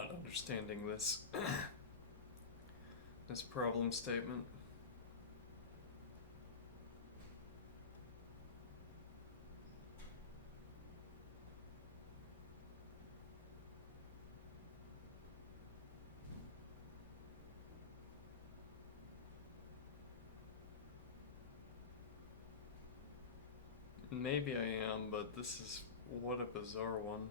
not understanding this this problem statement. Maybe I am, but this is what a bizarre one.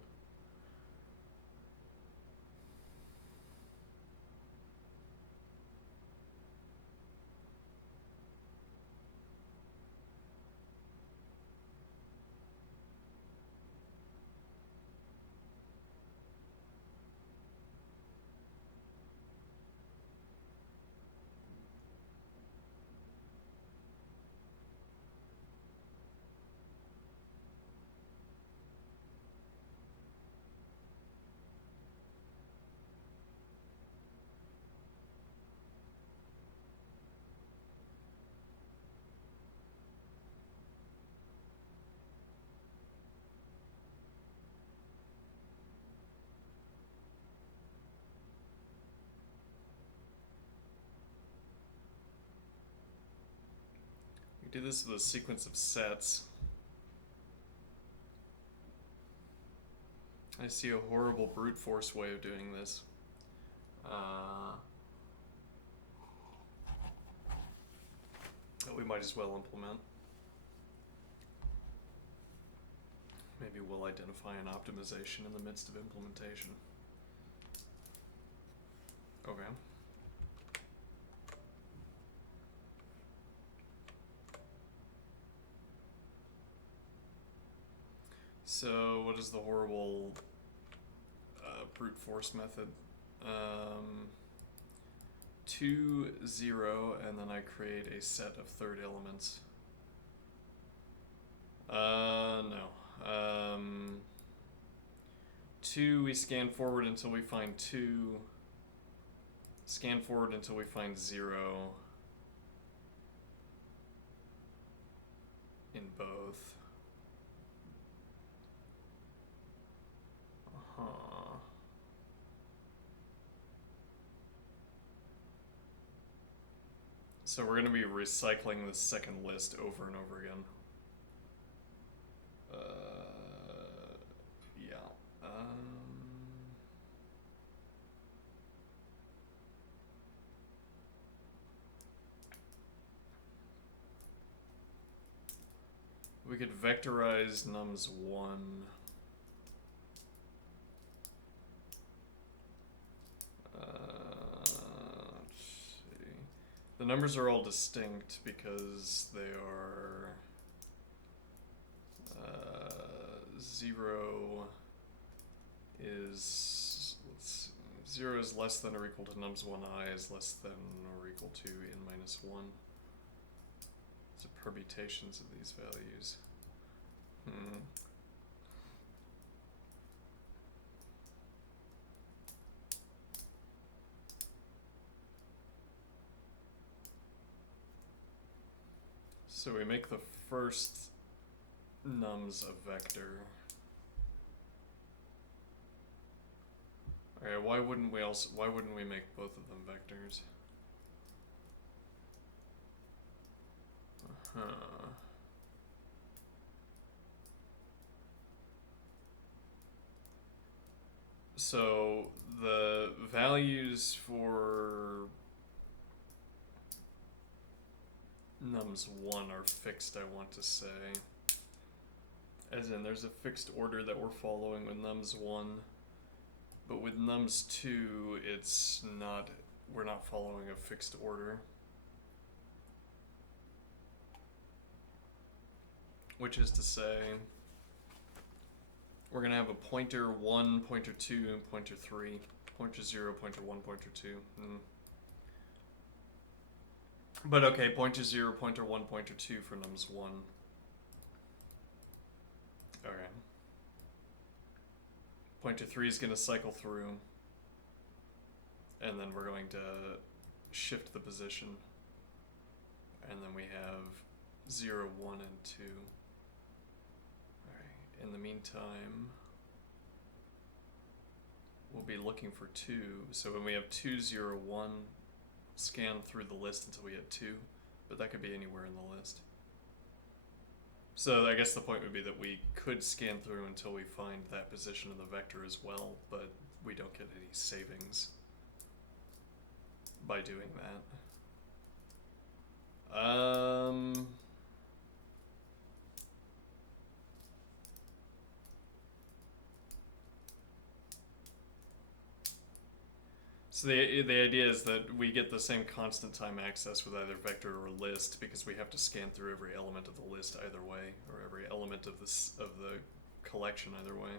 We do this with a sequence of sets. I see a horrible brute force way of doing this. That we might as well implement. Maybe we'll identify an optimization in the midst of implementation. Okay. So, what is the horrible brute force method? 2, 0, and then I create a set of third elements. No. 2, we scan forward until we find 2. Scan forward until we find 0. In both. So we're going to be recycling the second list over and over again. Yeah. We could vectorize nums1. The numbers are all distinct because they are 0 is, let's see, 0 is less than or equal to nums1I is less than or equal to n minus 1. So permutations of these values. So we make the first nums a vector. Alright, why wouldn't we make both of them vectors? So the values for nums1 are fixed, I want to say. As in, there's a fixed order that we're following with nums1, but with nums2, it's not, we're not following a fixed order. Which is to say, we're going to have a pointer 1, pointer 2, and pointer 3. Pointer 0, pointer 1, pointer 2. But okay, pointer 0, pointer 1, pointer 2 for nums1. Okay. Pointer 3 is going to cycle through. And then we're going to shift the position. And then we have 0, 1, and 2. Alright, in the meantime, we'll be looking for 2. So when we have 2, 0, 1, scan through the list until we hit 2, but that could be anywhere in the list. So I guess the point would be that we could scan through until we find that position in the vector as well, but we don't get any savings by doing that. So the idea is that we get the same constant time access with either vector or list because we have to scan through every element of the list either way, or every element of the collection either way.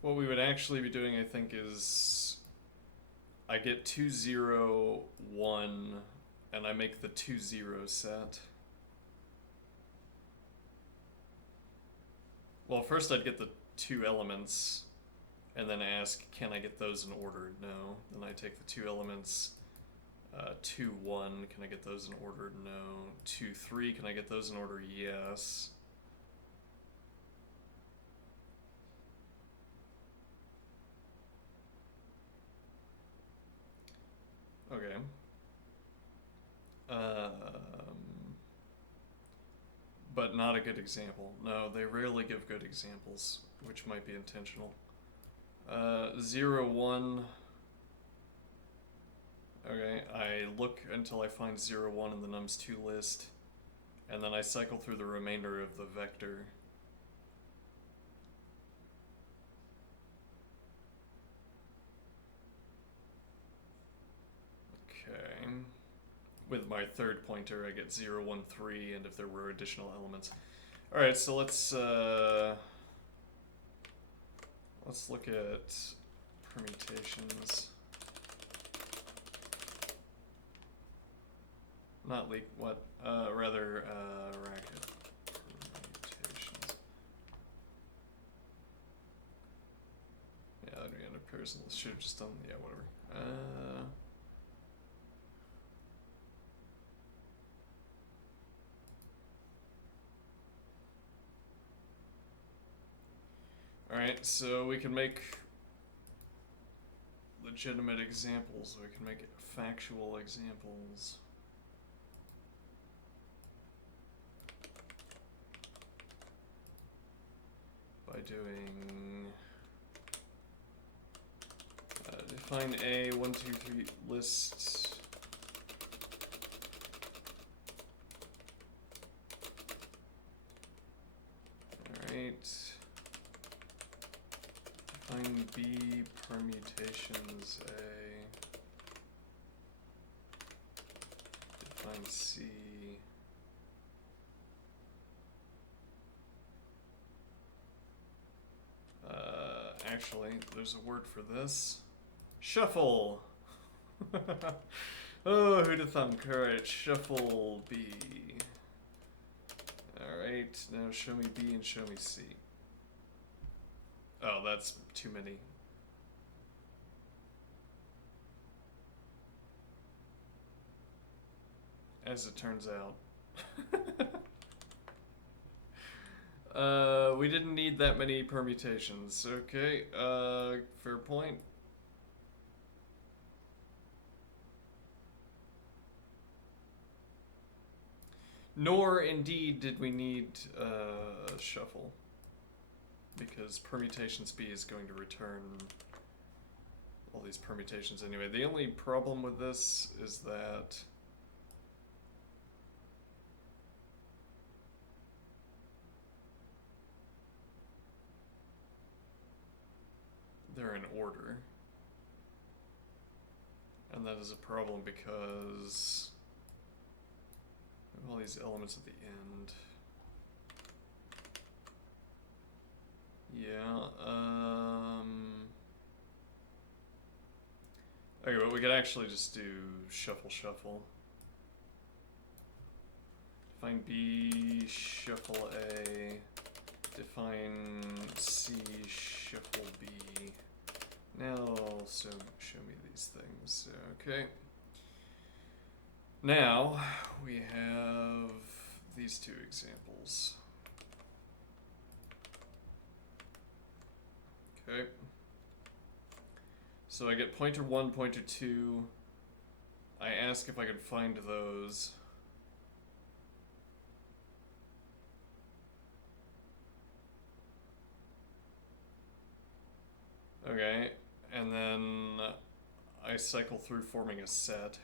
What we would actually be doing, I think, is I get 2, 0, 1, and I make the 2, 0 set. Well, first I'd get the 2 elements and then ask, can I get those in order? No. Then I take the 2 elements, 2, 1, can I get those in order? No. 2, 3, can I get those in order? Yes. Okay. But not a good example. No, they rarely give good examples, which might be intentional. 0, 1. Okay, I look until I find 0, 1 in the nums2 list, and then I cycle through the remainder of the vector. Okay. With my third pointer, I get 0, 1, 3, and if there were additional elements. Alright, so let's look at permutations. Not leak, what? Rather, Racket. Permutations. Yeah, that'd be under Pearson. Should have just done, yeah, whatever. Alright, so we can make legitimate examples. We can make factual examples. By doing define a 1, 2, 3 list. Alright. Define B permutations A. Define C. Actually, there's a word for this. Shuffle! Oh, who'd have thunk? Alright, shuffle B. Alright, now show me B and show me C. Oh, that's too many. As it turns out. We didn't need that many permutations. Okay, fair point. Nor, indeed, did we need shuffle. Because permutations B is going to return all these permutations anyway. The only problem with this is that they're in order. And that is a problem because of all these elements at the end. Yeah, okay, but we could actually just do shuffle, shuffle. Define B, shuffle A. Define C, shuffle B. Now, so show me these things. Okay. Now we have these two examples. Okay. So I get pointer 1, pointer 2. I ask if I could find those. Okay, and then I cycle through forming a set.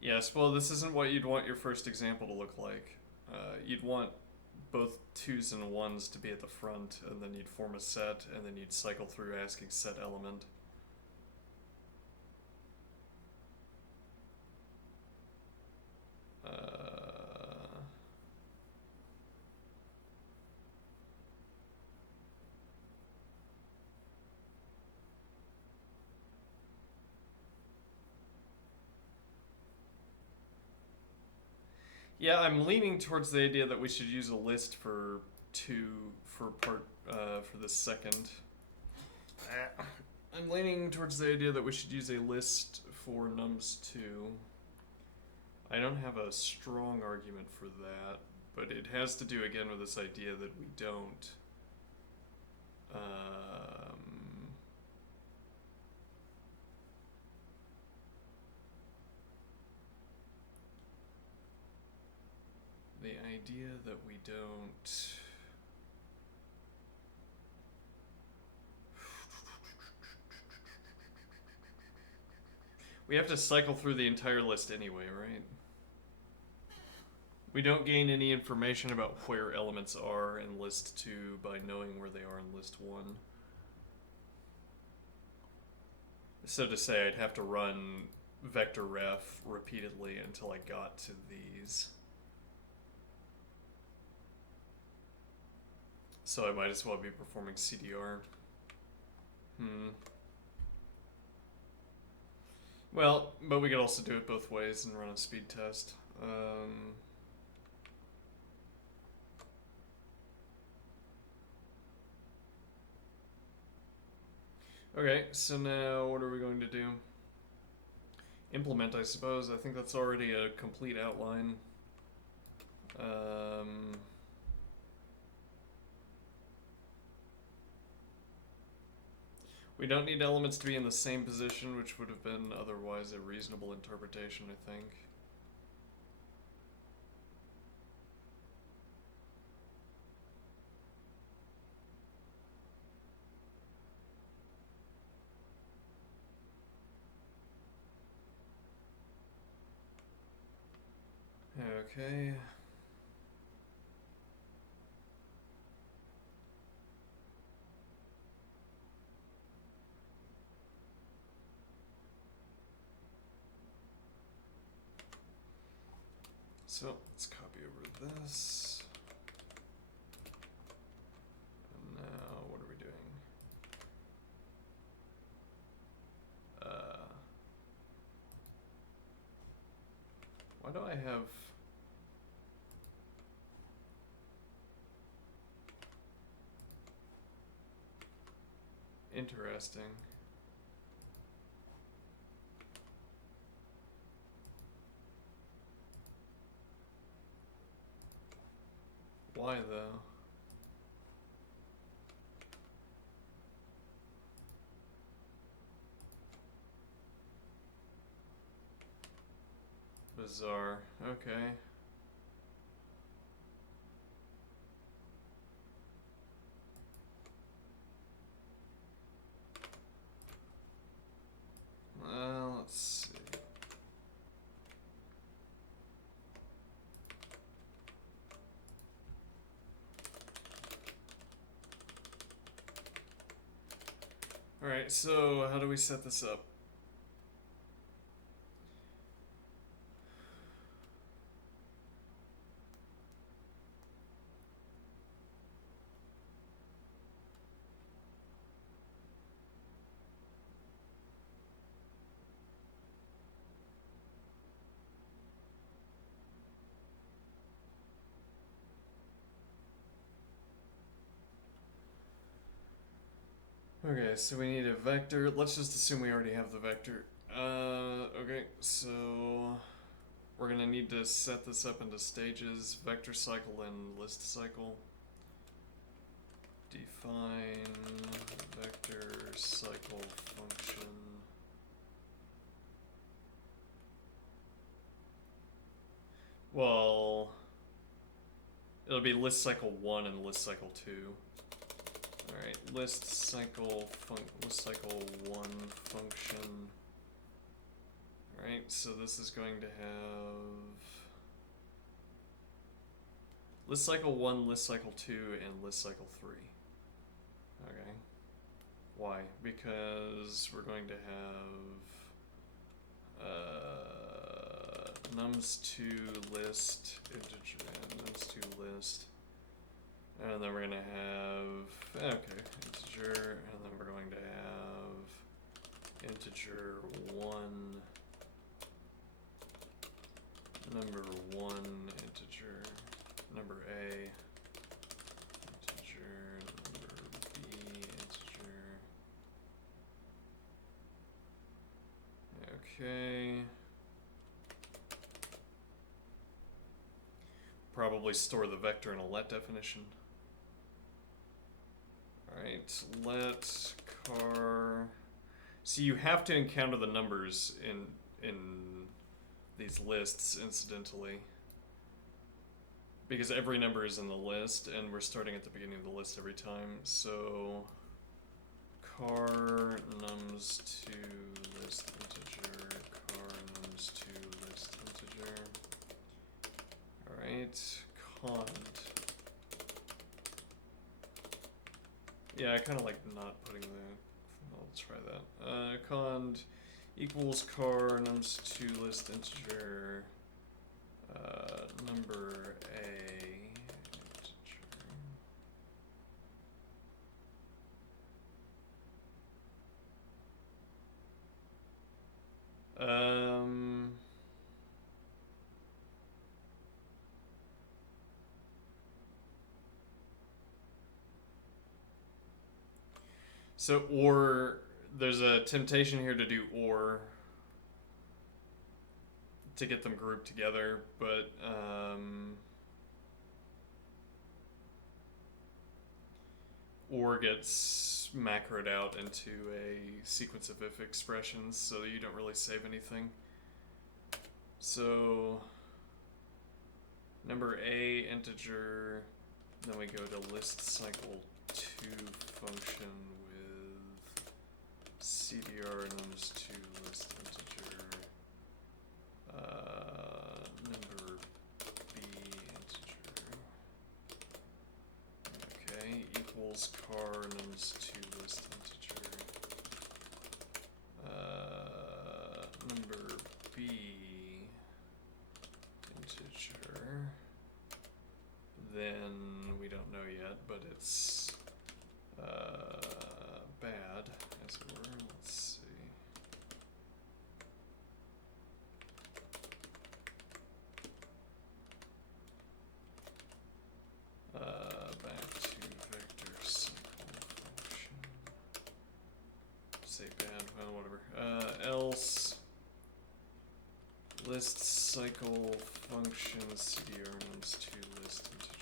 Yes, well, this isn't what you'd want your first example to look like. You'd want both 2s and 1s to be at the front, and then you'd form a set, and then you'd cycle through asking set element. Yeah, I'm leaning towards the idea that we should use a list for the second. I'm leaning towards the idea that we should use a list for nums2. I don't have a strong argument for that, but it has to do again with this idea that we don't the idea that we don't we have to cycle through the entire list anyway, right? We don't gain any information about where elements are in list 2 by knowing where they are in list 1. So to say, I'd have to run vector ref repeatedly until I got to these. So I might as well be performing CDR. Well, but we could also do it both ways and run a speed test. Okay, so now what are we going to do? Implement, I suppose. I think that's already a complete outline. We don't need elements to be in the same position, which would have been otherwise a reasonable interpretation, I think. Okay. So let's copy over this. And now what are we doing? Why do I have... Interesting. Why though? Bizarre. Okay. Let's see. Alright, so how do we set this up? Okay, so we need a vector. Let's just assume we already have the vector. Okay, so we're gonna need to set this up into stages, vector cycle and list cycle. Define vector cycle function. Well, it'll be list cycle 1 and list cycle 2. Alright, list cycle 1 function. Alright, so this is going to have list cycle 1, list cycle 2, and list cycle 3. Okay. Why? Because we're going to have nums2 list integer and nums2 list. And then we're going to have, okay, integer, and then we're going to have integer 1, number 1 integer, number A, integer, number B, integer. Okay. Probably store the vector in a let definition. Alright, let car. So you have to encounter the numbers in these lists incidentally. Because every number is in the list, and we're starting at the beginning of the list every time. So car nums2 list integer, car nums2 list integer. Alright, cond. Yeah, I kind of like not putting the. I'll try that. Cond equals car nums2 list integer. Number A integer. So or there's a temptation here to do or to get them grouped together, but or gets macroed out into a sequence of if expressions so that you don't really save anything. So number A integer, then we go to list cycle 2 function with cdr nums2 list integer, number B integer. Okay, equals car nums2 list integer, number B integer. Then we don't know yet, but it's bad, as it were. Let's see. Back to vector cycle function. Say bad, well, whatever. Else list cycle function cdr nums2 list integer.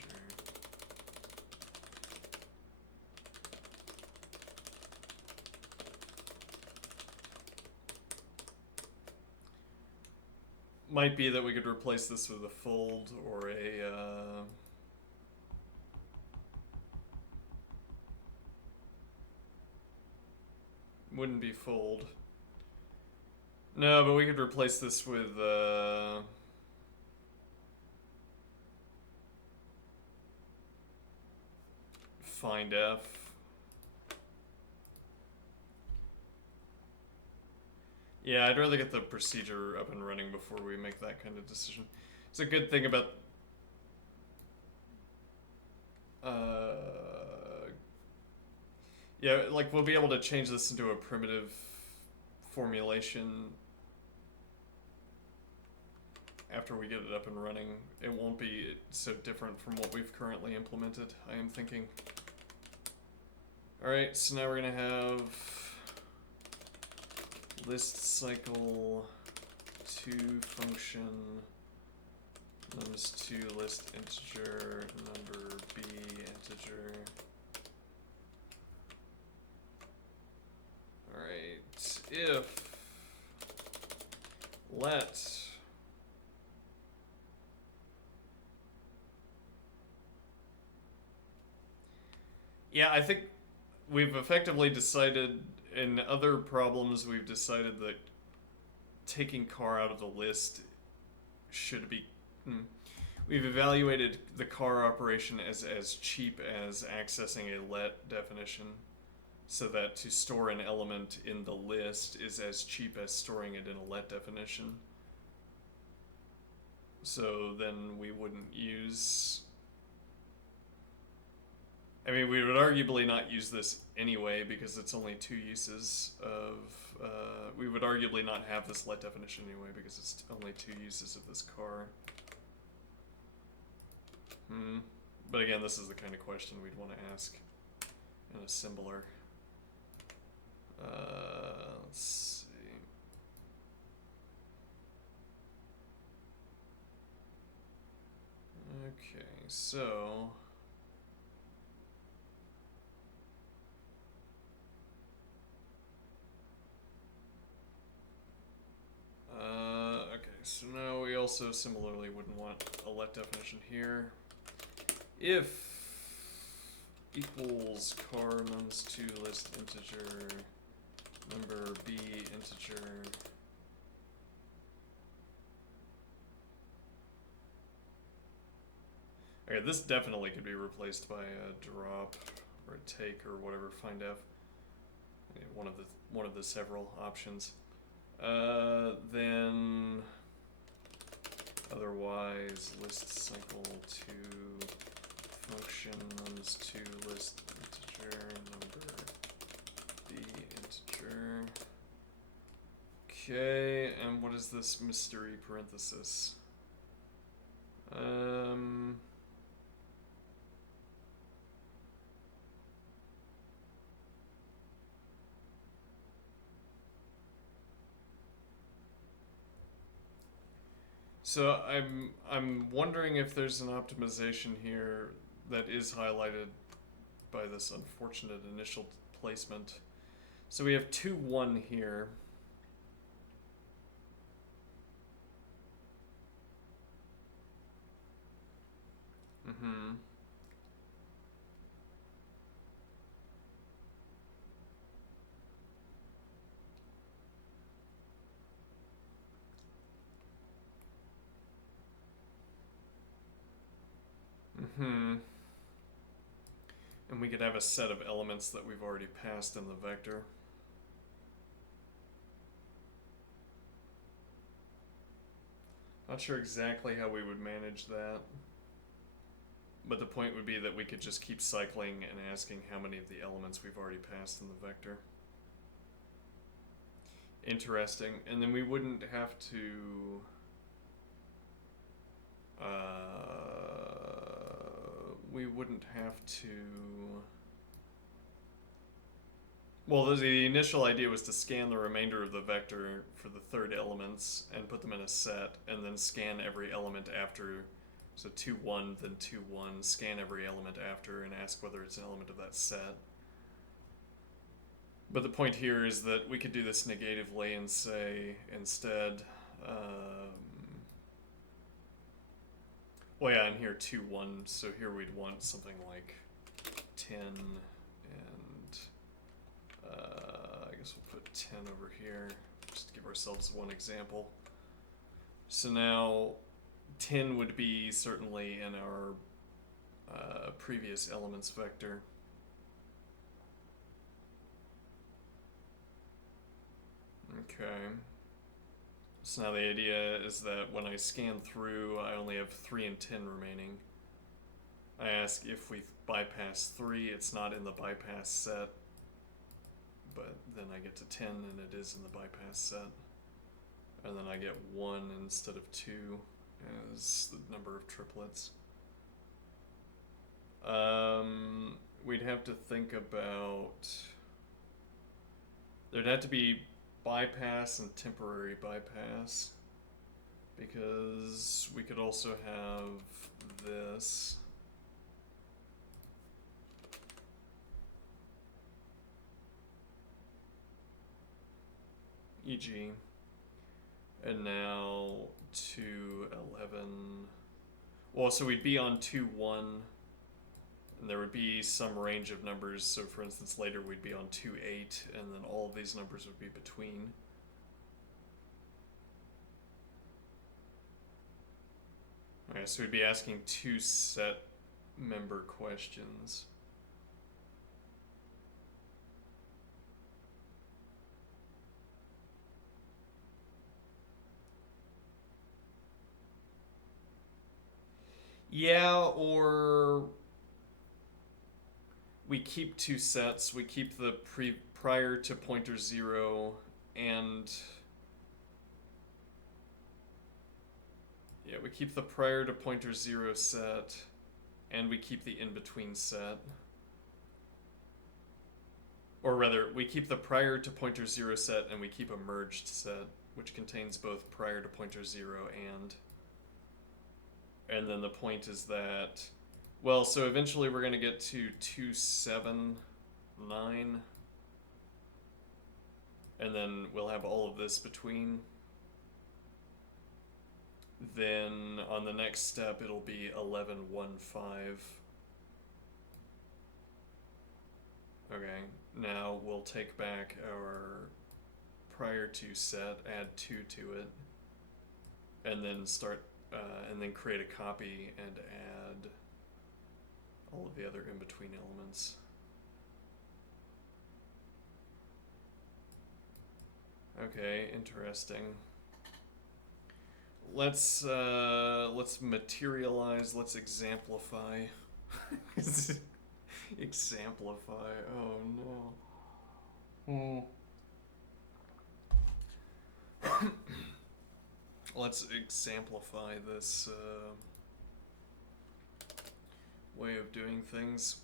Might be that we could replace this with a fold or a wouldn't be fold. No, but we could replace this with find f. Yeah, I'd rather get the procedure up and running before we make that kind of decision. It's a good thing about yeah, like we'll be able to change this into a primitive formulation after we get it up and running. It won't be so different from what we've currently implemented, I am thinking. Alright, so now we're gonna have list cycle to function nums2 list integer number b integer. Alright, if let yeah, I think we've effectively decided in other problems we've decided that taking car out of the list should be we've evaluated the car operation as cheap as accessing a let definition, so that to store an element in the list is as cheap as storing it in a let definition. So then we wouldn't use... I mean, we would arguably not use this anyway because it's only two uses of... we would arguably not have this let definition anyway because it's only two uses of this car. But again, this is the kind of question we'd want to ask in a assembler. Let's see. Okay, so... okay, so now we also similarly wouldn't want a let definition here. If equals car nums2 list integer number b integer okay, this definitely could be replaced by a drop or a take or whatever, find f, one of the several options. Then otherwise list cycle to function nums2 list integer number b integer. Okay, and what is this mystery parenthesis? So I'm wondering if there's an optimization here that is highlighted by this unfortunate initial placement. So we have 2, 1 here. And we could have a set of elements that we've already passed in the vector. Not sure exactly how we would manage that. But the point would be that we could just keep cycling and asking how many of the elements we've already passed in the vector. Interesting. And then we wouldn't have to... we wouldn't have to... Well, the initial idea was to scan the remainder of the vector for the third elements and put them in a set, and then scan every element after. So 2, 1, then 2, 1, scan every element after and ask whether it's an element of that set. But the point here is that we could do this negatively and say instead, well, yeah, and here 2, 1, so here we'd want something like 10 and I guess we'll put 10 over here just to give ourselves one example. So now 10 would be certainly in our previous elements vector. Okay. So now the idea is that when I scan through, I only have 3 and 10 remaining. I ask if we bypass 3, it's not in the bypass set, but then I get to 10 and it is in the bypass set. And then I get 1 instead of 2 as the number of triplets. We'd have to think about... There'd have to be bypass and temporary bypass, because we could also have this. E.g. and now 2, 11. Well, so we'd be on 2, 1, and there would be some range of numbers. So for instance, later we'd be on 2, 8, and then all of these numbers would be between. Okay, so we'd be asking 2 set member questions. Yeah, or we keep 2 sets. We keep the prior to pointer 0 and yeah, we keep the prior to pointer 0 set and we keep the in-between set. Or rather, we keep the prior to pointer 0 set and we keep a merged set, which contains both prior to pointer 0 and then the point is that, well, so eventually we're going to get to 2, 7, 9, and then we'll have all of this between. Then on the next step it'll be 11, 1, 5. Okay, now we'll take back our prior to set, add 2 to it, and then start and then create a copy and add all of the other in-between elements. Okay, interesting. Let's materialize, let's exemplify. Exemplify, oh no. Let's exemplify this way of doing things.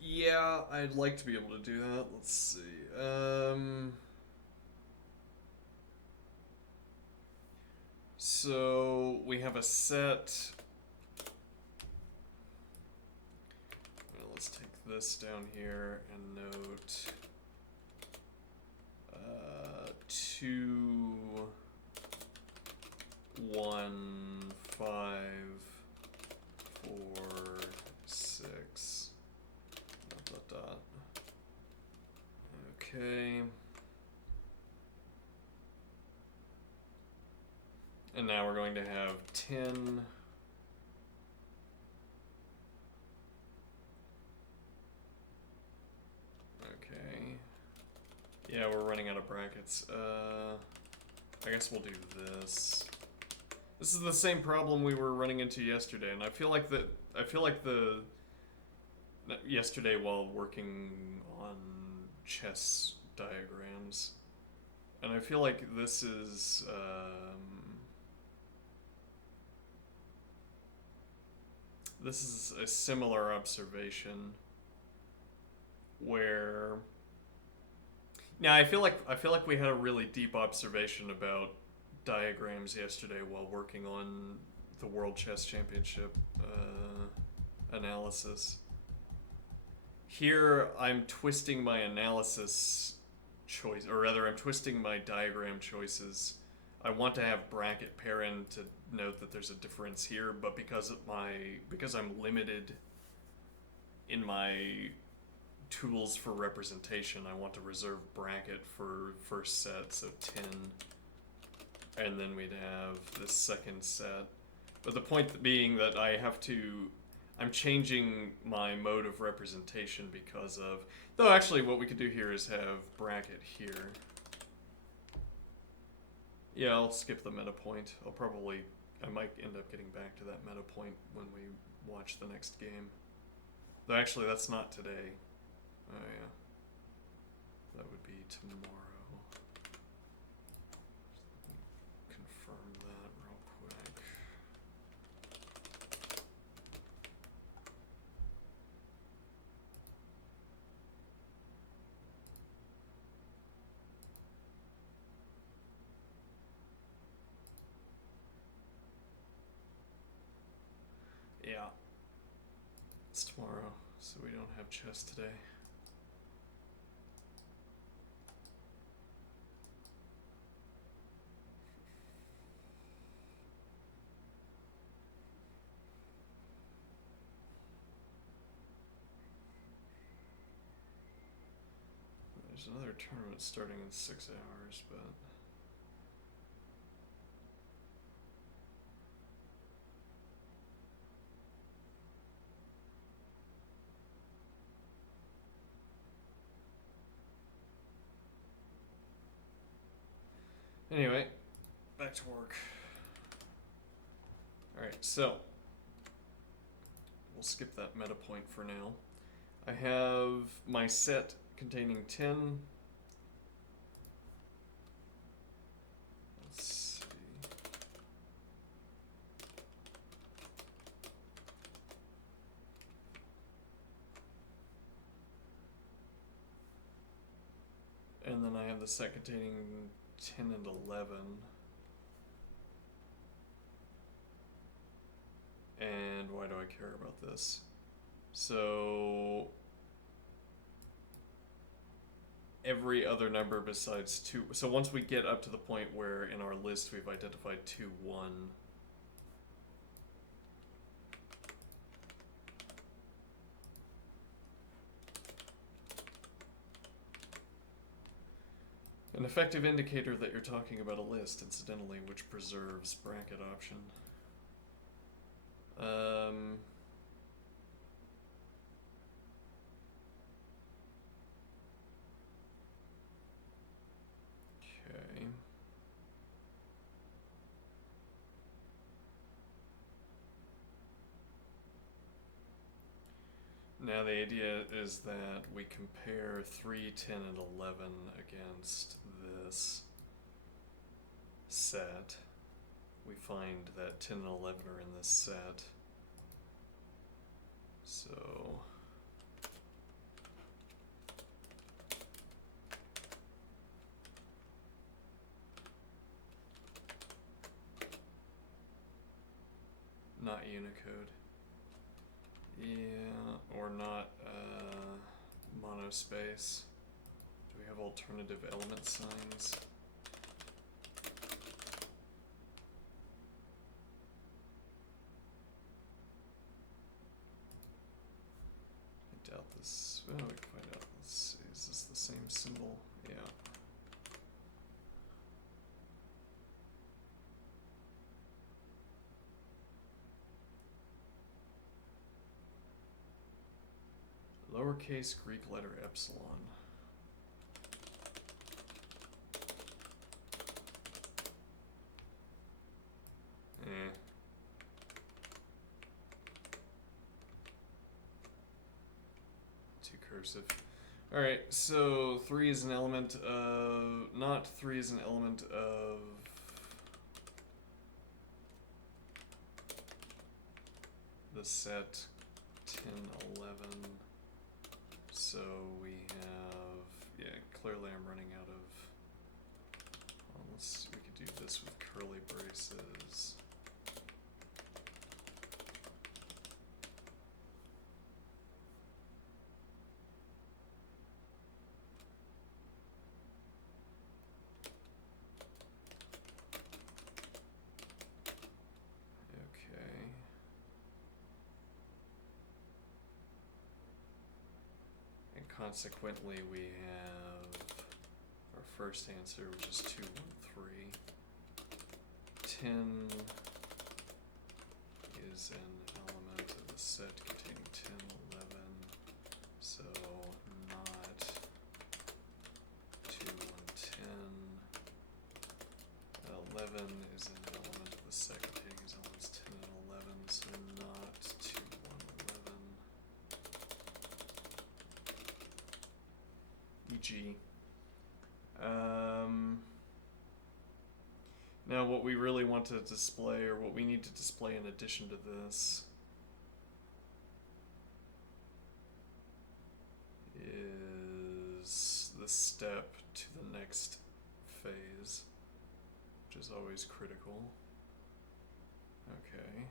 Yeah, I'd like to be able to do that. Let's see. So we have a set. Well, let's take this down here and note 2, 1, 5, 4, 6, dot, dot, dot. Okay. And now we're going to have 10. Okay. Yeah, we're running out of brackets. I guess we'll do this. This is the same problem we were running into yesterday, and I feel like yesterday while working on chess diagrams, and I feel like this is a similar observation where now I feel like we had a really deep observation about diagrams yesterday while working on the World Chess Championship analysis. Here I'm twisting my analysis choice, or rather I'm twisting my diagram choices. I want to have bracket parent to note that there's a difference here, but because I'm limited in my tools for representation, I want to reserve bracket for first set, so 10, and then we'd have this second set. But the point being that I'm changing my mode of representation because of, though actually what we could do here is have bracket here. Yeah, I'll skip the meta point. I might end up getting back to that meta point when we watch the next game. Though actually that's not today. Oh yeah. That would be tomorrow. Confirm that real quick. Yeah. It's tomorrow, so we don't have chess today. There's another tournament starting in 6 hours, but anyway, back to work. Alright, so we'll skip that meta point for now. I have my set containing 10. Let's see. And then I have the set containing 10 and 11. And why do I care about this? So every other number besides 2. So once we get up to the point where in our list we've identified 2, 1. An effective indicator that you're talking about a list, incidentally, which preserves bracket option. Okay. Now the idea is that we compare 3, 10, and 11 against this set. We find that 10 and 11 are in this set. So not Unicode. Yeah, or not monospace. Do we have alternative element signs? I doubt this. Well, we can find out. Let's see. Is this the same symbol? Yeah. Lowercase Greek letter epsilon. Too cursive. Alright, so 3 is an element of... Not 3 is an element of... the set 10, 11... So we have, yeah, clearly I'm running out of, well, we could do this with curly braces. Okay. Consequently, we have our first answer, which is 2, 1, 3. 10 is an element of the set containing 10, 11. So not 2, 1, 10. 11 is an element of the set containing elements 10 and 11. So not 2, 1, 11. E.g. Now what we really want to display, or what we need to display in addition to this, is the step to the next phase, which is always critical. Okay.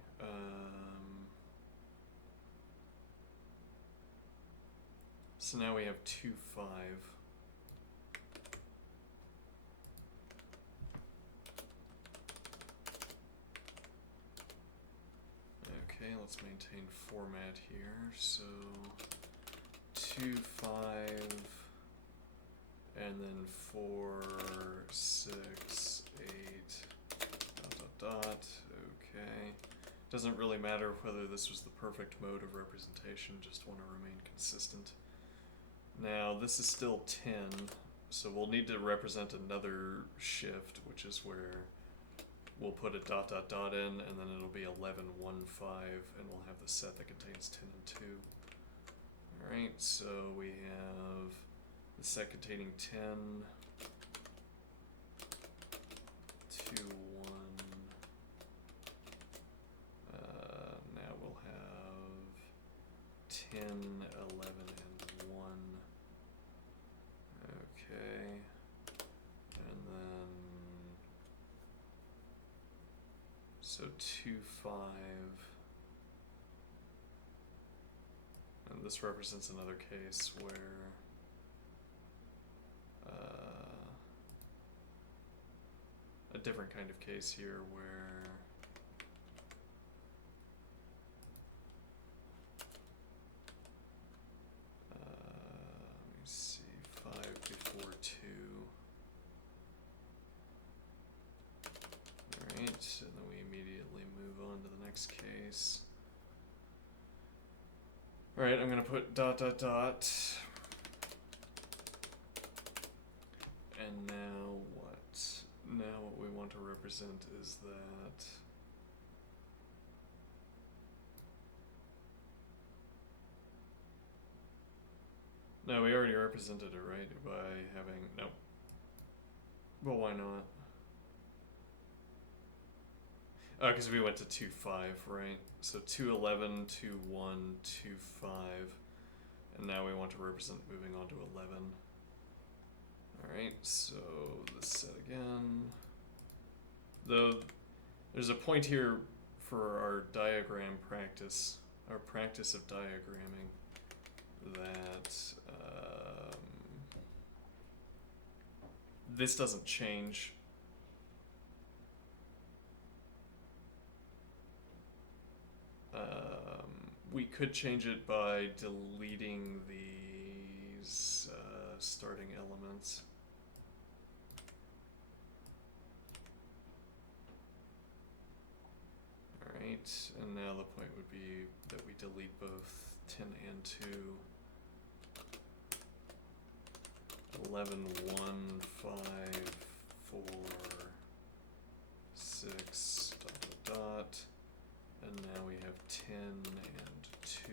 So now we have 2, 5. Okay, let's maintain format here. So 2, 5, and then 4, 6, 8, dot, dot, dot. Okay. Doesn't really matter whether this was the perfect mode of representation, just want to remain consistent. Now, this is still 10, so we'll need to represent another shift, which is where we'll put a dot, dot, dot in, and then it'll be 11, 1, 5, and we'll have the set that contains 10 and 2. Alright, so we have the set containing 10, 2, 1. Now we'll have 10, 11, and 1. Okay. And then, so 2, 5. And this represents another case where a different kind of case here where let me see, 5 before 2. Alright, and then we immediately move on to the next case. Alright, I'm gonna put dot, dot, dot. And now what? Now what we want to represent is that no, we already represented it, right? By having, no. Well, why not? Oh, because we went to 2, 5, right? So 2, 11, 2, 1, 2, 5. And now we want to represent moving on to 11. Alright, so this set again. Though there's a point here for our diagram practice, our practice of diagramming, that this doesn't change. We could change it by deleting these starting elements. Alright, and now the point would be that we delete both 10 and 2. 11, 1, 5, 4, 6, dot, dot, dot. And now we have 10 and 2.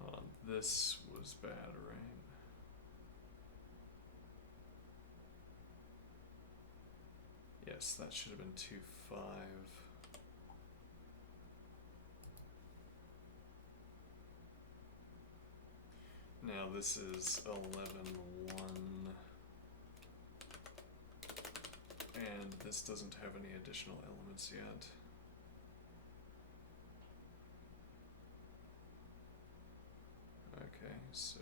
Hold on, this was bad, right? Yes, that should have been 2, 5. Now this is 11, 1. And this doesn't have any additional elements yet. Okay, so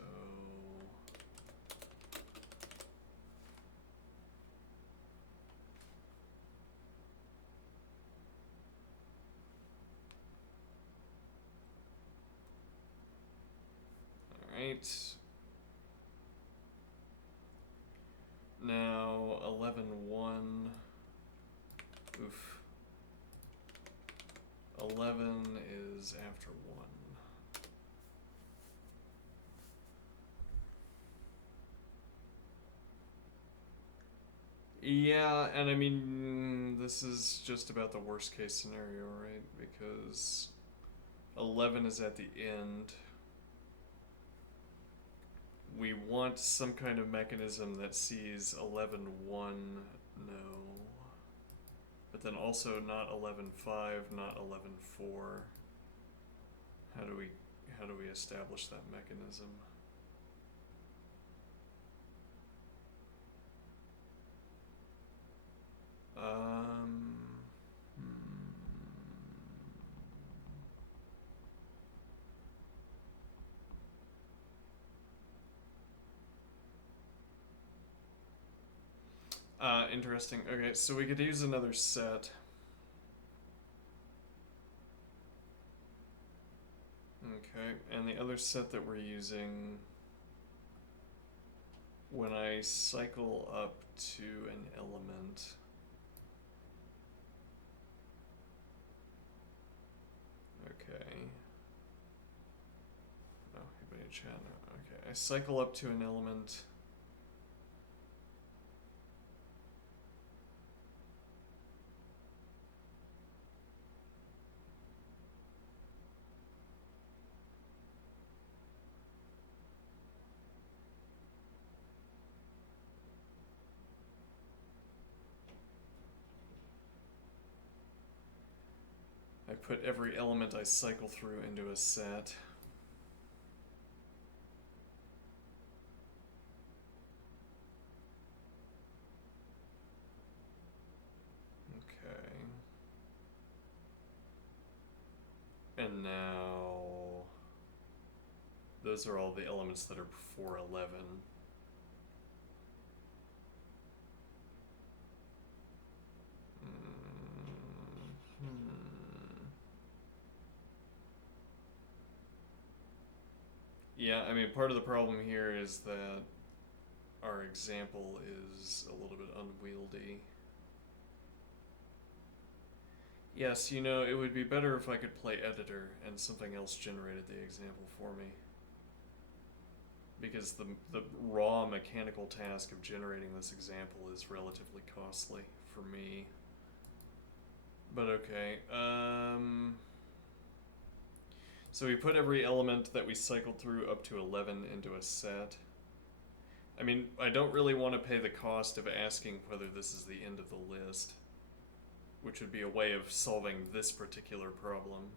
alright. Now 11, 1. Oof. 11 is after 1. Yeah, and I mean, this is just about the worst case scenario, right? Because 11 is at the end. We want some kind of mechanism that sees 11, 1, no. But then also not 11, 5, not 11, 4. How do we how do we establish that mechanism? Interesting. Okay, so we could use another set. Okay, and the other set that we're using, when I cycle up to an element, okay. Oh, anybody in chat? No. Okay, I cycle up to an element. I put every element I cycle through into a set. Okay. And now those are all the elements that are before 11. Yeah, I mean, part of the problem here is that our example is a little bit unwieldy. Yes, you know, it would be better if I could play editor and something else generated the example for me. Because the raw mechanical task of generating this example is relatively costly for me. But okay, so we put every element that we cycled through up to 11 into a set. I mean, I don't really want to pay the cost of asking whether this is the end of the list, which would be a way of solving this particular problem.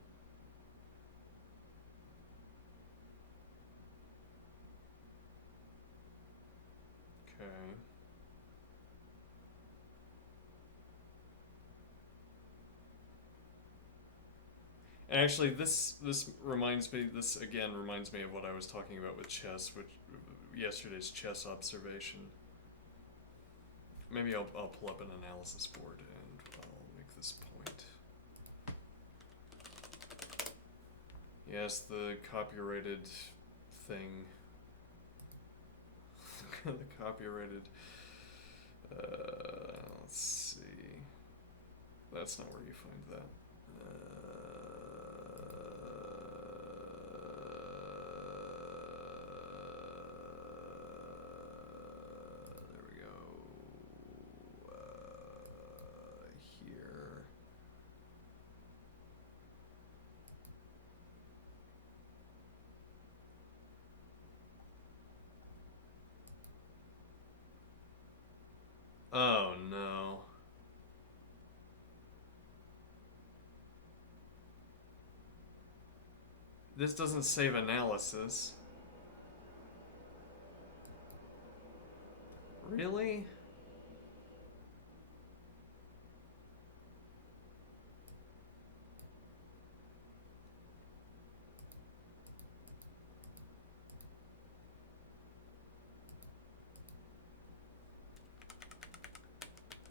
Okay. Actually, this reminds me. This again reminds me of what I was talking about with chess, which yesterday's chess observation. Maybe I'll pull up an analysis board and I'll make this point. Yes, the copyrighted thing. The copyrighted. Let's see. That's not where you find that. There we go. Here. Oh no. This doesn't save analysis. Really?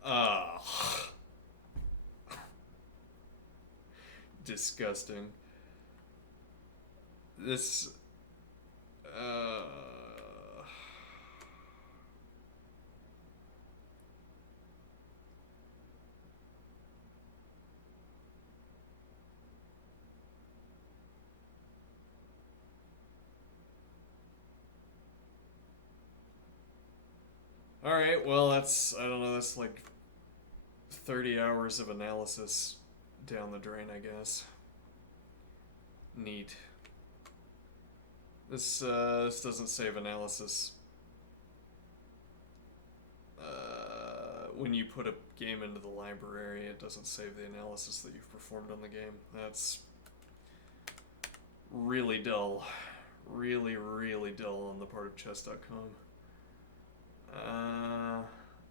Ugh. Disgusting. This. Alright, well, that's, I don't know, that's like 30 hours of analysis down the drain, I guess. Neat. This doesn't save analysis. When you put a game into the library, it doesn't save the analysis that you've performed on the game. That's really dull. Really, really dull on the part of chess.com.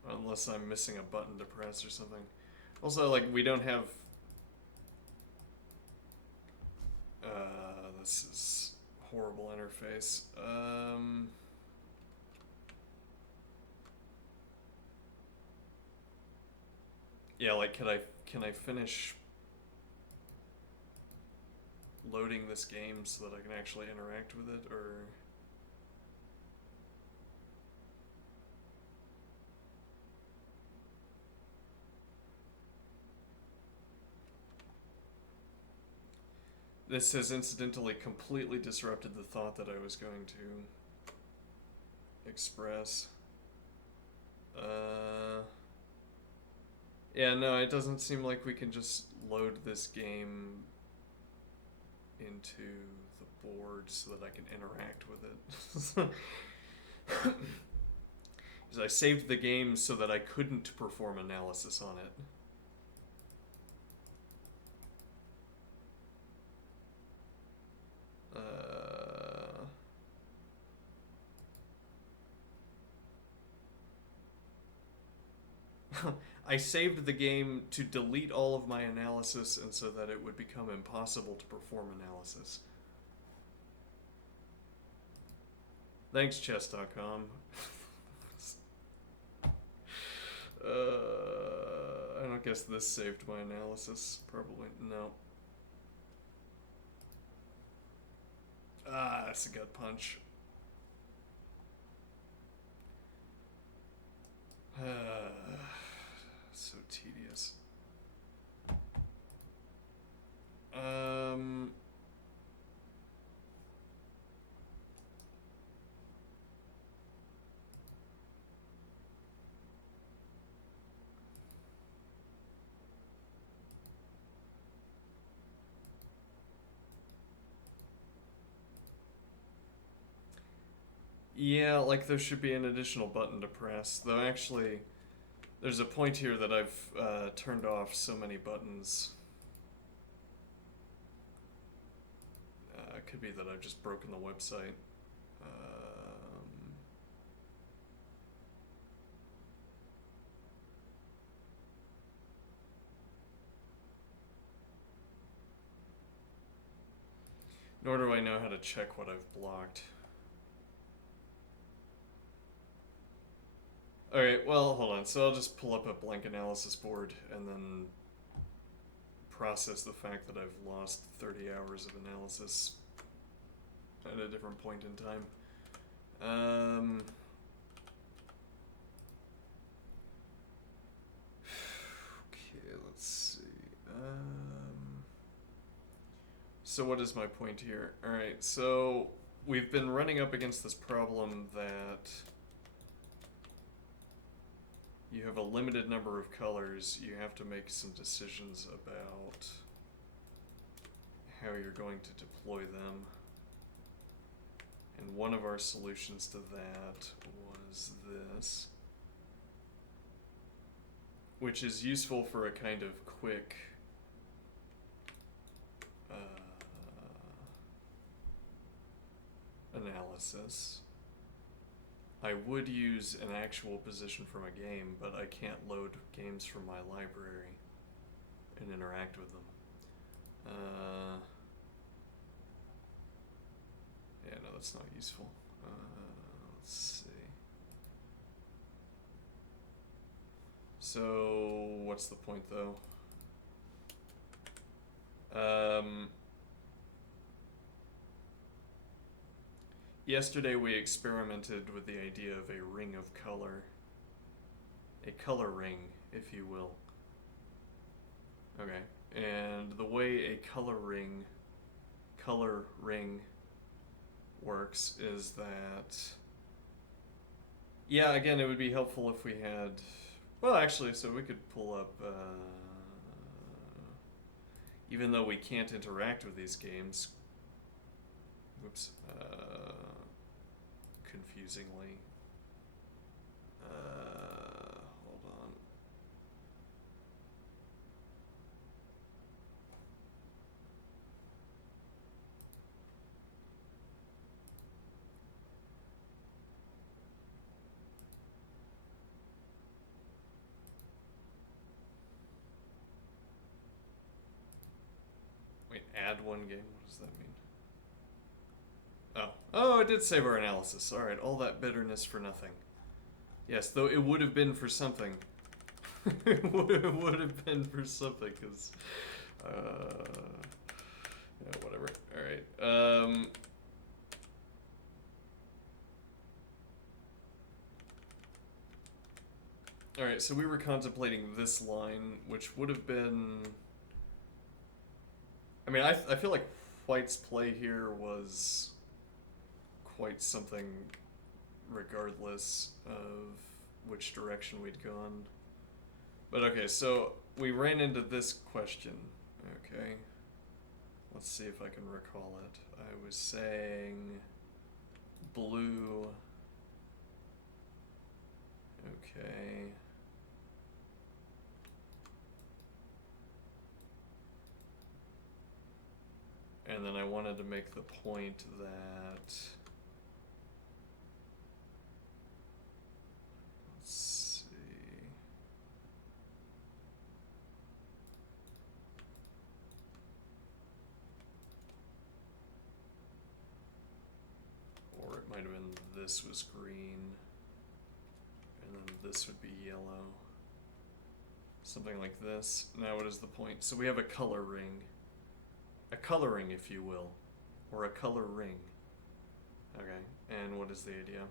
Unless I'm missing a button to press or something. Also, like, we don't have... this is horrible interface. Yeah, like, can I finish loading this game so that I can actually interact with it, or... This has incidentally completely disrupted the thought that I was going to express. Yeah, no, it doesn't seem like we can just load this game into the board so that I can interact with it. Because I saved the game so that I couldn't perform analysis on it. I saved the game to delete all of my analysis and so that it would become impossible to perform analysis. Thanks, chess.com. I don't guess this saved my analysis. Probably. No. Ah, that's a gut punch. So tedious. Yeah, like there should be an additional button to press. Though actually, there's a point here that I've turned off so many buttons. It could be that I've just broken the website. Nor do I know how to check what I've blocked. Alright, well, hold on. So I'll just pull up a blank analysis board and then process the fact that I've lost 30 hours of analysis at a different point in time. Okay, let's see. So what is my point here? Alright, so we've been running up against this problem that you have a limited number of colors. You have to make some decisions about how you're going to deploy them. And one of our solutions to that was this, which is useful for a kind of quick analysis. I would use an actual position from a game, but I can't load games from my library and interact with them. Yeah, no, that's not useful. Let's see. So, what's the point, though? Yesterday we experimented with the idea of a ring of color. A color ring, if you will. Okay, and the way a color ring works is that... Yeah, again, it would be helpful if we had... Well, actually, so we could pull up... even though we can't interact with these games... Whoops. Confusingly. Hold on. add one game? What does that mean? Oh, it did save our analysis. Alright, all that bitterness for nothing. Yes, though it would have been for something. It would have been for something, because... yeah, whatever. Alright. Alright, so we were contemplating this line, which would have been... I mean, I feel like White's play here was quite something regardless of which direction we'd gone. But okay, so we ran into this question. Okay. Let's see if I can recall it. I was saying blue. Okay. And then I wanted to make the point that... Let's see... Or it might have been this was green, and then this would be yellow. Something like this. Now what is the point? So we have a color ring. A coloring, if you will. Or a color ring. Okay, and what is the idea?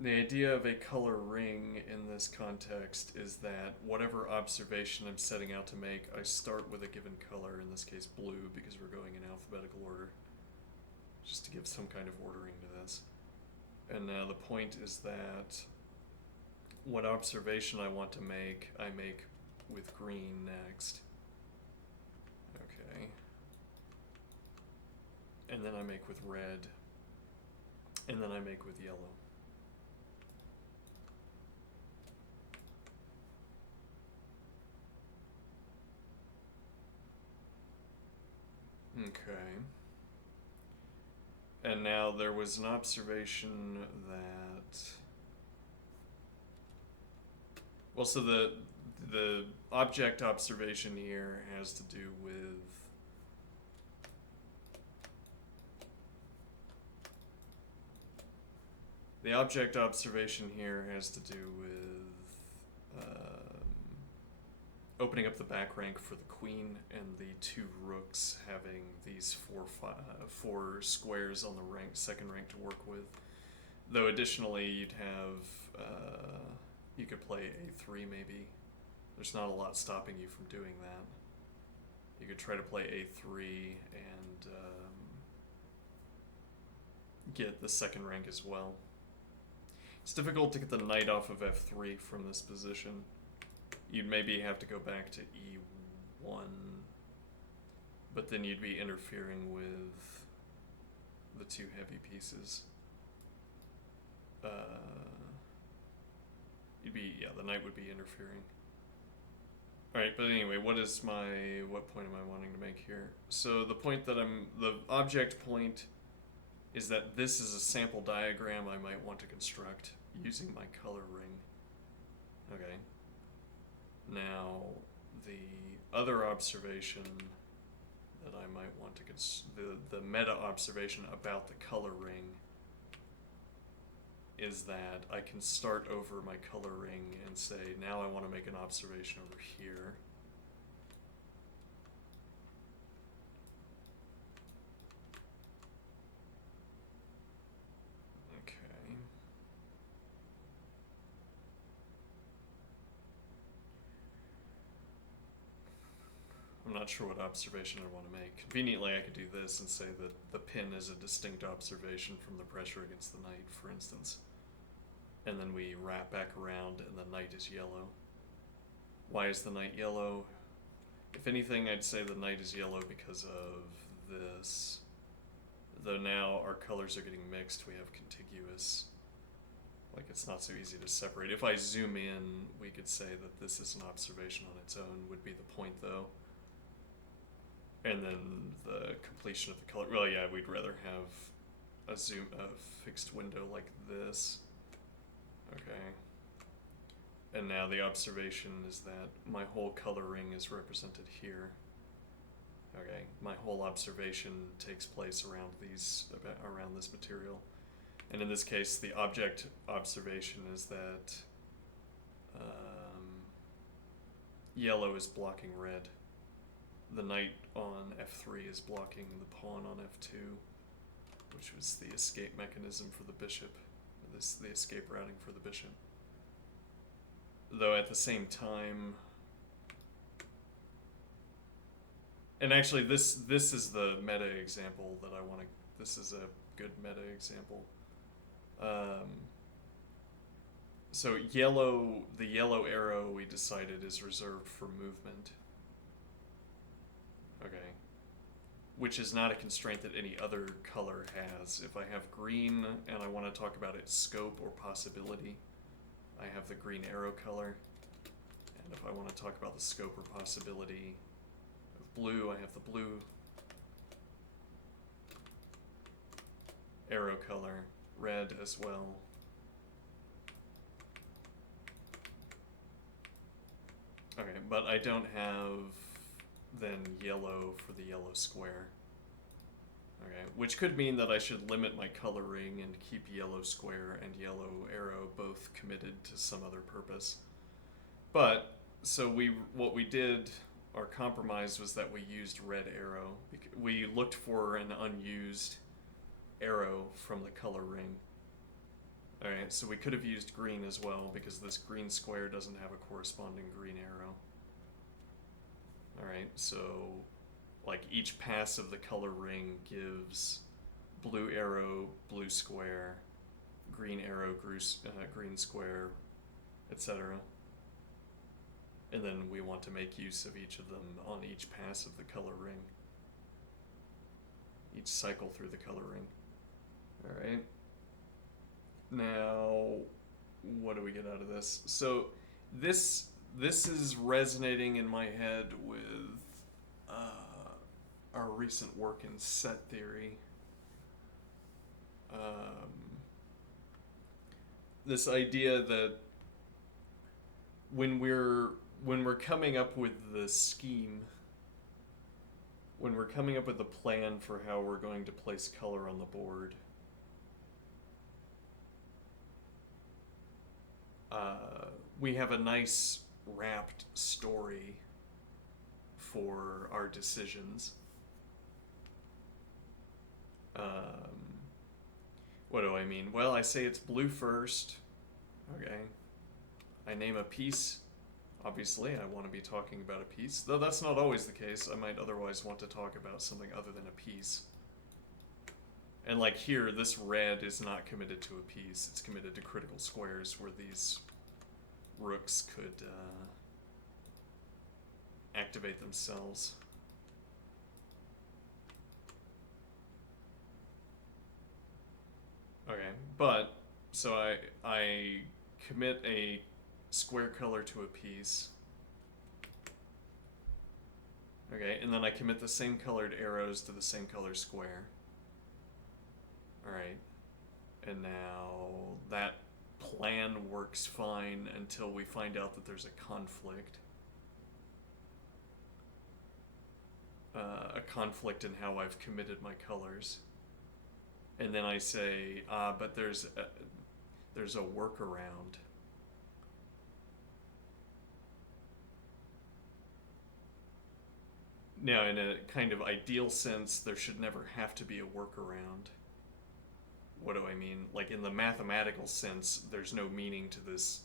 The idea of a color ring in this context is that whatever observation I'm setting out to make, I start with a given color, in this case blue, because we're going in alphabetical order. Just to give some kind of ordering to this. And now the point is that what observation I want to make, I make with green next. Okay. And then I make with red. And then I make with yellow. Okay. And now there was an observation that... Well, so the object observation here has to do with... The object observation here has to do with opening up the back rank for the queen and the two rooks having these four squares on the rank, second rank to work with. Though additionally you'd have, you could play a3 maybe. There's not a lot stopping you from doing that. You could try to play a3 and get the second rank as well. It's difficult to get the knight off of f3 from this position. You'd maybe have to go back to e1, but then you'd be interfering with the two heavy pieces. The knight would be interfering. Alright, but anyway, what point am I wanting to make here? So the point that the object point is that this is a sample diagram I might want to construct using my color ring. Okay. Now, the other observation that I might want to the meta observation about the color ring is that I can start over my color ring and say, now I want to make an observation over here. I'm not sure what observation I want to make. Conveniently, I could do this and say that the pin is a distinct observation from the pressure against the knight, for instance. And then we wrap back around and the knight is yellow. Why is the knight yellow? If anything, I'd say the knight is yellow because of this. Though now our colors are getting mixed, we have contiguous. Like, it's not so easy to separate. If I zoom in, we could say that this is an observation on its own, would be the point, though. And then the completion of the color. Well, yeah, we'd rather have a fixed window like this. Okay. And now the observation is that my whole color ring is represented here. Okay, my whole observation takes place around this material. And in this case, the object observation is that yellow is blocking red. The knight on f3 is blocking the pawn on f2, which was the escape mechanism for the bishop, the escape routing for the bishop. Though at the same time, and actually this is the meta example that I want to, this is a good meta example. So the yellow arrow we decided is reserved for movement. Okay. Which is not a constraint that any other color has. If I have green and I want to talk about its scope or possibility, I have the green arrow color. And if I want to talk about the scope or possibility of blue, I have the blue arrow color, red as well. Okay, but I don't have then yellow for the yellow square. Okay, which could mean that I should limit my coloring and keep yellow square and yellow arrow both committed to some other purpose. But, so what we did, our compromise was that we used red arrow. We looked for an unused arrow from the color ring. Alright, so we could have used green as well, because this green square doesn't have a corresponding green arrow. Alright, so like each pass of the color ring gives blue arrow, blue square, green arrow, green square, etc. And then we want to make use of each of them on each pass of the color ring. Each cycle through the color ring. Alright. Now, what do we get out of this? So this is resonating in my head with our recent work in set theory. This idea that when we're coming up with the scheme, when we're coming up with a plan for how we're going to place color on the board, we have a nice wrapped story for our decisions. What do I mean? Well, I say it's blue first. Okay. I name a piece. Obviously, I want to be talking about a piece. Though that's not always the case. I might otherwise want to talk about something other than a piece. And like here, this red is not committed to a piece. It's committed to critical squares where these rooks could activate themselves. Okay, but so I commit a square color to a piece. Okay, and then I commit the same colored arrows to the same color square. Alright, and now that plan works fine until we find out that there's a conflict. A conflict in how I've committed my colors. And then I say, but there's a workaround. Now, in a kind of ideal sense, there should never have to be a workaround. What do I mean? Like in the mathematical sense, there's no meaning to this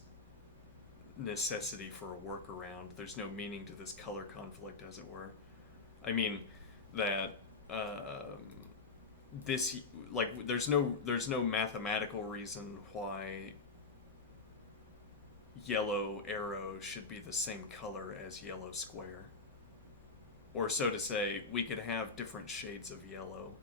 necessity for a workaround. There's no meaning to this color conflict, as it were. I mean that there's no mathematical reason why yellow arrow should be the same color as yellow square. Or so to say, we could have different shades of yellow.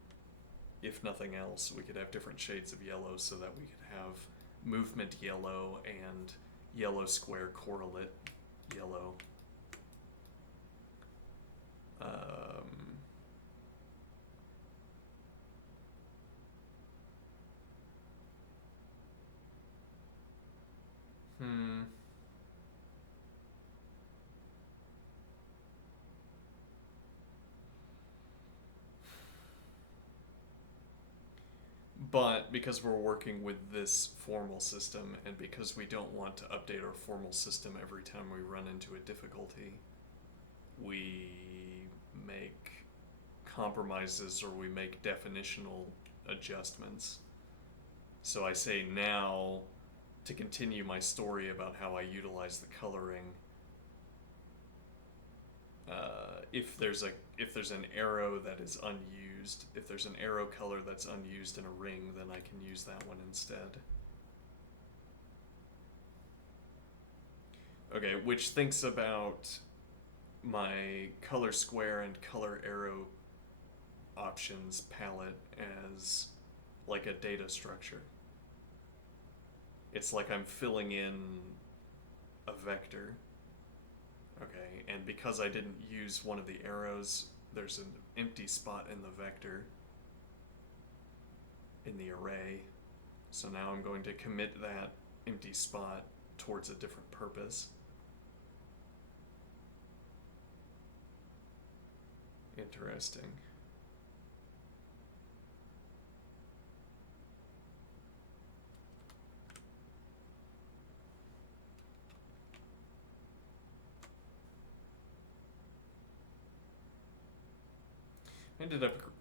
If nothing else, we could have different shades of yellow so that we could have movement yellow and yellow square correlate yellow. But because we're working with this formal system, and because we don't want to update our formal system every time we run into a difficulty, we make compromises or we make definitional adjustments. So I say now, to continue my story about how I utilize the coloring, if there's an arrow that is unused, if there's an arrow color that's unused in a ring, then I can use that one instead. Okay, which thinks about my color square and color arrow options palette as like a data structure. It's like I'm filling in a vector. Okay, and because I didn't use one of the arrows, there's an empty spot in the vector, in the array. So now I'm going to commit that empty spot towards a different purpose. Interesting.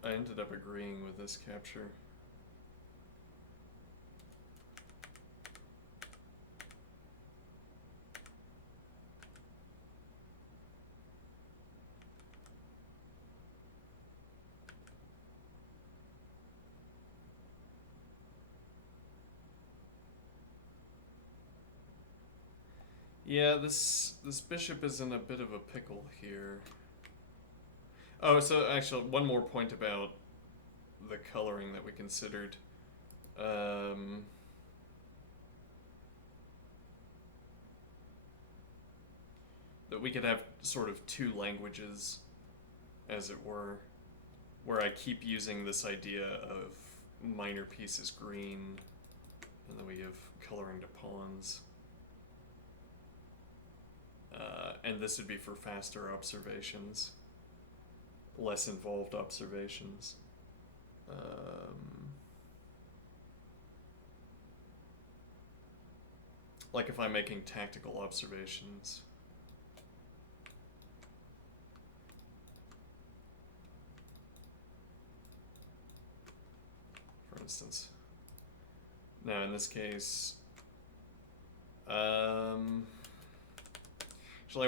I ended up agreeing with this capture. Yeah, this bishop is in a bit of a pickle here. Oh, so actually, one more point about the coloring that we considered. That we could have sort of two languages, as it were, where I keep using this idea of minor pieces green, and then we give coloring to pawns. And this would be for faster observations, less involved observations. Like if I'm making tactical observations. For instance. Now in this case, actually,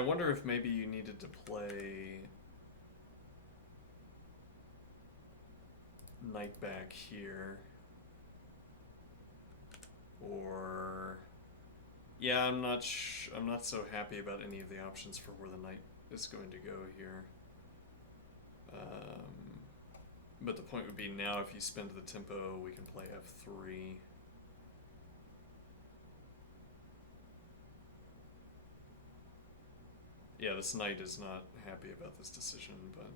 I wonder if maybe you needed to play knight back here, or yeah, I'm not so happy about any of the options for where the knight is going to go here. But the point would be now if you spend the tempo, we can play f3. Yeah, this knight is not happy about this decision, but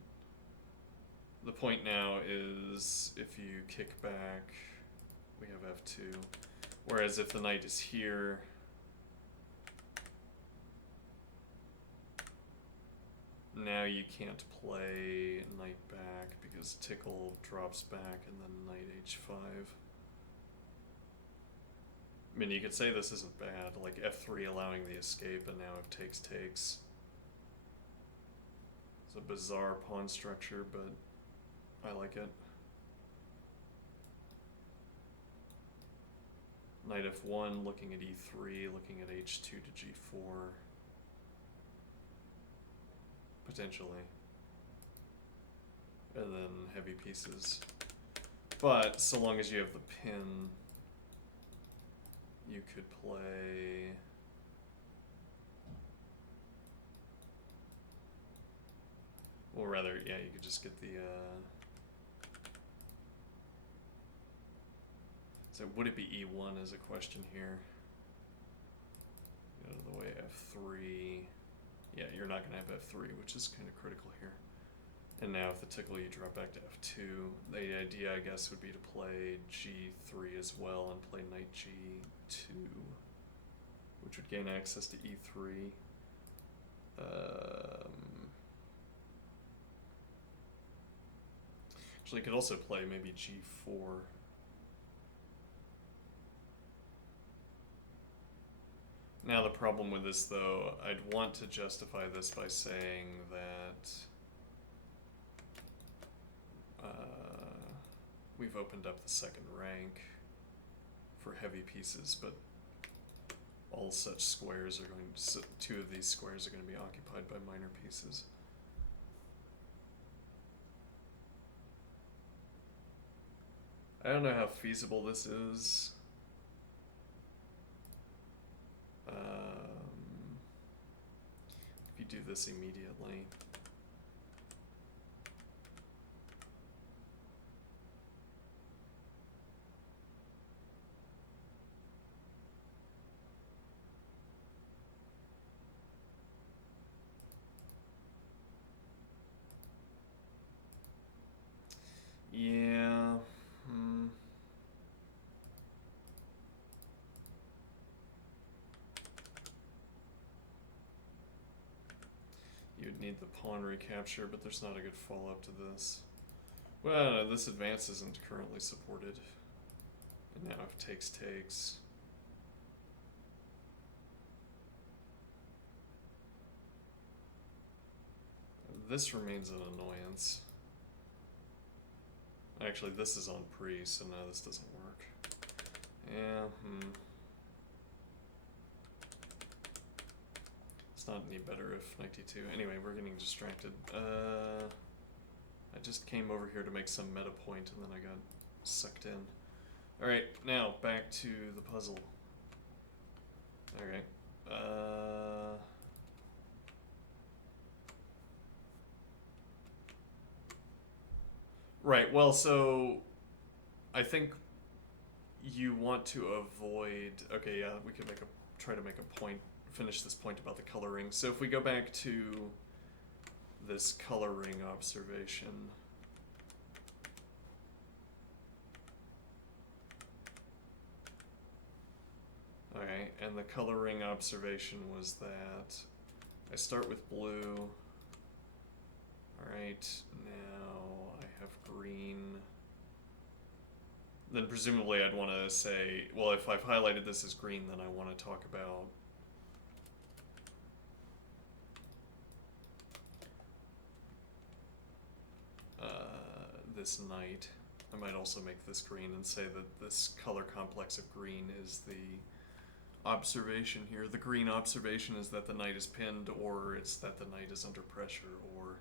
the point now is if you kick back, we have f2. Whereas if the knight is here, now you can't play knight back because tickle drops back and then knight h5. I mean, you could say this isn't bad, like f3 allowing the escape, and now if takes takes. It's a bizarre pawn structure, but I like it. Knight f1, looking at e3, looking at h2 to g4. Potentially. And then heavy pieces. But so long as you have the pin, you could play... Well, rather, yeah, you could just get the... So would it be e1 is a question here. Get out of the way, f3. Yeah, you're not going to have f3, which is kind of critical here. And now with the tickle, you drop back to f2. The idea, I guess, would be to play g3 as well and play knight g2, which would gain access to e3. Actually, you could also play maybe g4. Now the problem with this, though, I'd want to justify this by saying that we've opened up the second rank for heavy pieces, but all such squares are going to, two of these squares are going to be occupied by minor pieces. I don't know how feasible this is. If you do this immediately. Yeah. You'd need the pawn recapture, but there's not a good follow-up to this. Well, no, this advance isn't currently supported. And now if takes. This remains an annoyance. Actually, this is on pre, so no, this doesn't work. Yeah, It's not any better if knight d2. Anyway, we're getting distracted. I just came over here to make some meta point, and then I got sucked in. Alright, now back to the puzzle. Alright. Right, well, so I think you want to avoid, okay, yeah, we could try to make a point, finish this point about the coloring. So if we go back to this coloring observation, okay, and the coloring observation was that I start with blue. Alright, now I have green. Then presumably I'd want to say, well, if I've highlighted this as green, then I want to talk about this knight. I might also make this green and say that this color complex of green is the observation here. The green observation is that the knight is pinned, or it's that the knight is under pressure, or...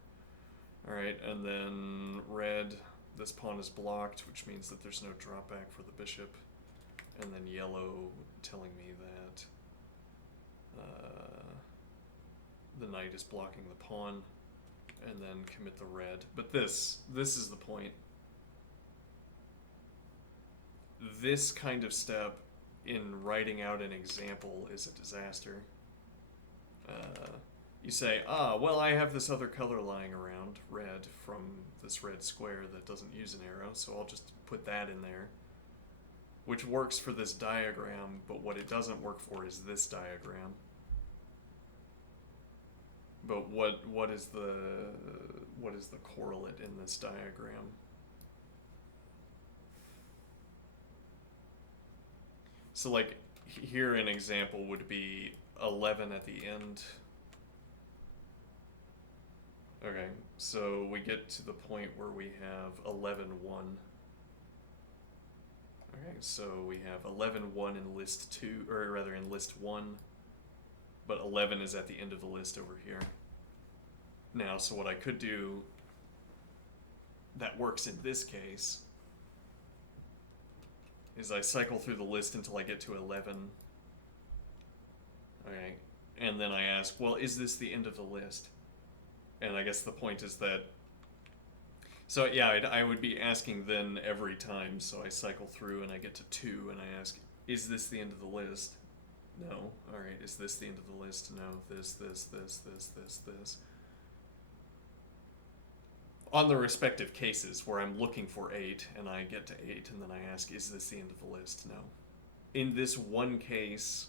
Alright, and then red, this pawn is blocked, which means that there's no drop back for the bishop. And then yellow telling me that the knight is blocking the pawn, and then commit the red. But this is the point. This kind of step in writing out an example is a disaster. You say, well, I have this other color lying around, red, from this red square that doesn't use an arrow, so I'll just put that in there. Which works for this diagram, but what it doesn't work for is this diagram. But what is the correlate in this diagram? So like here an example would be 11 at the end. Okay, so we get to the point where we have 11-1. Okay, so we have 11-1 in list 2, or rather in list 1, but 11 is at the end of the list over here. Now, so what I could do that works in this case is I cycle through the list until I get to 11. Okay, and then I ask, well, is this the end of the list? And I guess the point is that, so yeah, I would be asking then every time, so I cycle through and I get to 2 and I ask, is this the end of the list? No. Alright, is this the end of the list? No. This. On the respective cases where I'm looking for 8 and I get to 8 and then I ask, is this the end of the list? No. In this one case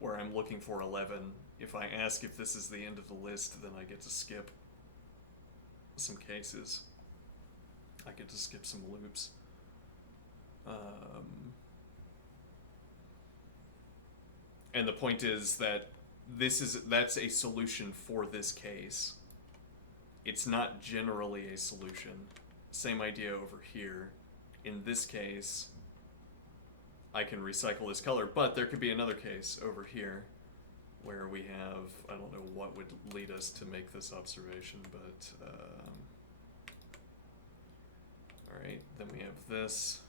where I'm looking for 11, if I ask if this is the end of the list, then I get to skip some cases. I get to skip some loops. And the point is that that's a solution for this case. It's not generally a solution. Same idea over here. In this case, I can recycle this color, but there could be another case over here where we have, I don't know what would lead us to make this observation, but alright, then we have this.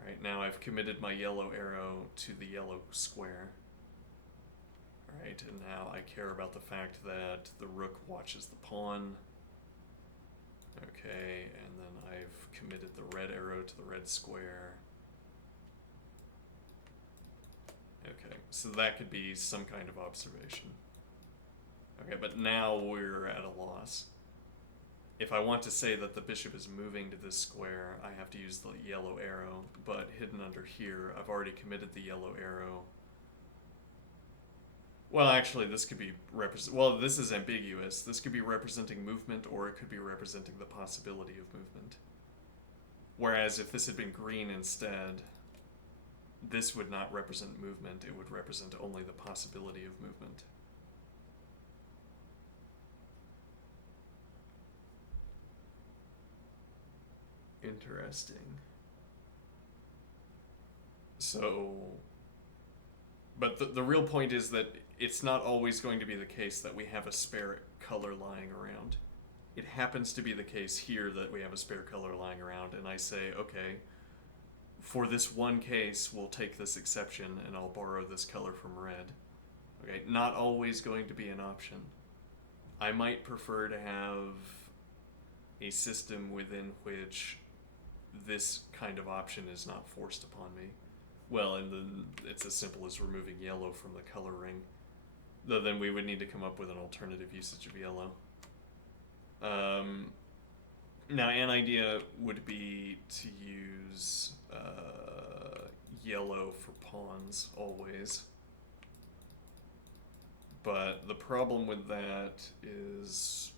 Alright, now I've committed my yellow arrow to the yellow square. Alright, and now I care about the fact that the rook watches the pawn. Okay, and then I've committed the red arrow to the red square. Okay, so that could be some kind of observation. Okay, but now we're at a loss. If I want to say that the bishop is moving to this square, I have to use the yellow arrow, but hidden under here, I've already committed the yellow arrow. Well, actually, this could be well, this is ambiguous. This could be representing movement, or it could be representing the possibility of movement. Whereas if this had been green instead, this would not represent movement. It would represent only the possibility of movement. Interesting. So, but the real point is that it's not always going to be the case that we have a spare color lying around. It happens to be the case here that we have a spare color lying around, and I say, okay, for this one case, we'll take this exception and I'll borrow this color from red. Okay, not always going to be an option. I might prefer to have a system within which this kind of option is not forced upon me. Well, and then it's as simple as removing yellow from the color ring. Though then we would need to come up with an alternative usage of yellow. Now, an idea would be to use yellow for pawns always. But the problem with that is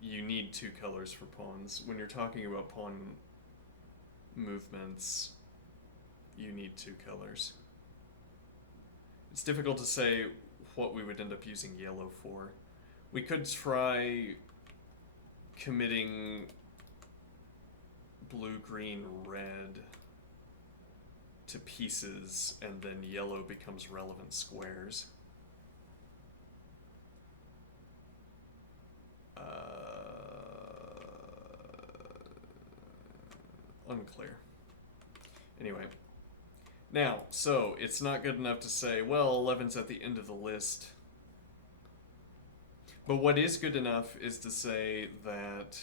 you need two colors for pawns. When you're talking about pawn movements, you need two colors. It's difficult to say what we would end up using yellow for. We could try committing blue, green, red to pieces, and then yellow becomes relevant squares. Unclear. Anyway. Now, so it's not good enough to say, well, 11's at the end of the list. But what is good enough is to say that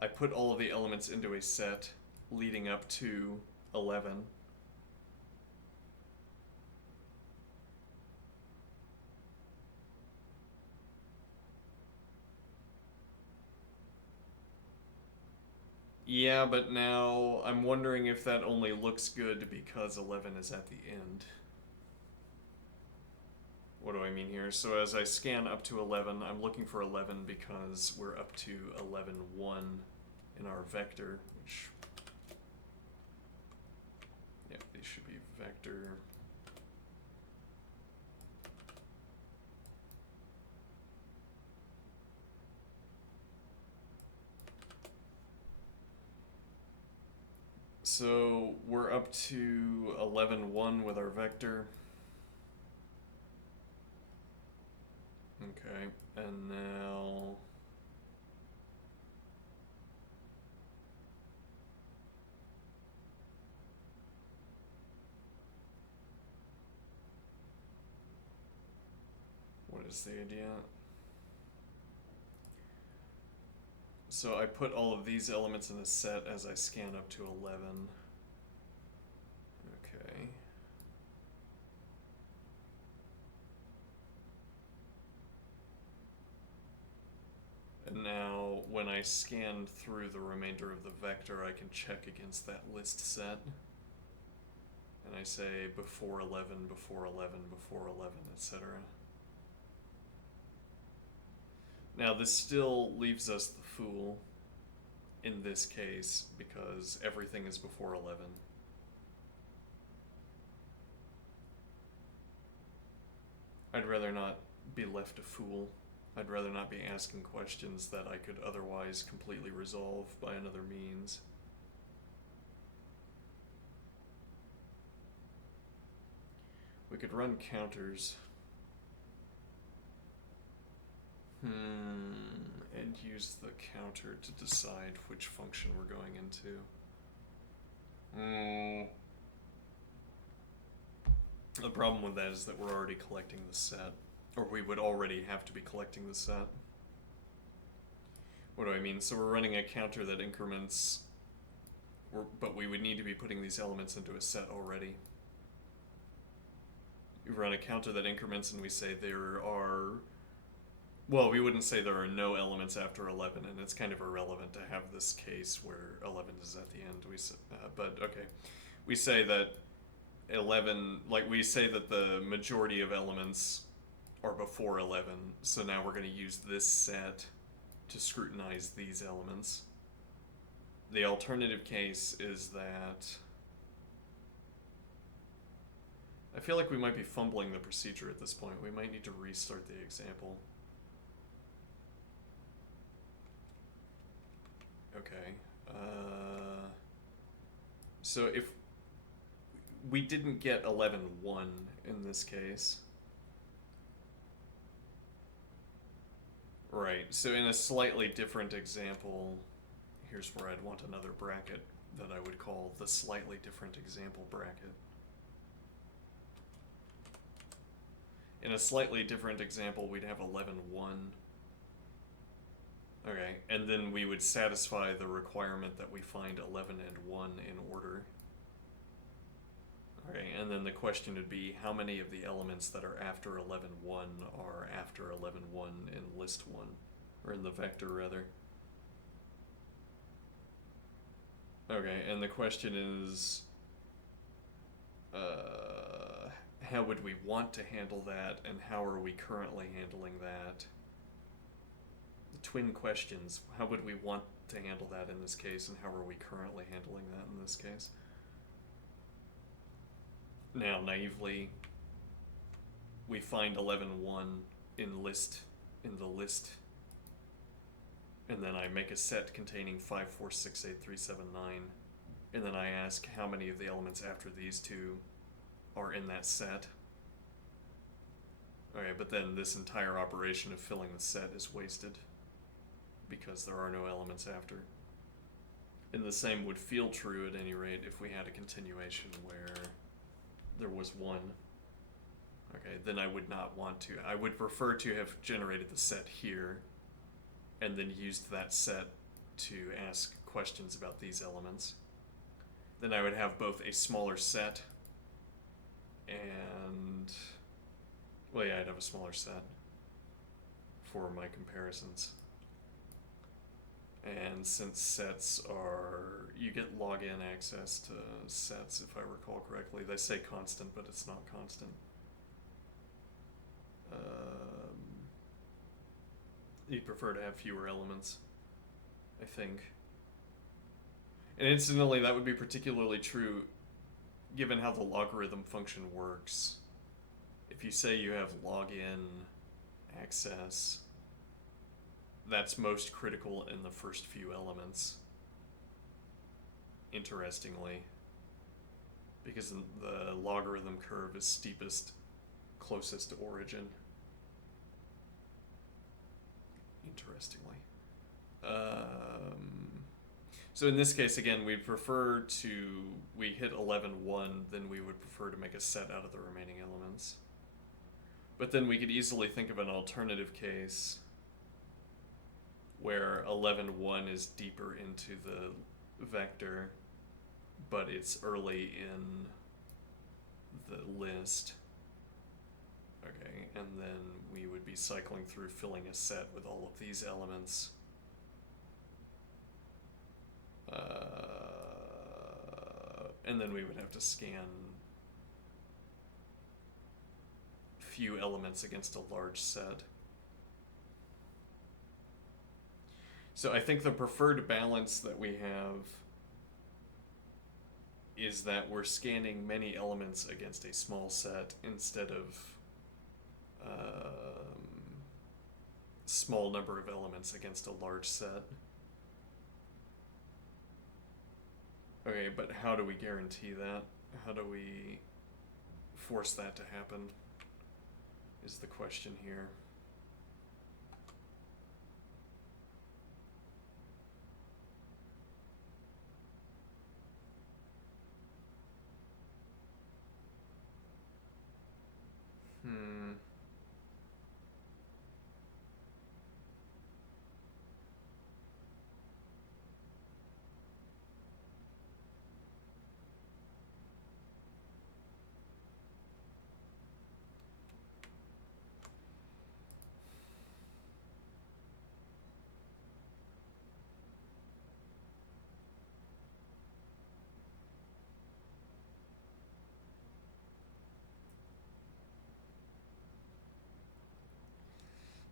I put all of the elements into a set leading up to 11. Yeah, but now I'm wondering if that only looks good because 11 is at the end. What do I mean here? So as I scan up to 11, I'm looking for 11 because we're up to 11.1 in our vector, which, yeah, these should be vector. So we're up to 11.1 with our vector. Okay, and now what is the idea? So I put all of these elements in a set as I scan up to 11. Okay. And now when I scan through the remainder of the vector, I can check against that list set. And I say before 11, before 11, before 11, etc. Now this still leaves us the fool in this case because everything is before 11. I'd rather not be left a fool. I'd rather not be asking questions that I could otherwise completely resolve by another means. We could run counters. And use the counter to decide which function we're going into. The problem with that is that we're already collecting the set. Or we would already have to be collecting the set. What do I mean? So we're running a counter that increments, but we would need to be putting these elements into a set already. We run a counter that increments and we say there are, well, we wouldn't say there are no elements after 11, and it's kind of irrelevant to have this case where 11 is at the end. But okay, we say that 11, like we say that the majority of elements are before 11, so now we're going to use this set to scrutinize these elements. The alternative case is that I feel like we might be fumbling the procedure at this point. We might need to restart the example. Okay. So if we didn't get 11-1 in this case. Right, so in a slightly different example, here's where I'd want another bracket that I would call the slightly different example bracket. In a slightly different example, we'd have 11-1. Okay, and then we would satisfy the requirement that we find 11 and 1 in order. Okay, and then the question would be how many of the elements that are after 11-1 are after 11-1 in list 1, or in the vector rather. Okay, and the question is, how would we want to handle that, and how are we currently handling that? The twin questions, how would we want to handle that in this case, and how are we currently handling that in this case? Now, naively, we find 11-1 in the list, and then I make a set containing 5, 4, 6, 8, 3, 7, 9, and then I ask how many of the elements after these two are in that set. Okay, but then this entire operation of filling the set is wasted because there are no elements after. And the same would feel true at any rate if we had a continuation where there was 1. Okay, then I would not want to. I would prefer to have generated the set here and then used that set to ask questions about these elements. Then I would have both a smaller set and, well, yeah, I'd have a smaller set for my comparisons. And since sets are, you get login access to sets, if I recall correctly. They say constant, but it's not constant. You'd prefer to have fewer elements, I think. And incidentally, that would be particularly true given how the logarithm function works. If you say you have login access, that's most critical in the first few elements, interestingly, because the logarithm curve is steepest closest to origin. Interestingly. So in this case, again, we hit 11-1, then we would prefer to make a set out of the remaining elements. But then we could easily think of an alternative case where 11-1 is deeper into the vector, but it's early in the list. Okay, and then we would be cycling through filling a set with all of these elements. And then we would have to scan few elements against a large set. So I think the preferred balance that we have is that we're scanning many elements against a small set instead of small number of elements against a large set. Okay, but how do we guarantee that? How do we force that to happen? Is the question here.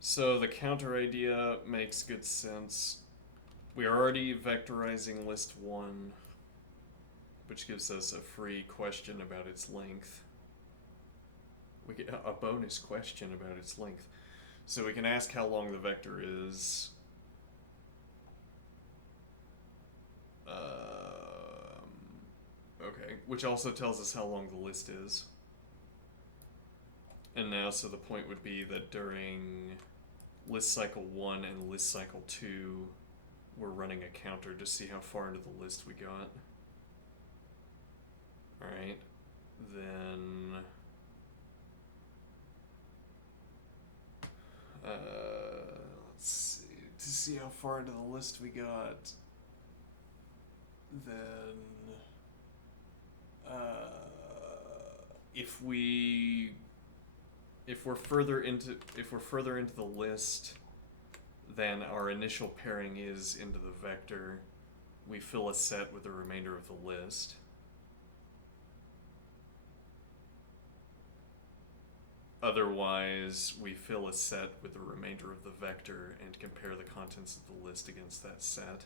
So the counter idea makes good sense. We are already vectorizing list 1, which gives us a free question about its length. We get a bonus question about its length. So we can ask how long the vector is. Okay, which also tells us how long the list is. And now, so the point would be that during list cycle 1 and list cycle 2, we're running a counter to see how far into the list we got. Alright, then let's see, to see how far into the list we got, then if we're further into the list than our initial pairing is into the vector, we fill a set with the remainder of the list. Otherwise, we fill a set with the remainder of the vector and compare the contents of the list against that set.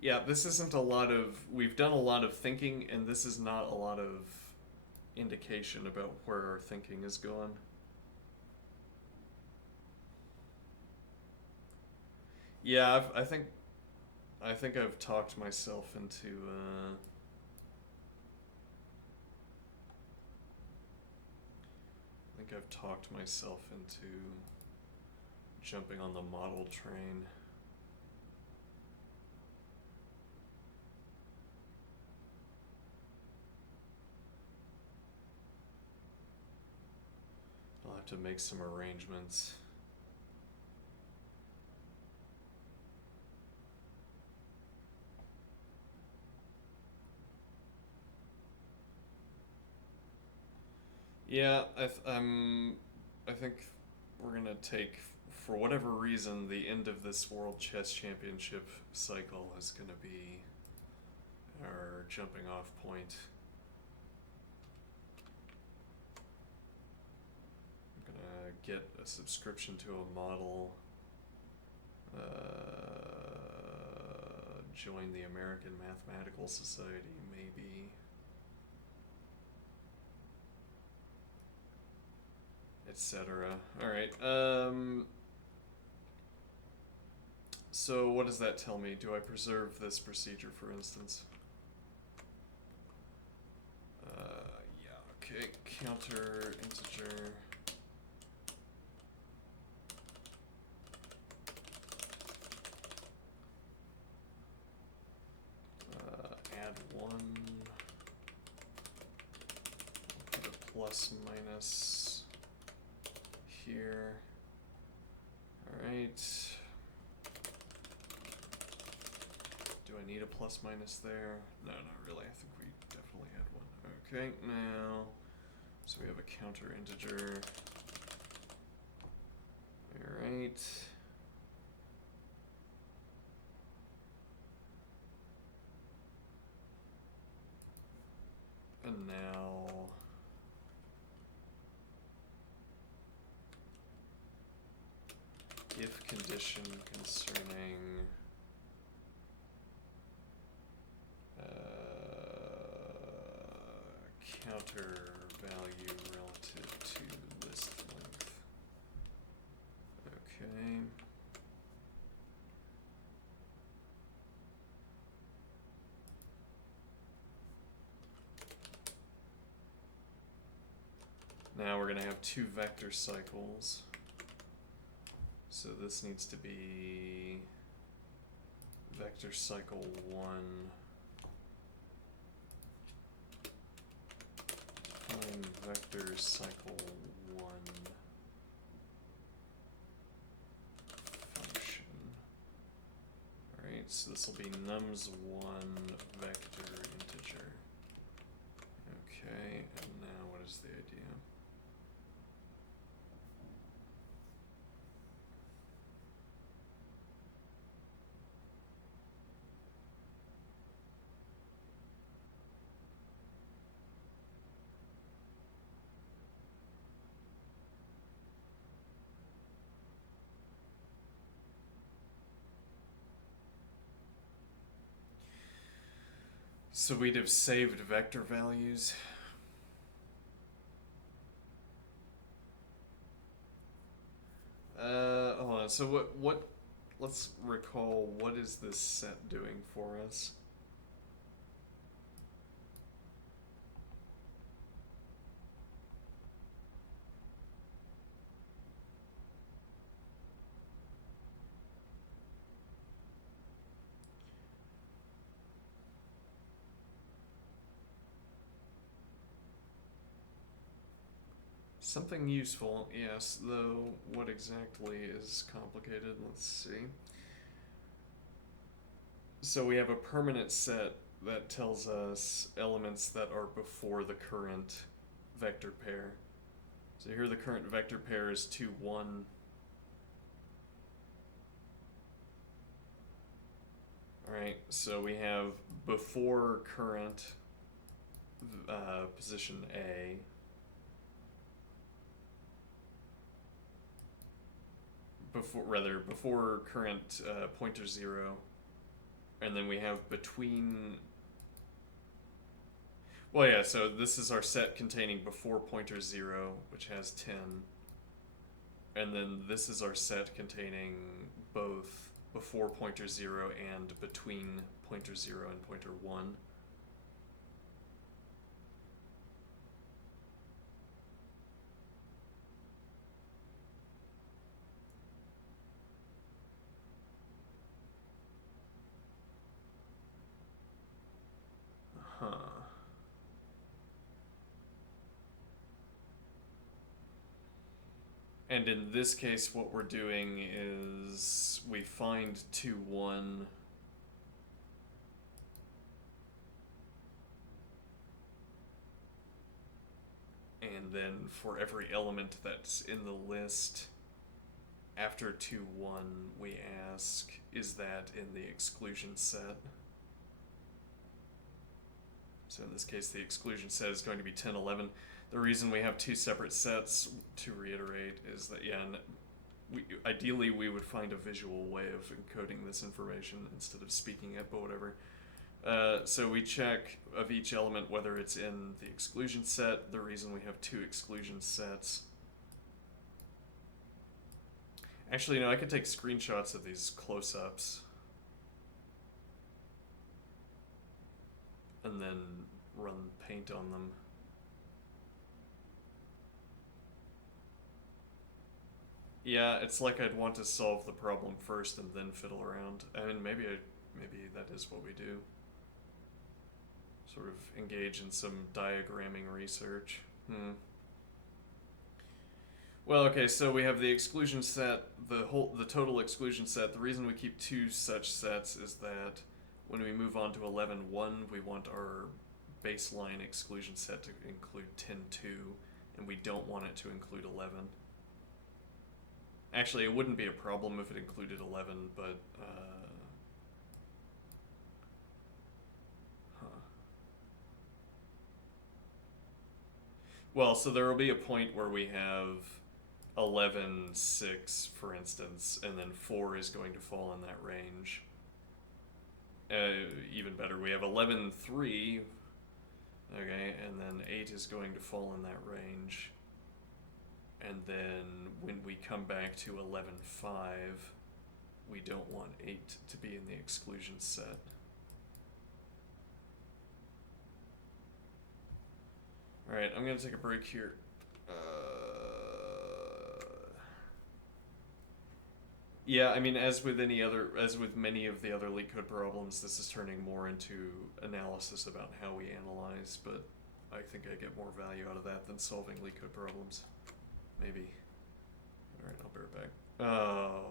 Yeah, this isn't a lot of... We've done a lot of thinking, and this is not a lot of indication about where our thinking is going. Yeah, I think I've talked myself into jumping on the model train. I'll have to make some arrangements. Yeah, I think we're gonna take, for whatever reason, the end of this World Chess Championship cycle is gonna be our jumping off point. I'm gonna get a subscription to a model, join the American Mathematical Society, maybe. Etc. Alright, so what does that tell me? Do I preserve this procedure, for instance? Yeah, okay, counter integer. Add 1. Put a plus minus here. Alright. Do I need a plus minus there? No, not really. I think we definitely had one. Okay, now, so we have a counter integer. Alright. And now, if condition condition concerning counter value relative to list length. Okay. Now we're going to have two vector cycles. So this needs to be vector cycle 1. Define vector cycle 1 function. Alright, so this will be nums1 vector integer. Okay, and now what is the idea? So we'd have saved vector values. Hold on. So what? Let's recall, what is this set doing for us? Something useful, yes, though what exactly is complicated? Let's see. So we have a permanent set that tells us elements that are before the current vector pair. So here the current vector pair is 2, 1. Alright, so we have before current position A. Before current pointer 0, and then we have between. Well, yeah. So this is our set containing before pointer 0, which has 10, and then this is our set containing both before pointer 0 and between pointer 0 and pointer 1. And in this case, what we're doing is we find 2, 1. And then for every element that's in the list after 2, 1, we ask, is that in the exclusion set? So in this case, the exclusion set is going to be 10, 11. The reason we have two separate sets, to reiterate, is that, yeah, ideally we would find a visual way of encoding this information instead of speaking it, but whatever. So we check of each element whether it's in the exclusion set. The reason we have two exclusion sets. Actually, no, I could take screenshots of these close-ups. And then run paint on them. Yeah, it's like I'd want to solve the problem first and then fiddle around. I mean, maybe that is what we do. Sort of engage in some diagramming research. Well, okay, so we have the exclusion set, the total exclusion set. The reason we keep two such sets is that when we move on to 11.1, we want our baseline exclusion set to include 10.2, and we don't want it to include 11. Actually, it wouldn't be a problem if it included 11, but well, so there will be a point where we have 11, 6, for instance, and then 4 is going to fall in that range. Even better, we have 11, 3, okay, and then 8 is going to fall in that range. And then when we come back to 11, 5, we don't want 8 to be in the exclusion set. Alright, I'm going to take a break here. Yeah, I mean, as with many of the other LeetCode problems, this is turning more into analysis about how we analyze, but I think I get more value out of that than solving LeetCode problems. Maybe. Alright, I'll be right back. Oh.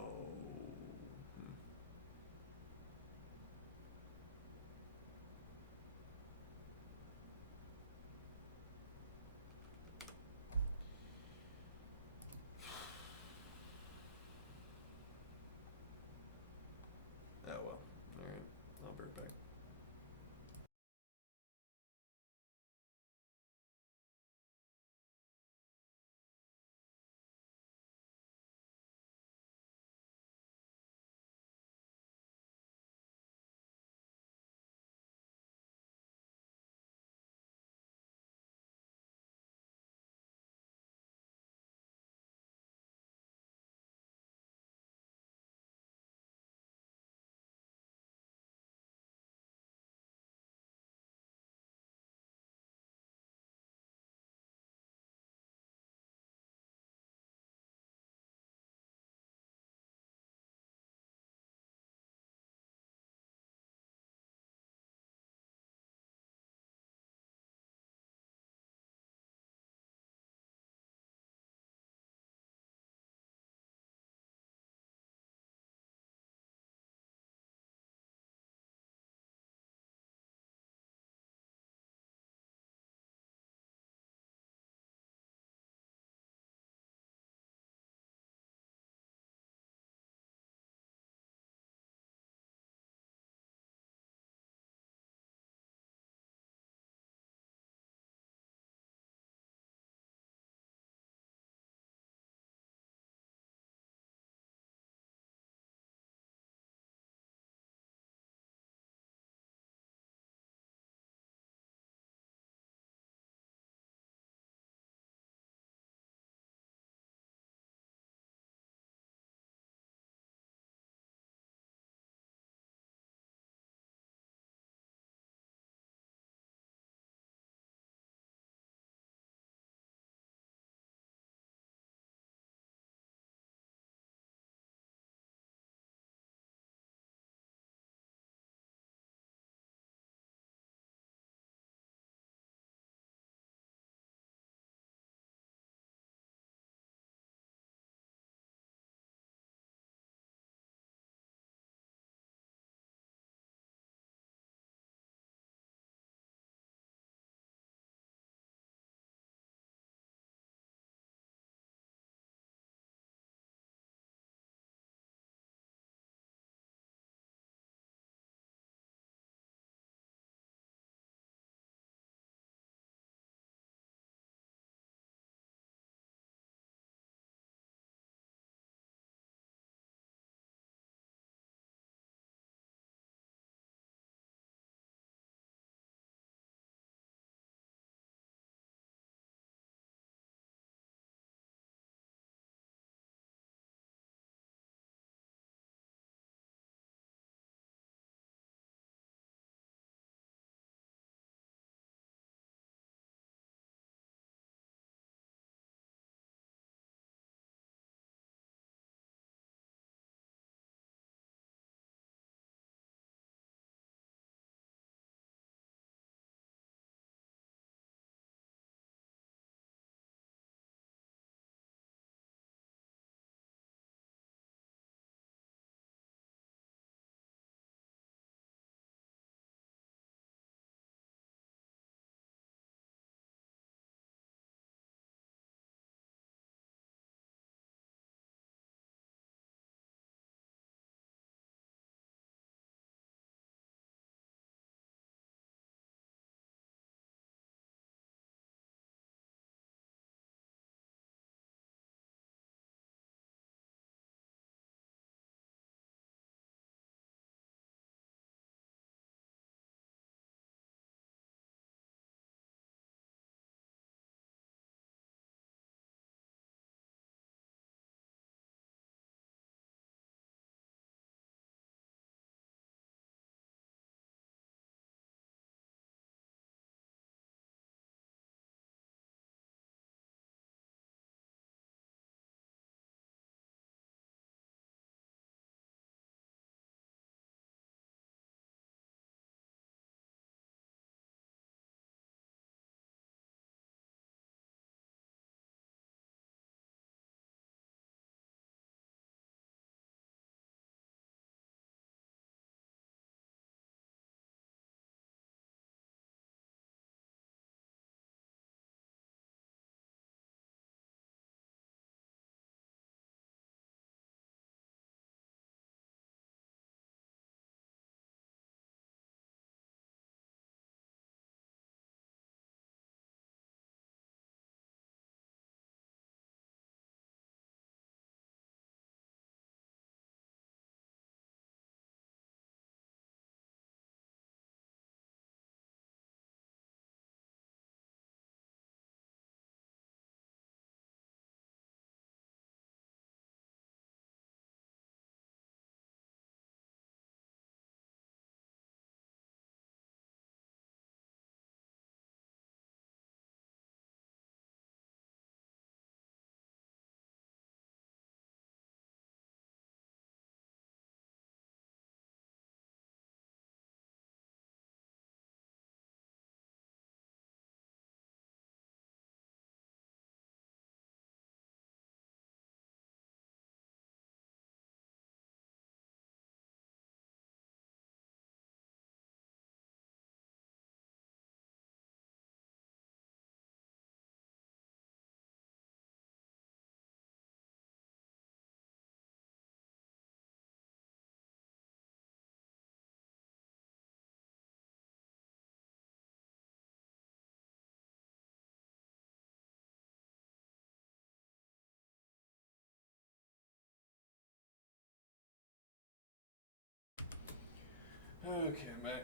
Okay, I'm back.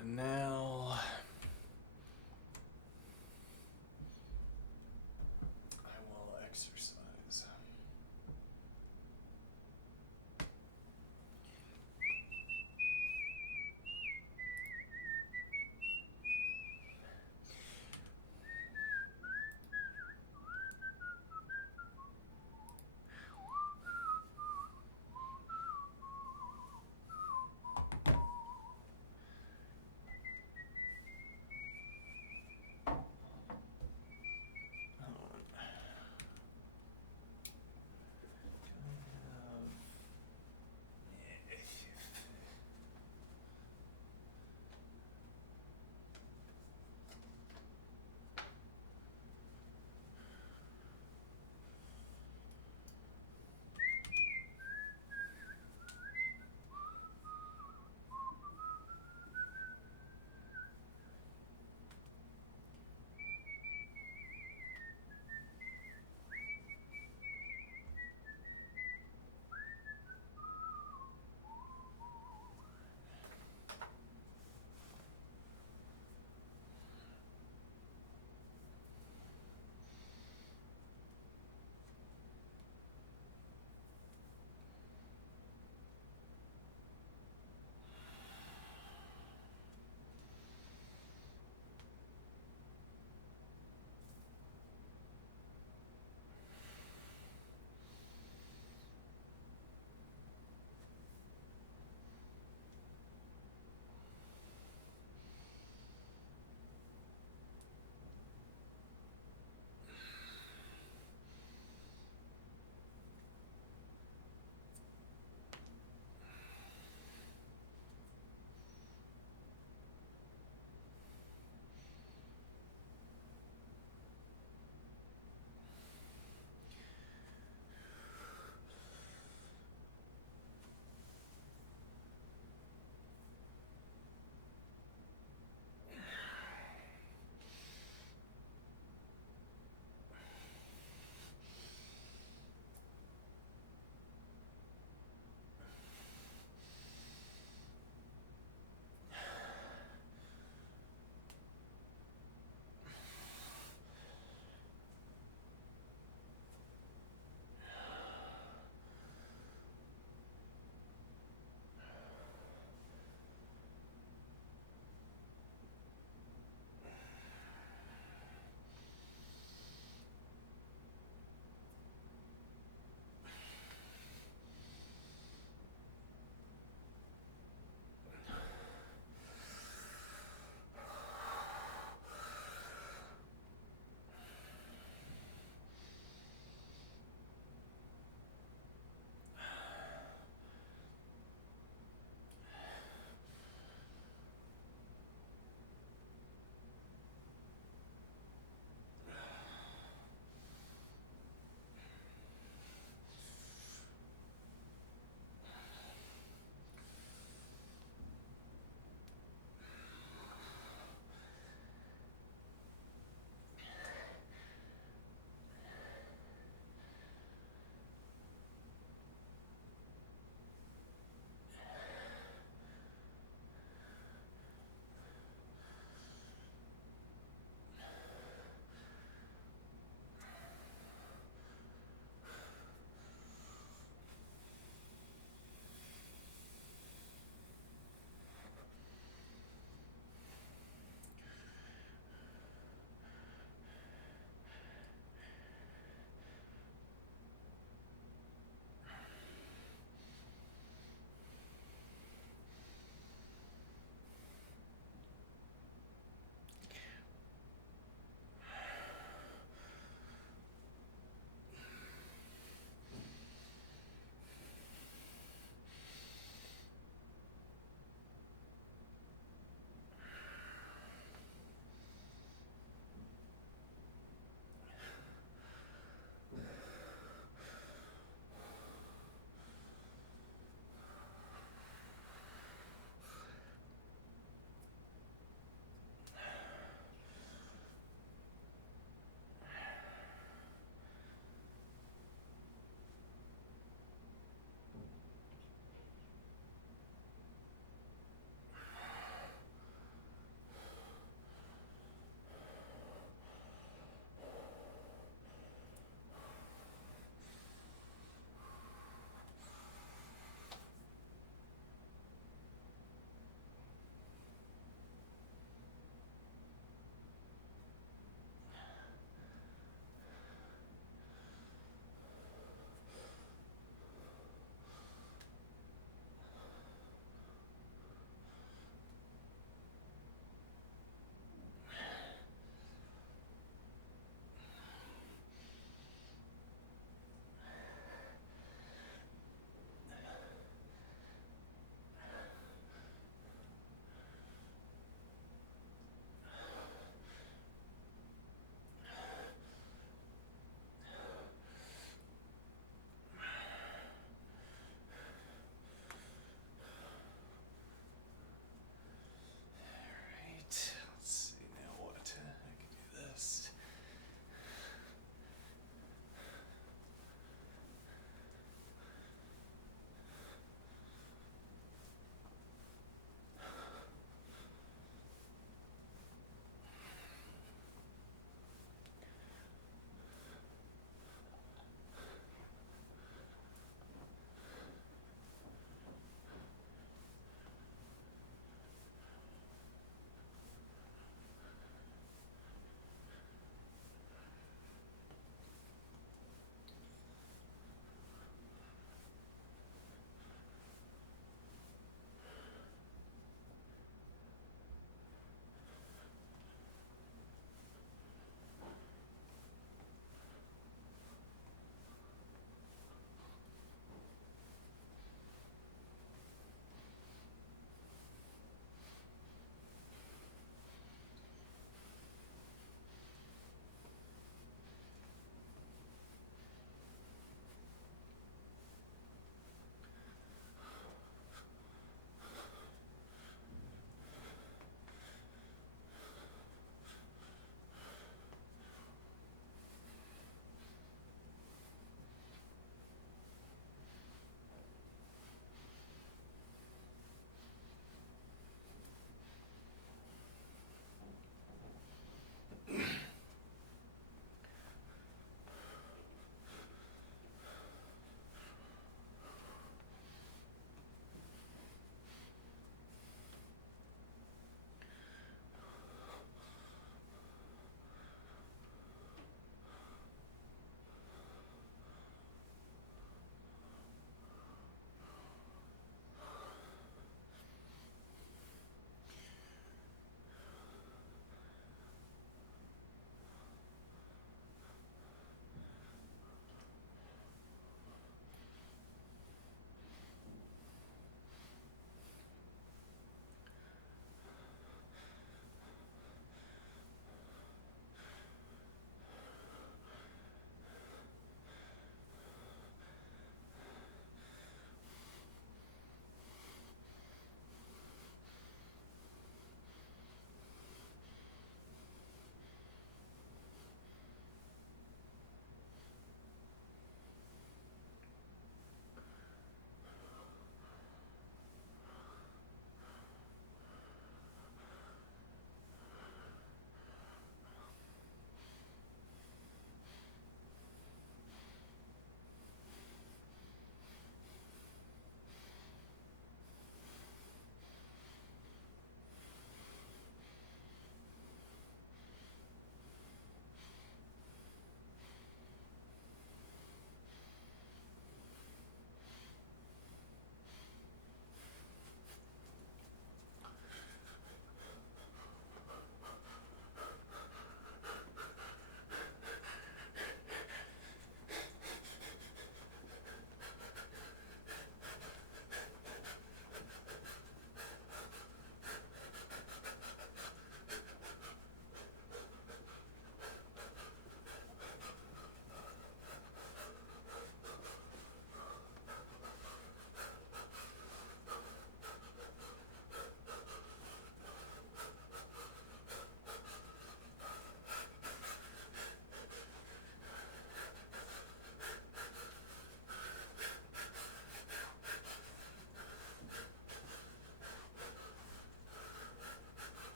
And now I will exercise.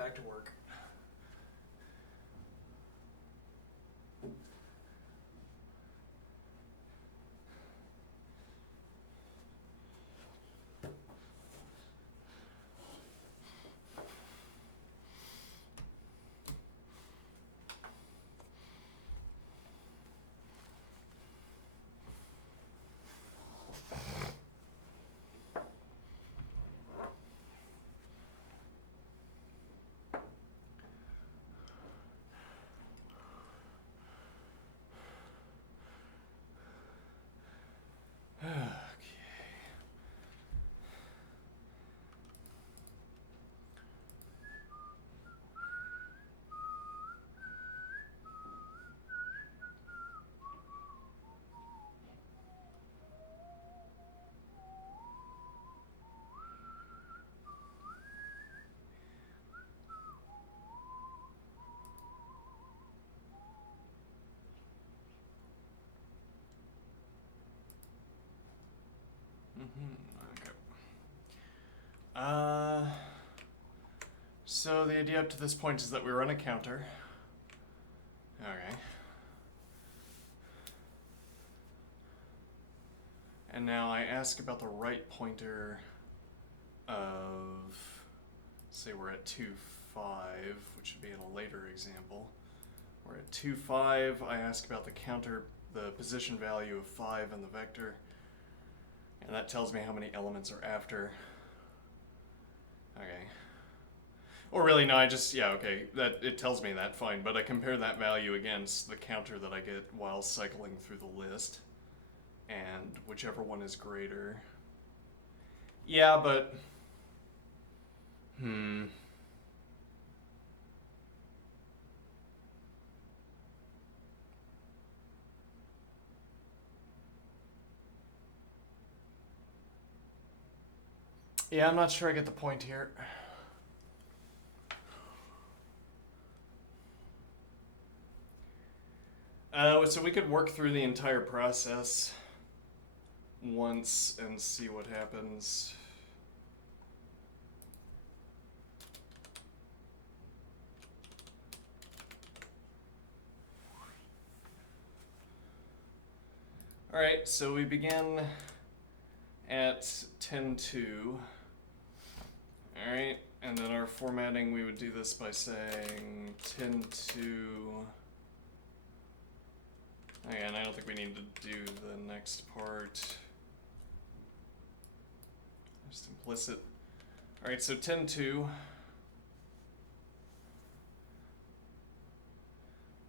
back to work. Okay. So the idea up to this point is that we run a counter. Okay. And now I ask about the right pointer of, say we're at 2, 5, which would be in a later example. We're at 2, 5, I ask about the counter, the position value of 5 in the vector. And that tells me how many elements are after. Okay. Or really, no, okay, it tells me that, fine, but I compare that value against the counter that I get while cycling through the list. And whichever one is greater. Yeah, but... Yeah, I'm not sure I get the point here. So we could work through the entire process once and see what happens. All right, so we begin at 10.2. All right, and then our formatting, we would do this by saying 10.2. Again, I don't think we need to do the next part. Just implicit. All right, so 10.2.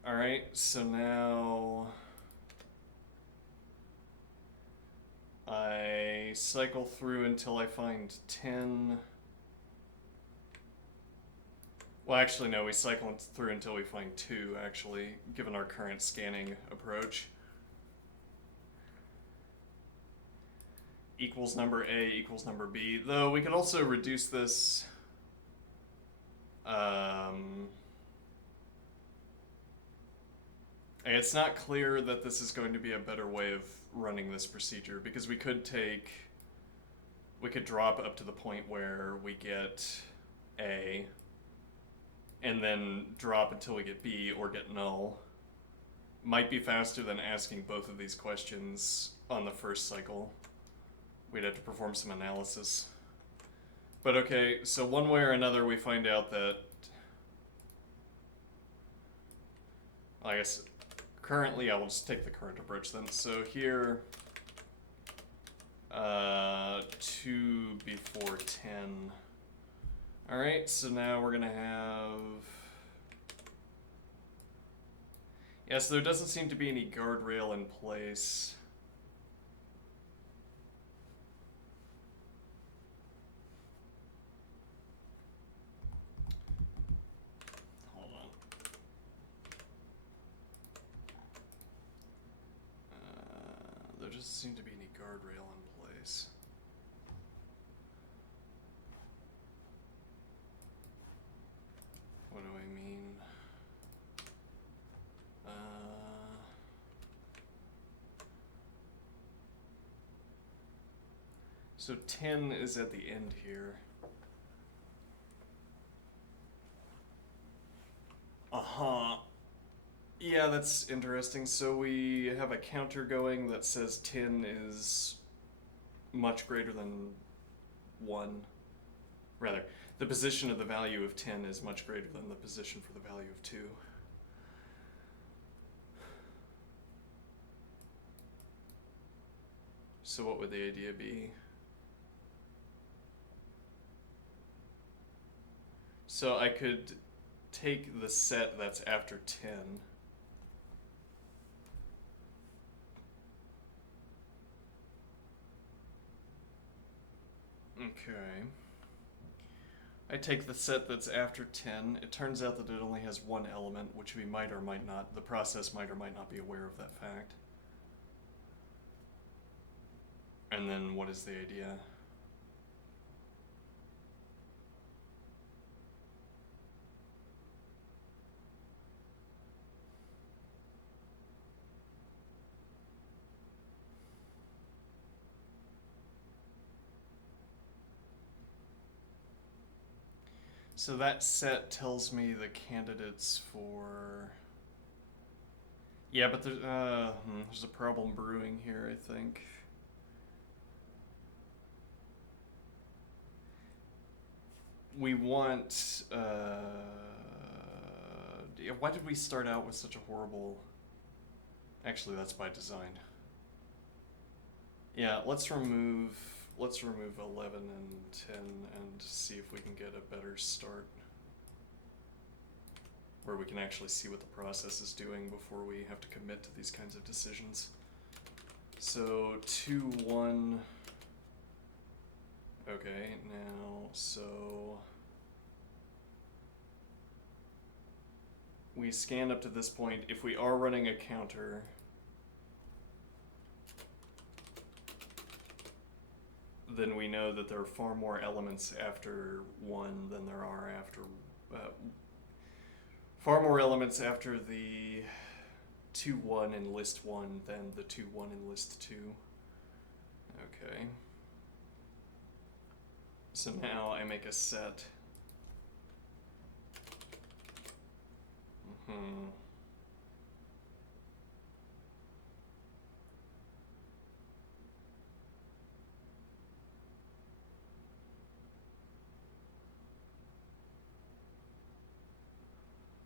All right, so now I cycle through until I find 10. Well, actually, no, we cycle through until we find 2, actually, given our current scanning approach. Equals number A equals number B. Though we could also reduce this. It's not clear that this is going to be a better way of running this procedure, because we could drop up to the point where we get A, and then drop until we get B or get null. Might be faster than asking both of these questions on the first cycle. We'd have to perform some analysis. But okay, so one way or another we find out that, I guess currently I will just take the current approach then. So here, 2 before 10. All right, so now we're gonna have, yes, there doesn't seem to be any guardrail in place. Hold on. There doesn't seem to be any guardrail in place. What do I mean? So 10 is at the end here. Huh. Yeah, that's interesting. So we have a counter going that says 10 is much greater than 1. Rather, the position of the value of 10 is much greater than the position for the value of 2. So what would the idea be? So I could take the set that's after 10. Okay. I take the set that's after 10. It turns out that it only has one element, which we might or might not, the process might or might not be aware of that fact. And then what is the idea? So that set tells me the candidates for... Yeah, but there's a problem brewing here, I think. We want... why did we start out with such a horrible... Actually, that's by design. Yeah, let's remove 11 and 10 and see if we can get a better start. Where we can actually see what the process is doing before we have to commit to these kinds of decisions. So 2, 1. Okay, now, so we scan up to this point. If we are running a counter, then we know that there are far more elements after 1 than there are after... far more elements after the 2, 1 in list 1 than the 2, 1 in list 2. Okay. So now I make a set.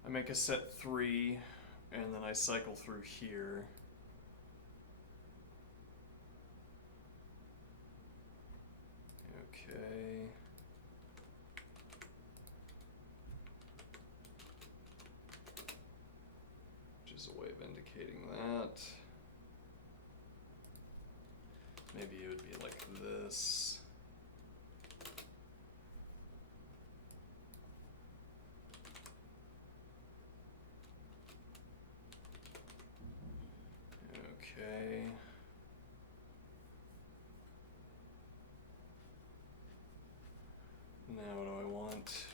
I make a set 3, and then I cycle through here. Okay. Which is a way of indicating that. Maybe it would be like this. Okay. Now what do I want?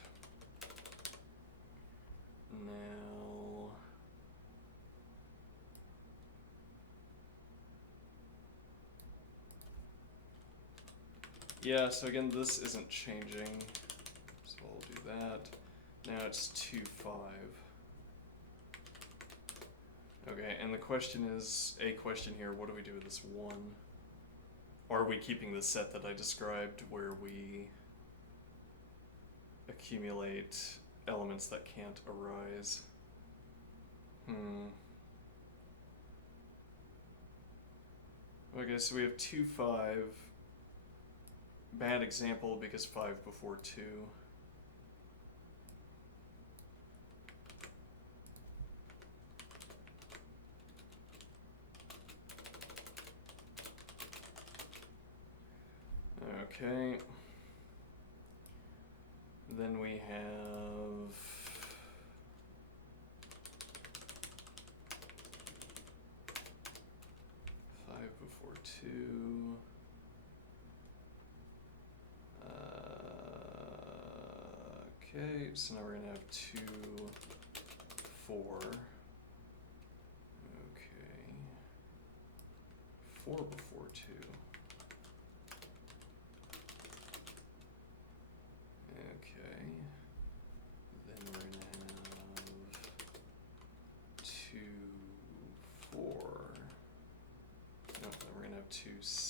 Now... Yeah, so again, this isn't changing. So I'll do that. Now it's 2, 5. Okay, and the question is, a question here, what do we do with this 1? Are we keeping the set that I described where we accumulate elements that can't arise? Okay, so we have 2, 5. Bad example because 5 before 2. Okay. Then we have... before 2. Okay, so now we're gonna have 2, 4. Okay. 4 before 2. Okay. Then we're gonna have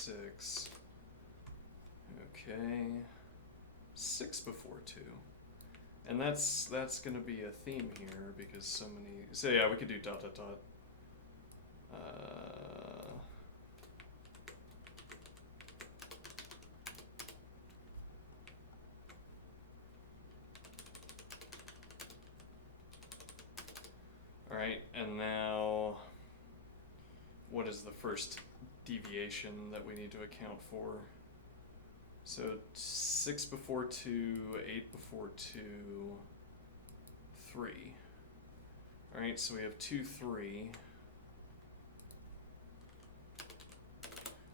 6. Okay. 6 before 2. And that's going to be a theme here because so many. So yeah, we could do dot dot dot. All right, and now what is the first deviation that we need to account for? So 6 before 2, 8 before 2, 3. All right, so we have 2, 3.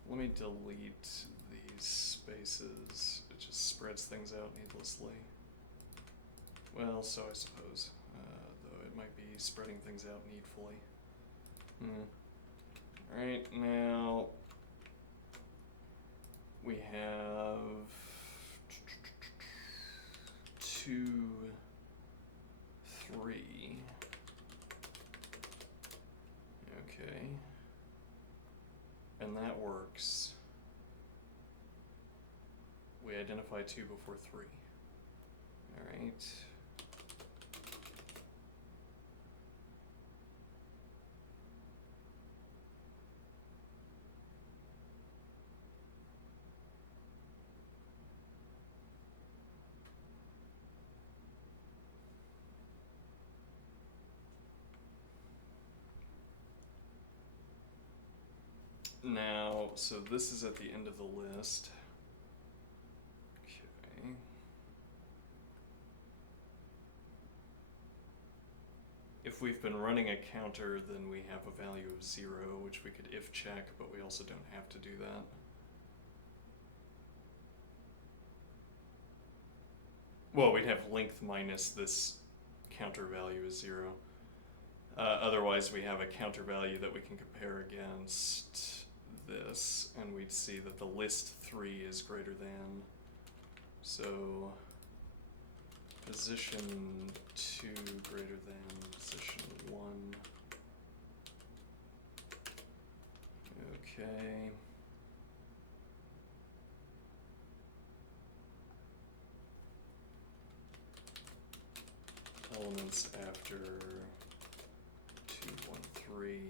Let me delete these spaces. It just spreads things out needlessly. Well, so I suppose, though it might be spreading things out needfully. All right, now we have 2, 3. Okay. And that works. We identify 2 before 3. All right. Now, so this is at the end of the list. Okay. If we've been running a counter, then we have a value of 0, which we could if check, but we also don't have to do that. Well, we'd have length minus this counter value is 0. Otherwise, we have a counter value that we can compare against this, and we'd see that the list 3 is greater than. So position 2 greater than position 1. Okay. Elements after 2, 1, 3.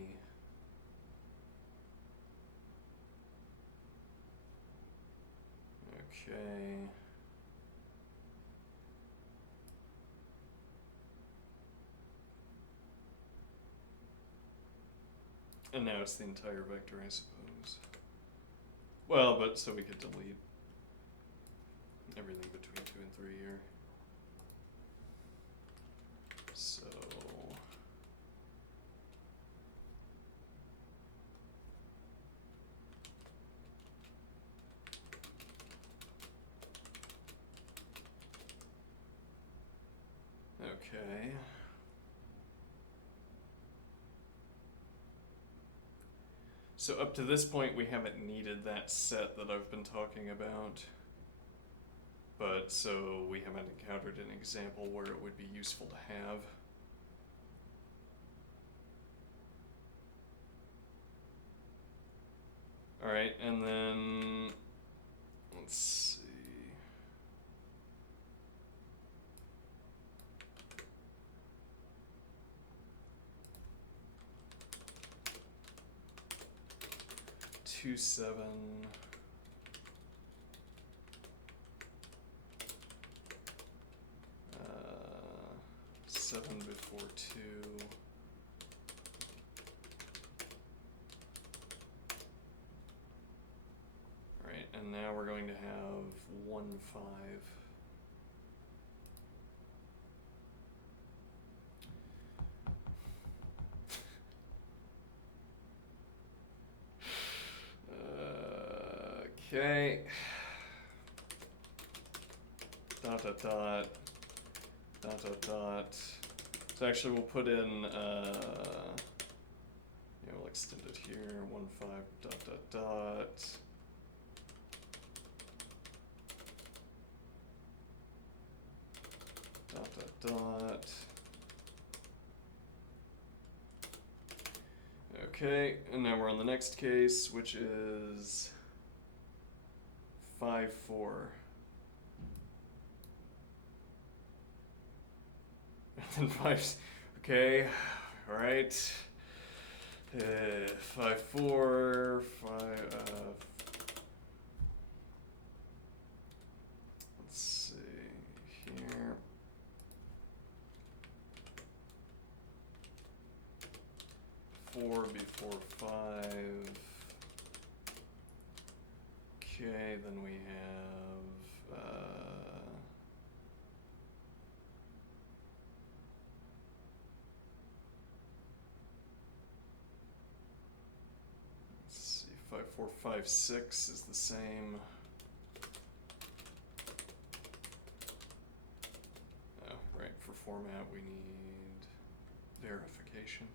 Okay. And now it's the entire vector, I suppose. Well, but so we could delete everything between 2 and 3 here. So okay. So up to this point, we haven't needed that set that I've been talking about. But so we haven't encountered an example where it would be useful to have. All right, and then let's see. Two, 7. 7 before 2. All right, and now we're going to have 1, 5. Okay. Dot dot dot. Dot dot dot. So actually we'll put in yeah, we'll extend it here. 1, 5 dot dot dot. Dot dot dot. Okay, and now we're on the next case, which is 5-4. And then 5. Okay, all right. 5-4. 5. Let's see here. Four before 5. Okay, then we have let's see, 5-4, 5-6 is the same. Oh, right, for format we need verification.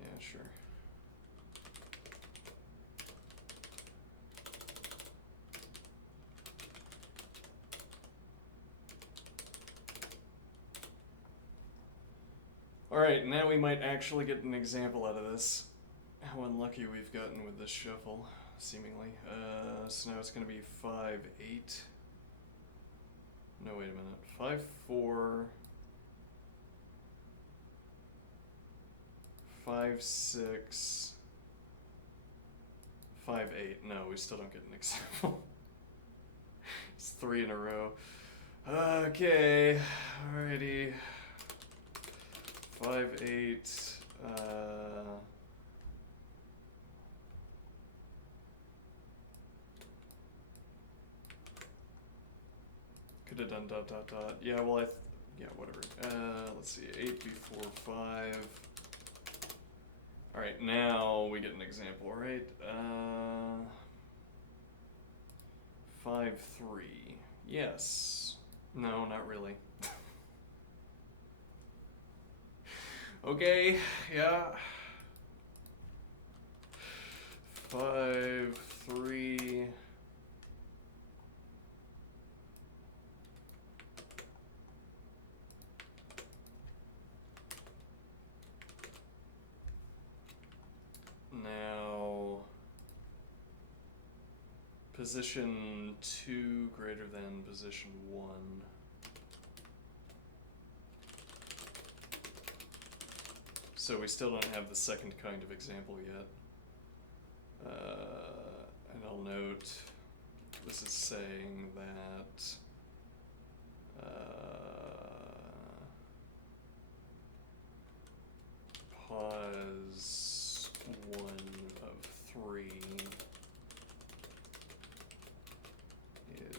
Yeah, sure. Alright, now we might actually get an example out of this. How unlucky we've gotten with this shuffle, seemingly. So now it's going to be 5-8. No, wait a minute. 5-4. 5-6. 5-8. No, we still don't get an example. It's 3 in a row. Okay, alrighty. 5-8. Could have done ... Yeah, well, yeah, whatever. Let's see. 8 before 5. Alright, now we get an example, right? 5-3. Yes. No, not really. Okay, yeah. 5-3. Now, position 2 greater than position 1. So we still don't have the second kind of example yet. And I'll note this is saying that pause 1 of 3 is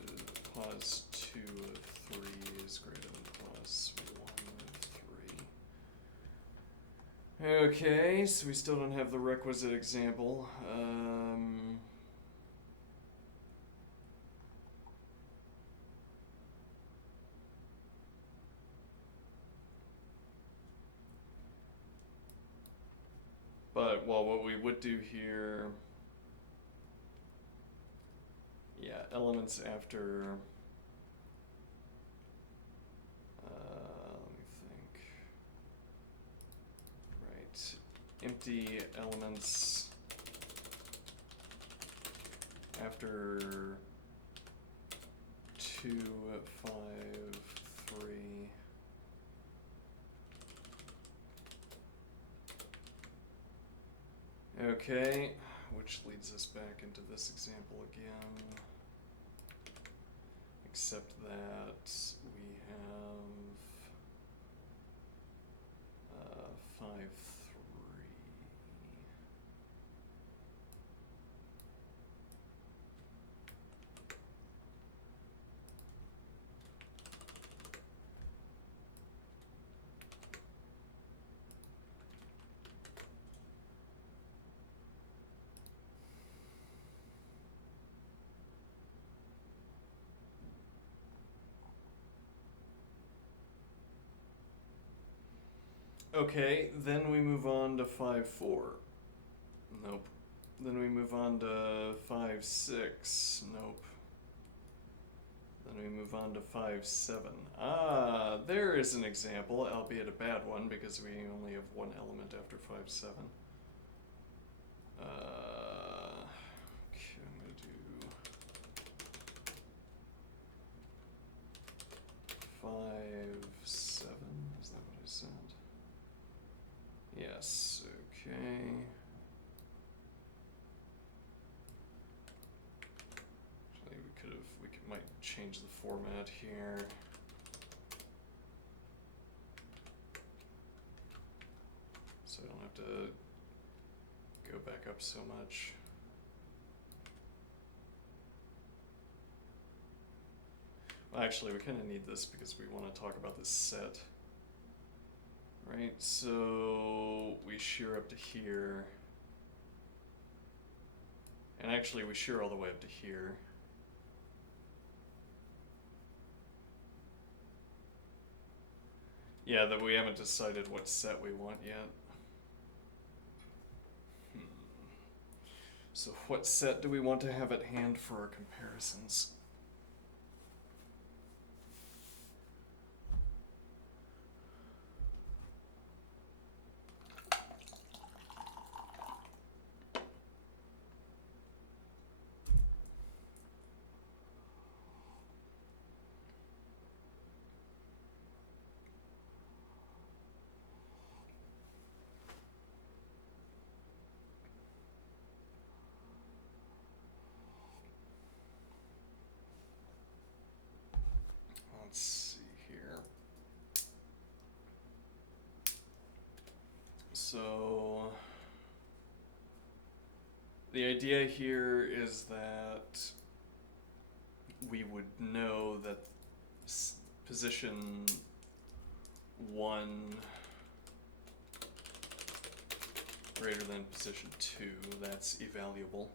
pause 2 of 3 is greater than pause 1 of 3. Okay, so we still don't have the requisite example. But, well, what we would do here, yeah, elements after, let me think, right, empty elements after 2, 5, 3, okay, which leads us back into this example again, except that we have 5-3. Okay, then we move on to 5-4. Nope. Then we move on to 5-6. Nope. Then we move on to 5-7. Ah, there is an example, albeit a bad one, because we only have one element after 5-7. Okay, I'm going to do 5-7. Is that what I said? Yes, okay. Actually, we might change the format here. So I don't have to go back up so much. Well, actually, we kind of need this because we want to talk about this set. Right, so we shear up to here. And actually, we shear all the way up to here. Yeah, that we haven't decided what set we want yet. So what set do we want to have at hand for our comparisons? Let's see here. So the idea here is that we would know that position 1 greater than position 2, that's evaluatable.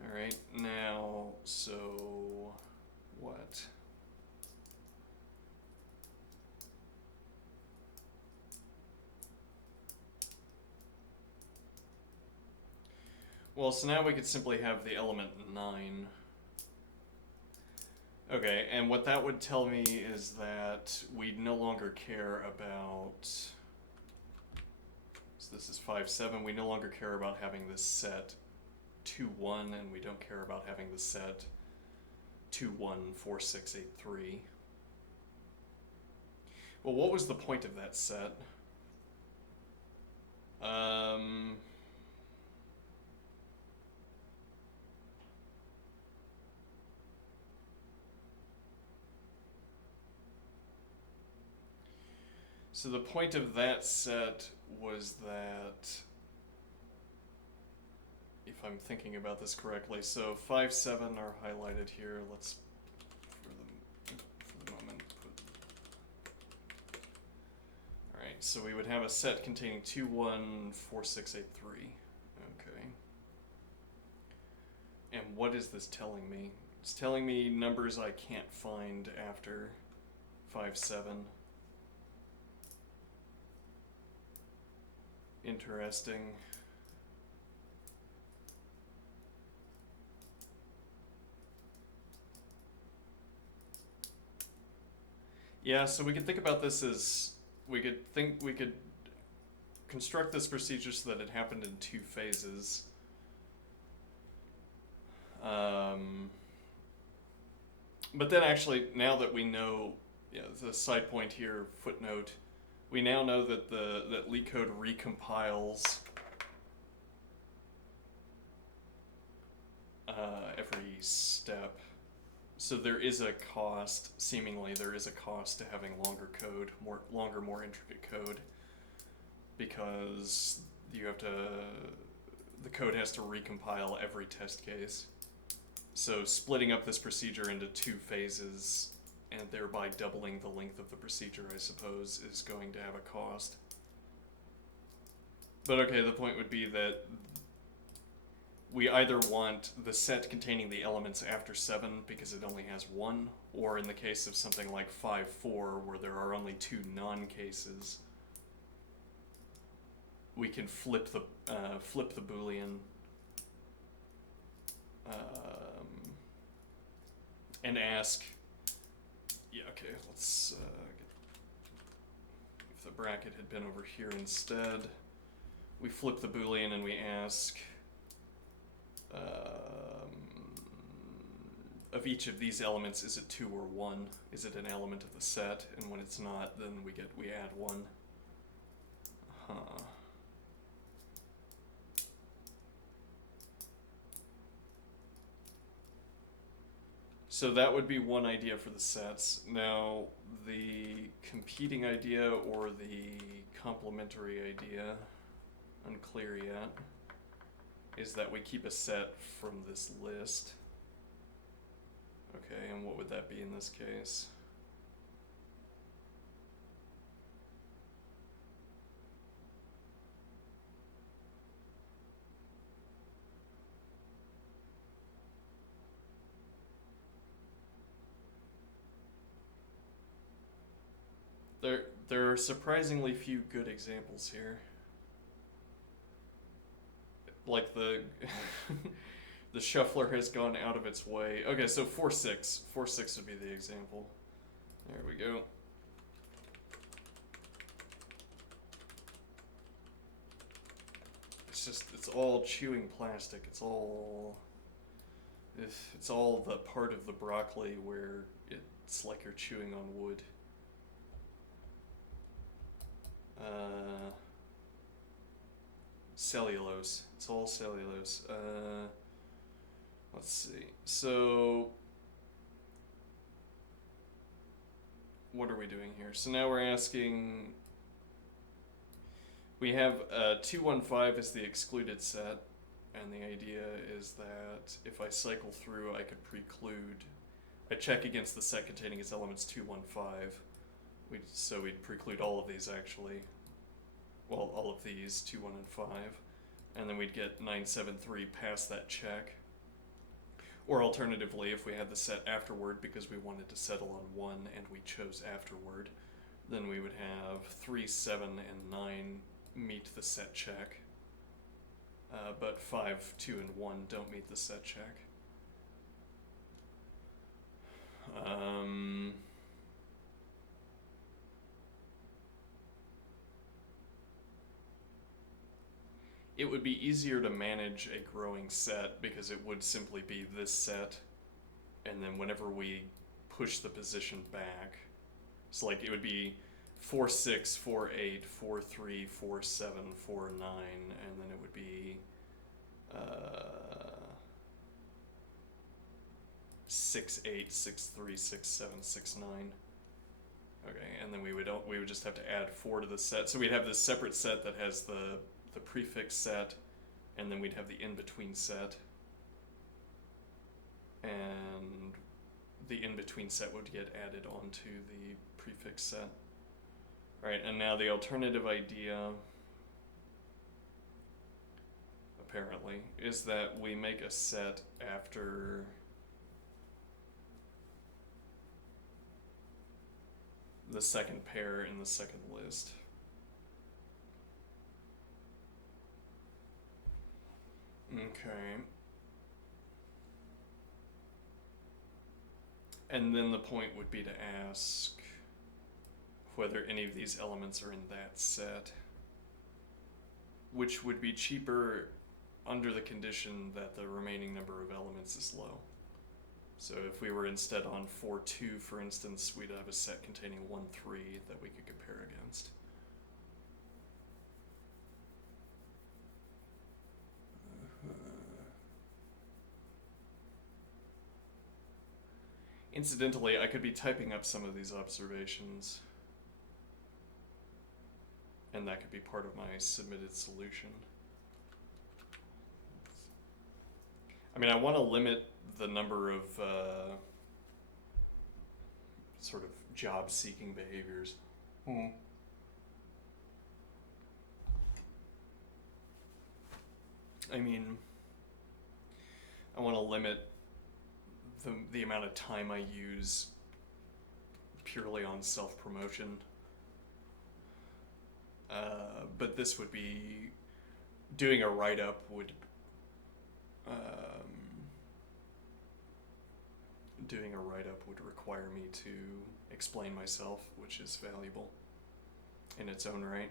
All right, now, so what? Well, so now we could simply have the element 9. Okay, and what that would tell me is that we no longer care about, so this is 5-7, we no longer care about having this set 2-1, and we don't care about having the set 2-1-4-6-8-3. Well, what was the point of that set? So the point of that set was that, if I'm thinking about this correctly, so 5-7 are highlighted here. Let's, for the moment, all right, so we would have a set containing 2-1-4-6-8-3. Okay. And what is this telling me? It's telling me numbers I can't find after 5-7. Interesting. Yeah, so we could think about this as, we could construct this procedure so that it happened in 2 phases. But then actually, now that we know, the side point here, footnote, we now know that that leetcode recompiles every step. So there is a cost, seemingly there is a cost to having longer code, more intricate code, because you have to, the code has to recompile every test case. So splitting up this procedure into 2 phases and thereby doubling the length of the procedure, I suppose, is going to have a cost. But okay, the point would be that we either want the set containing the elements after 7 because it only has 1, or in the case of something like 5-4 where there are only 2 non-cases, we can flip the Boolean and ask, yeah, okay, let's if the bracket had been over here instead, we flip the Boolean and we ask, of each of these elements, is it 2 or 1? Is it an element of the set? And when it's not, then we add 1. So that would be one idea for the sets. Now, the competing idea or the complementary idea, unclear yet, is that we keep a set from this list. Okay, and what would that be in this case? There are surprisingly few good examples here. Like the the shuffler has gone out of its way. Okay, so 4-6. 4-6 would be the example. There we go. It's all chewing plastic. It's all the part of the broccoli where it's like you're chewing on wood. Cellulose. It's all cellulose. Let's see. So, what are we doing here? So now we're asking. We have 215 as the excluded set, and the idea is that if I cycle through, I could preclude. I check against the set containing its elements 215. So we'd preclude all of these actually. Well, all of these, 2, 1, and 5. And then we'd get 973 past that check. Or alternatively, if we had the set afterward because we wanted to settle on 1 and we chose afterward, then we would have 3, 7, and 9 meet the set check. But 5, 2, and 1 don't meet the set check. It would be easier to manage a growing set because it would simply be this set, and then whenever we push the position back, so like it would be 4, 6, 4, 8, 4, 3, 4, 7, 4, 9, and then it would be 6, 8, 6, 3, 6, 7, 6, 9. Okay, and then we would just have to add 4 to the set. So we'd have this separate set that has the prefix set, and then we'd have the in-between set, and the in-between set would get added onto the prefix set. Alright, and now the alternative idea, apparently, is that we make a set after the second pair in the second list. Okay. And then the point would be to ask whether any of these elements are in that set, which would be cheaper under the condition that the remaining number of elements is low. So if we were instead on 4, 2, for instance, we'd have a set containing 1, 3 that we could compare against. Incidentally, I could be typing up some of these observations, and that could be part of my submitted solution. I mean, I want to limit the number of sort of job-seeking behaviors. I mean, I want to limit the amount of time I use purely on self-promotion. But this would be, doing a write-up would doing a write-up would require me to explain myself, which is valuable in its own right.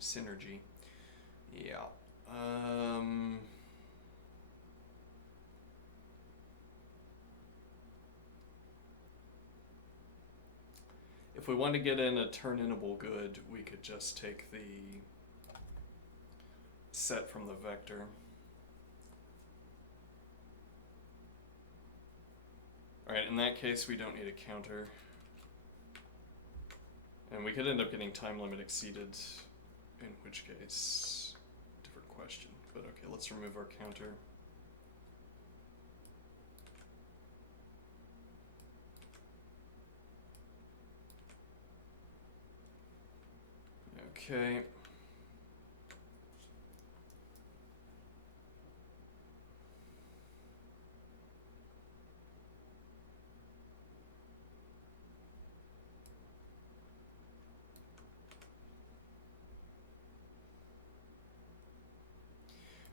Synergy. Yeah. If we want to get in a turn-inable good, we could just take the set from the vector. Alright, in that case we don't need a counter. And we could end up getting time limit exceeded, in which case, different question. But okay, let's remove our counter. Okay.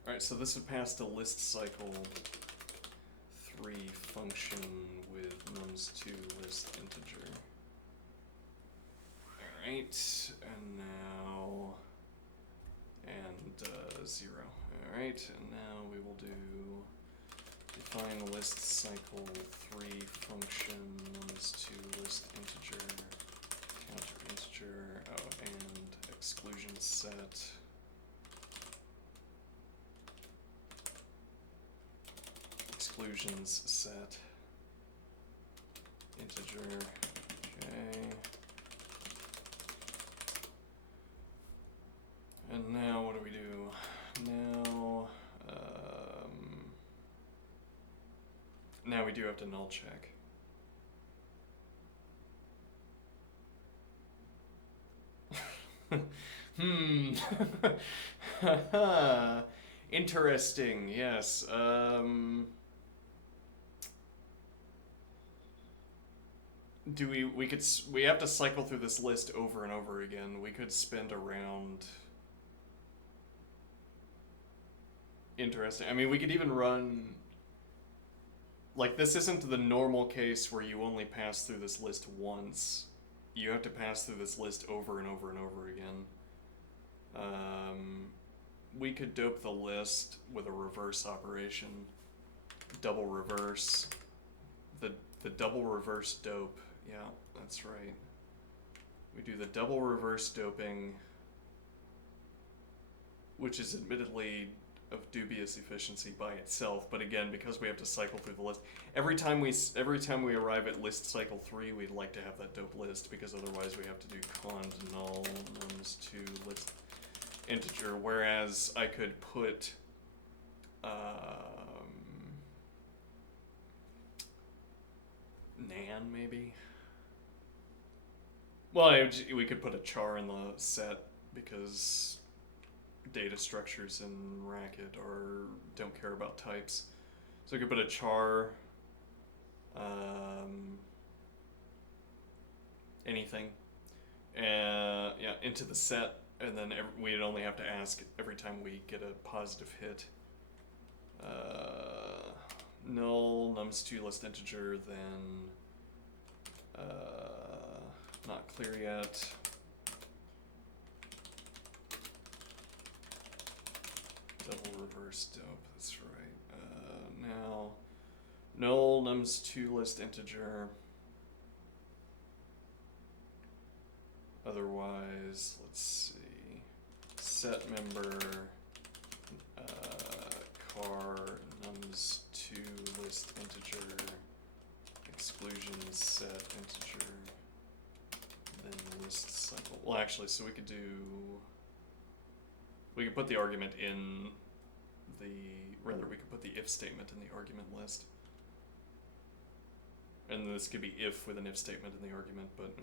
Alright, so this would pass the list cycle 3 function with nums2 list integer. Alright, and now, and 0. Alright, and now we will do define list cycle 3 function nums2 list integer, counter integer, and exclusion set. Exclusions set integer. Okay. And now what do we do? Now we do have to null check. Interesting, yes. Do we have to cycle through this list over and over again. We could spend around. Interesting. I mean, we could even run, like, this isn't the normal case where you only pass through this list once. You have to pass through this list over and over and over again. We could dope the list with a reverse operation. Double reverse. The double reverse dope. Yeah, that's right. We do the double reverse doping, which is admittedly of dubious efficiency by itself, but again, because we have to cycle through the list, every time we arrive at list cycle 3, we'd like to have that dope list, because otherwise we have to do cond null nums2 list integer, whereas I could put nan maybe. Well, we could put a char in the set, because data structures in Racket don't care about types. So we could put a char, anything, yeah, into the set, and then we'd only have to ask every time we get a positive hit. Null nums2 list integer, then not clear yet. Double reverse dope, that's right. Now, null nums2 list integer. Otherwise, let's see. Set member car nums2 list integer. Exclusion set integer. Then list cycle. Well, actually, so we could put the argument in we could put the if statement in the argument list. And this could be if with an if statement in the argument, but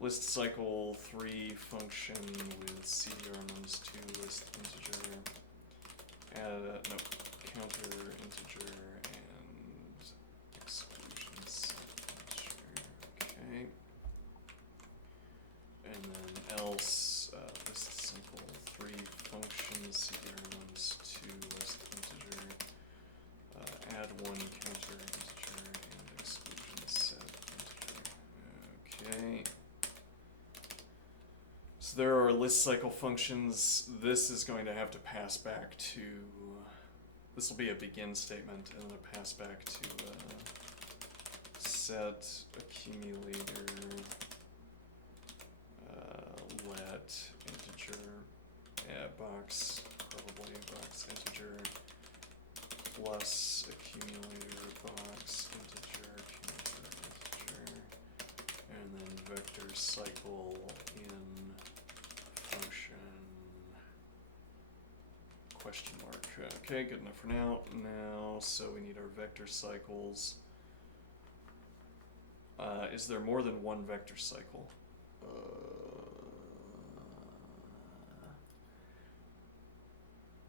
list cycle 3 function with cdr nums2 list integer. Add counter integer and exclusion set integer. Okay. And then else list cycle 3 function cdr nums2 list integer. Add one counter integer. there are list cycle functions, this is going to have to pass back to, this will be a begin statement, and then a pass back to set accumulator let integer, box, probably box integer, plus accumulator box integer, and then vector cycle in function question mark. Okay, good enough for now. Now, so we need our vector cycles. Is there more than one vector cycle?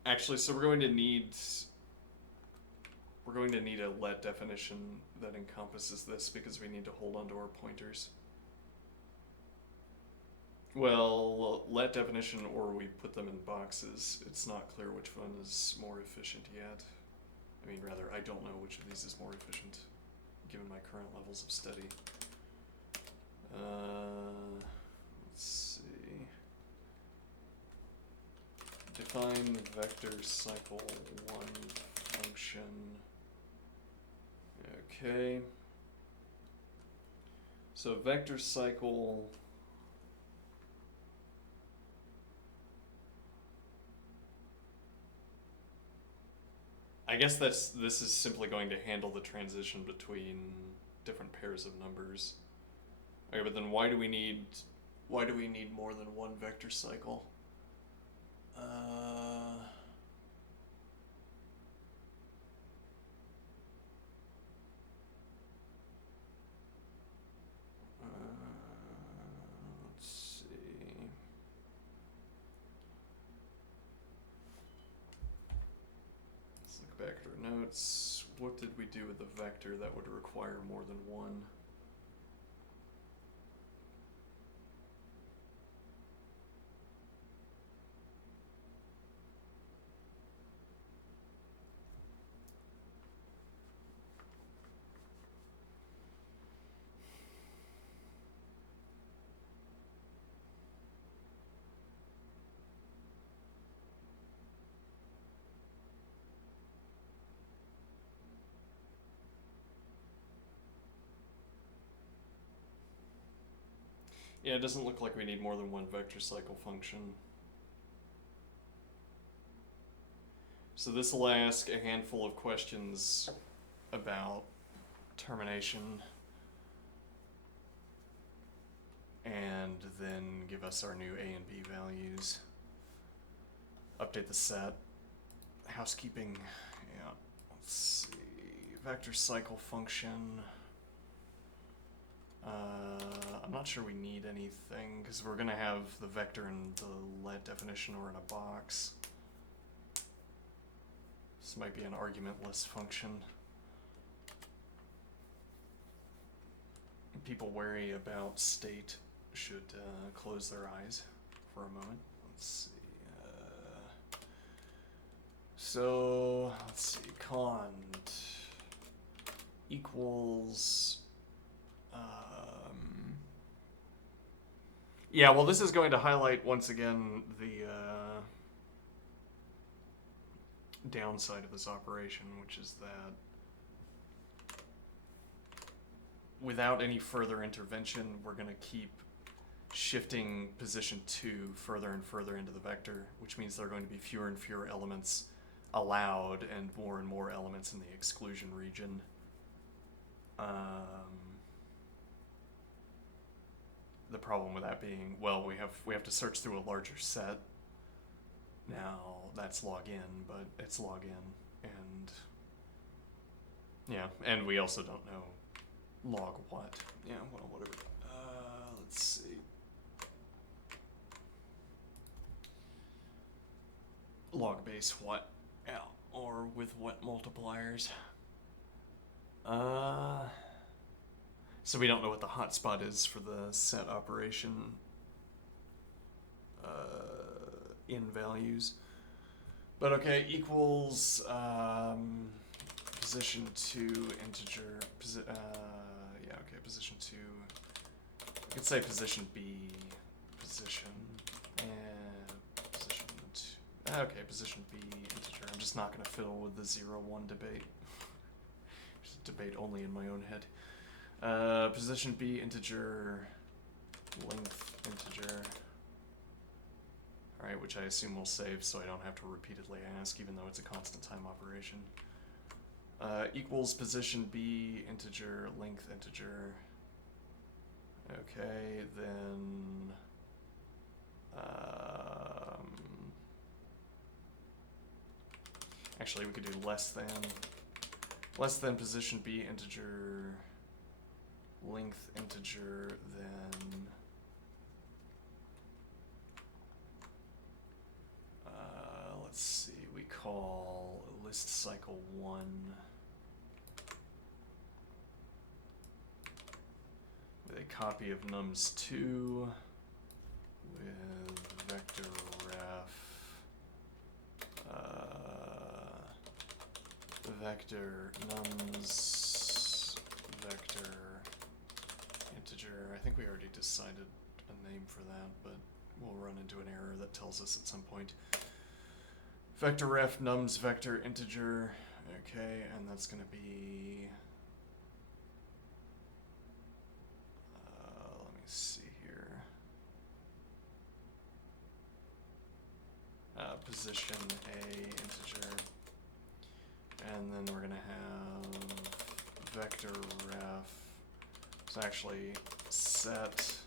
Actually, so we're going to need a let definition that encompasses this because we need to hold onto our pointers. Well, let definition or we put them in boxes. It's not clear which one is more efficient yet. I mean, rather, I don't know which of these is more efficient given my current levels of study. Let's see. Define vector cycle one function. Okay. So vector cycle. I guess this is simply going to handle the transition between different pairs of numbers. Okay, but then why do we need more than one vector cycle? Let's see. Let's look back at our notes. What did we do with the vector that would require more than one? Yeah, it doesn't look like we need more than one vector cycle function. So this will ask a handful of questions about termination and then give us our new A and B values. Update the set. Housekeeping, yeah, let's see, vector cycle function. I'm not sure we need anything because we're gonna have the vector in the let definition or in a box. This might be an argumentless function. People wary about state should close their eyes for a moment. Let's see. So let's see. Cond equals. Yeah, well, this is going to highlight once again the downside of this operation, which is that without any further intervention, we're going to keep shifting position 2 further and further into the vector, which means there are going to be fewer and fewer elements allowed and more elements in the exclusion region. The problem with that being, well, we have to search through a larger set. Now that's log in, but it's log in, and yeah, and we also don't know log what. Yeah, well, whatever. Let's see. Log base what? Yeah, or with what multipliers? So we don't know what the hotspot is for the set operation in values. But okay, equals position 2 integer. Yeah, okay, position 2. I could say position B, position And position 2. Okay, position B, integer. I'm just not going to fiddle with the 0-1 debate. Just a debate only in my own head. Position B, integer, length, integer. Alright, which I assume will save so I don't have to repeatedly ask, even though it's a constant time operation. Equals position B, integer, length, integer. Okay, then... actually, we could do less than position B, integer, length, integer, then... let's see, we call list cycle 1 with a copy of nums2 with vector ref vector nums vector integer. I think we already decided a name for that, but we'll run into an error that tells us at some point. Vector ref nums vector integer. Okay, and that's going to be... let me see here. Position A integer. And then we're going to have vector ref. So actually set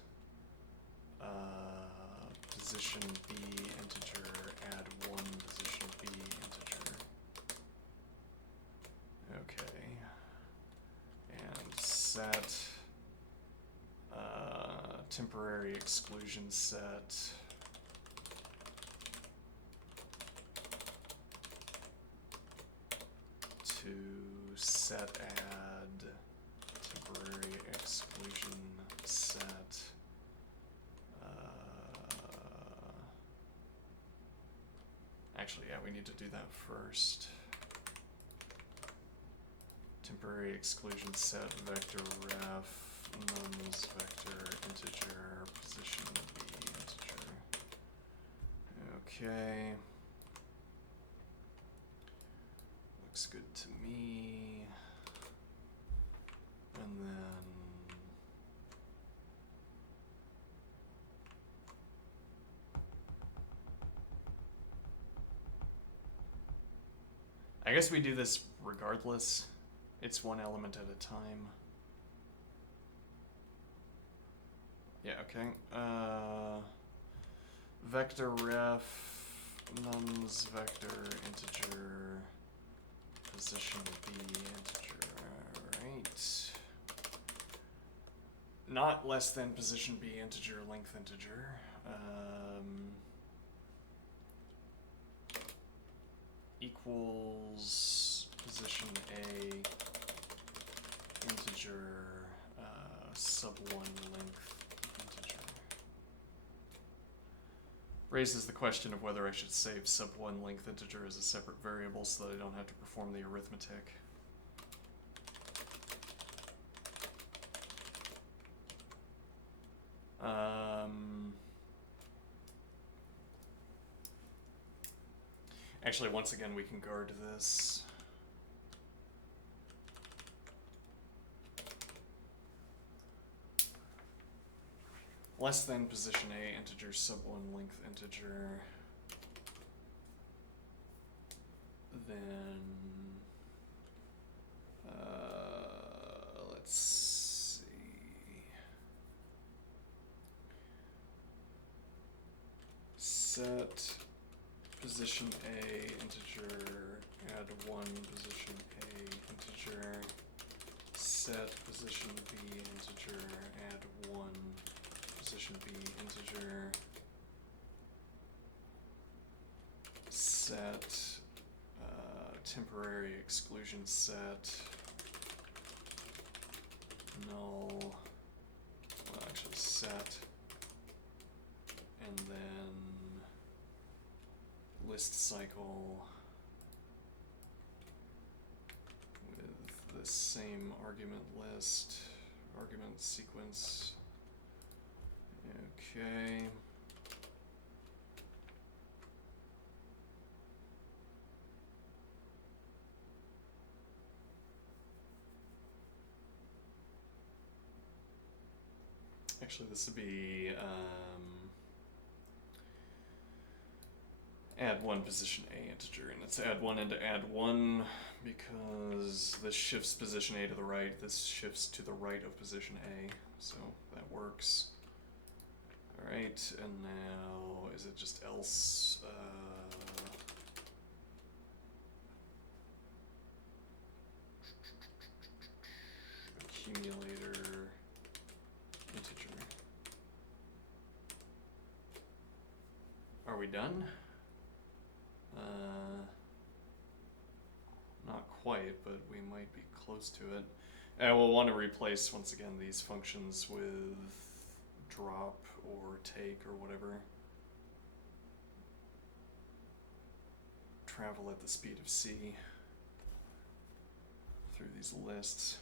position B integer, add 1 position B integer. Okay. And set temporary exclusion set to set add temporary exclusion set actually, yeah, we need to do that first. Temporary exclusion set vector ref nums vector integer position B integer. Okay. Looks good to me. And then I guess we do this regardless. It's one element at a time. Yeah, okay. Vector ref nums vector integer position B integer. Alright. Not less than position B integer length integer. Equals position A integer sub 1 length integer. Raises the question of whether I should save sub 1 length integer as a separate variable so that I don't have to perform the arithmetic. Actually, once again, we can guard this. Less than position A integer sub 1 length integer. Then let's see. Set position A integer, add 1 position A integer, set position B integer, add 1 position B integer, set temporary exclusion set, null, well actually set, and then list cycle with the same argument list, argument sequence. Okay. Actually, this would be add one position A integer, and it's add one into add one because this shifts position A to the right, this shifts to the right of position A, so that works. Alright, and now, is it just else? Accumulator integer. Are we done? Not quite, but we might be close to it. And we'll want to replace, once again, these functions with drop or take or whatever. Travel at the speed of C through these lists.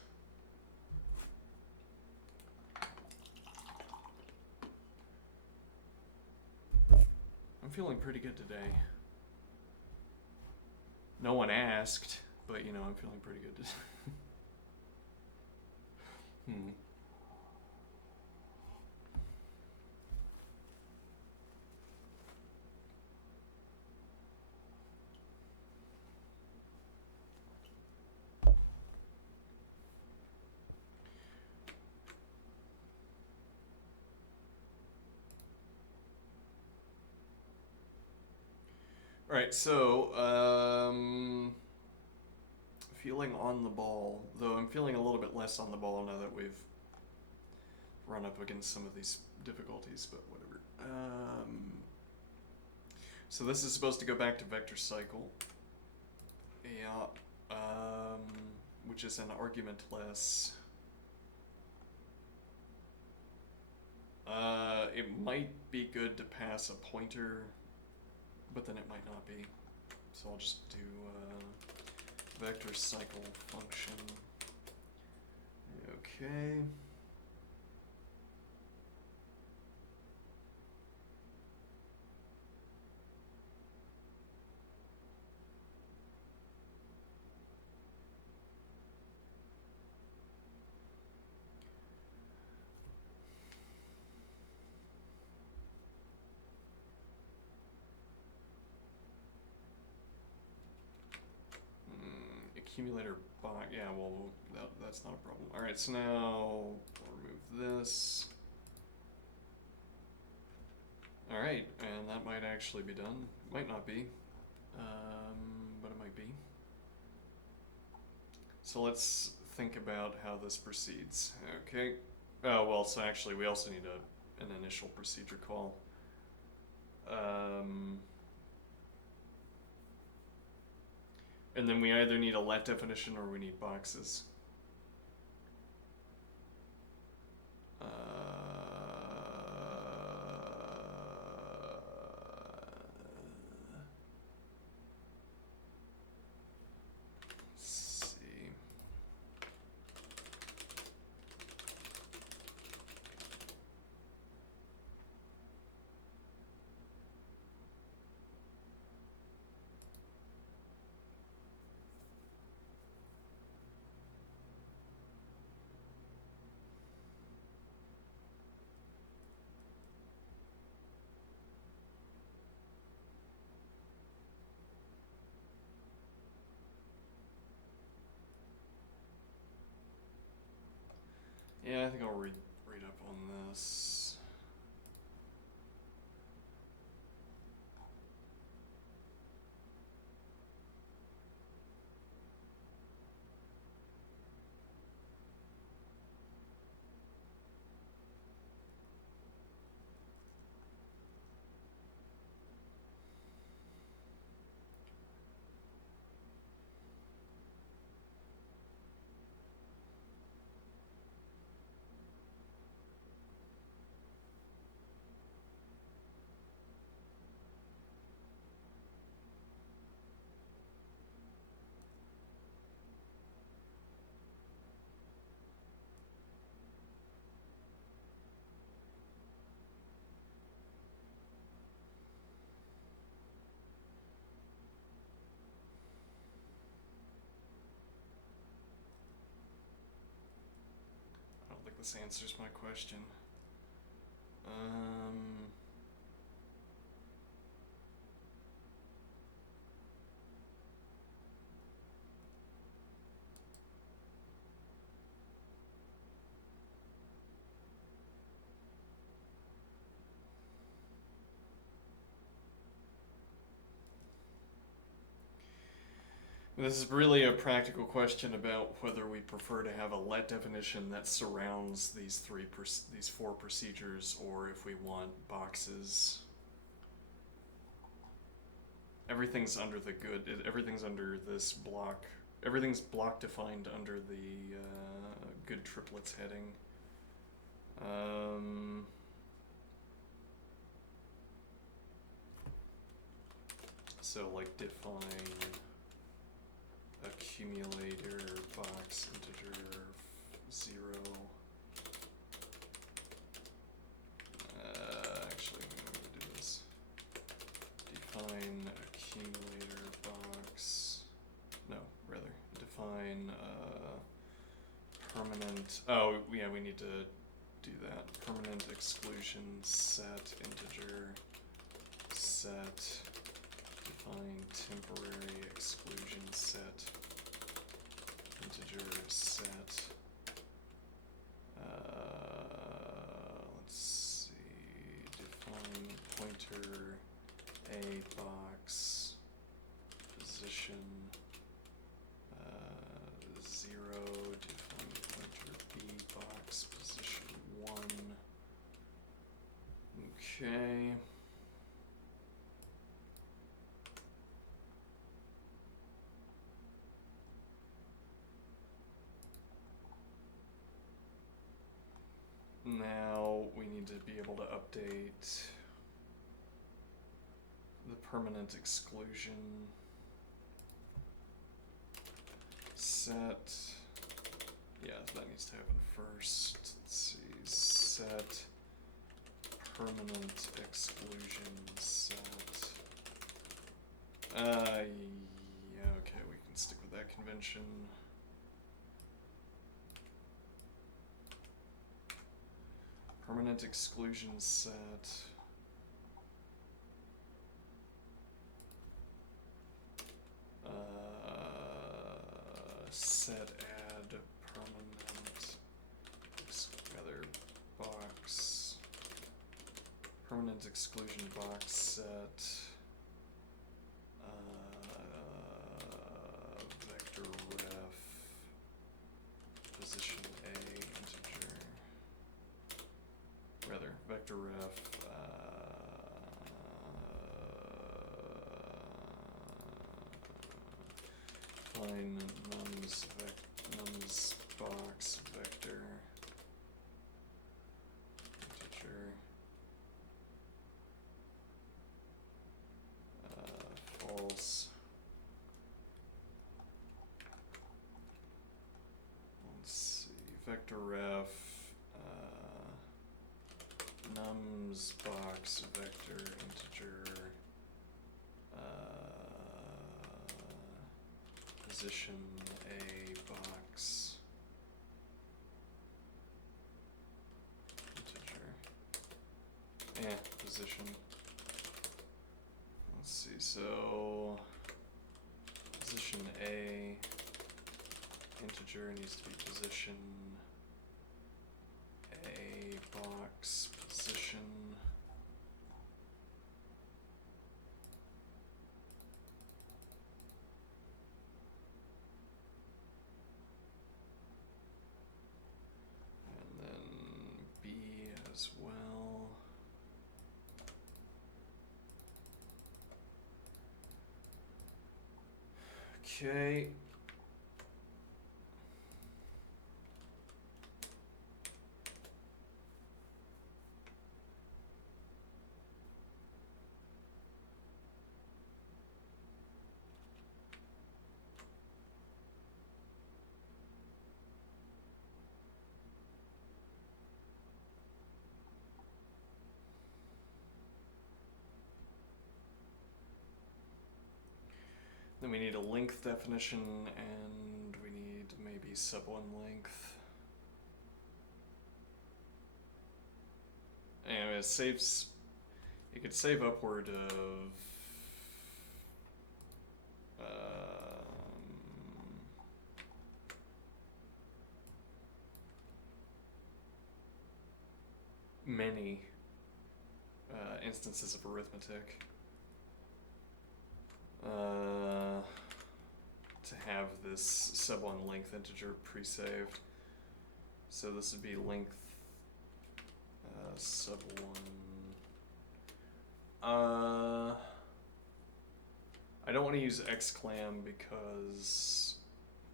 I'm feeling pretty good today. No one asked, but you know, I'm feeling pretty good today. Right, so feeling on the ball, though I'm feeling a little bit less on the ball now that we've run up against some of these difficulties, but whatever. So this is supposed to go back to vector cycle. Yeah, which is an argumentless. It might be good to pass a pointer, but then it might not be. So I'll just do vector cycle function. Okay. Accumulator box, yeah, well, that's not a problem. Alright, so now we'll remove this. Alright, and that might actually be done. Might not be, but it might be. So let's think about how this proceeds. Okay. Oh, well, so actually we also need an initial procedure call. And then we either need a let definition or we need boxes. Let's see. Yeah, I think I'll read up on this. I don't think this answers my question. This is really a practical question about whether we prefer to have a let definition that surrounds these these four procedures, or if we want boxes. Everything's under the good. Everything's under this block. Everything's block defined under the good triplets heading. So like define accumulator box integer 0. Actually, I'm going to do this. Define accumulator box. No, rather define permanent. Oh, yeah, we need to do that. Permanent exclusion set integer set. Define temporary exclusion set integer set. Let's see. Define pointer a box position 0. Define pointer b box position 1. Okay. Now we need to be able to update the permanent exclusion set. Yeah, that needs to happen first. Let's see, set permanent exclusion set. Yeah, okay, we can stick with that convention. Permanent exclusion set. Set add permanent rather box. Permanent exclusion box set. Vector ref position a integer. Rather, vector ref define nums box vector integer false. Let's see, vector ref nums box vector integer position a box integer position. Let's see, so position a integer needs to be position a box position and then b as well. Okay. Then we need a length definition, and we need maybe sub1 length. and it saves. It could save upward of. Many instances of arithmetic to have this sub1 length integer pre-saved. So this would be length sub1. I don't want to use exclam because,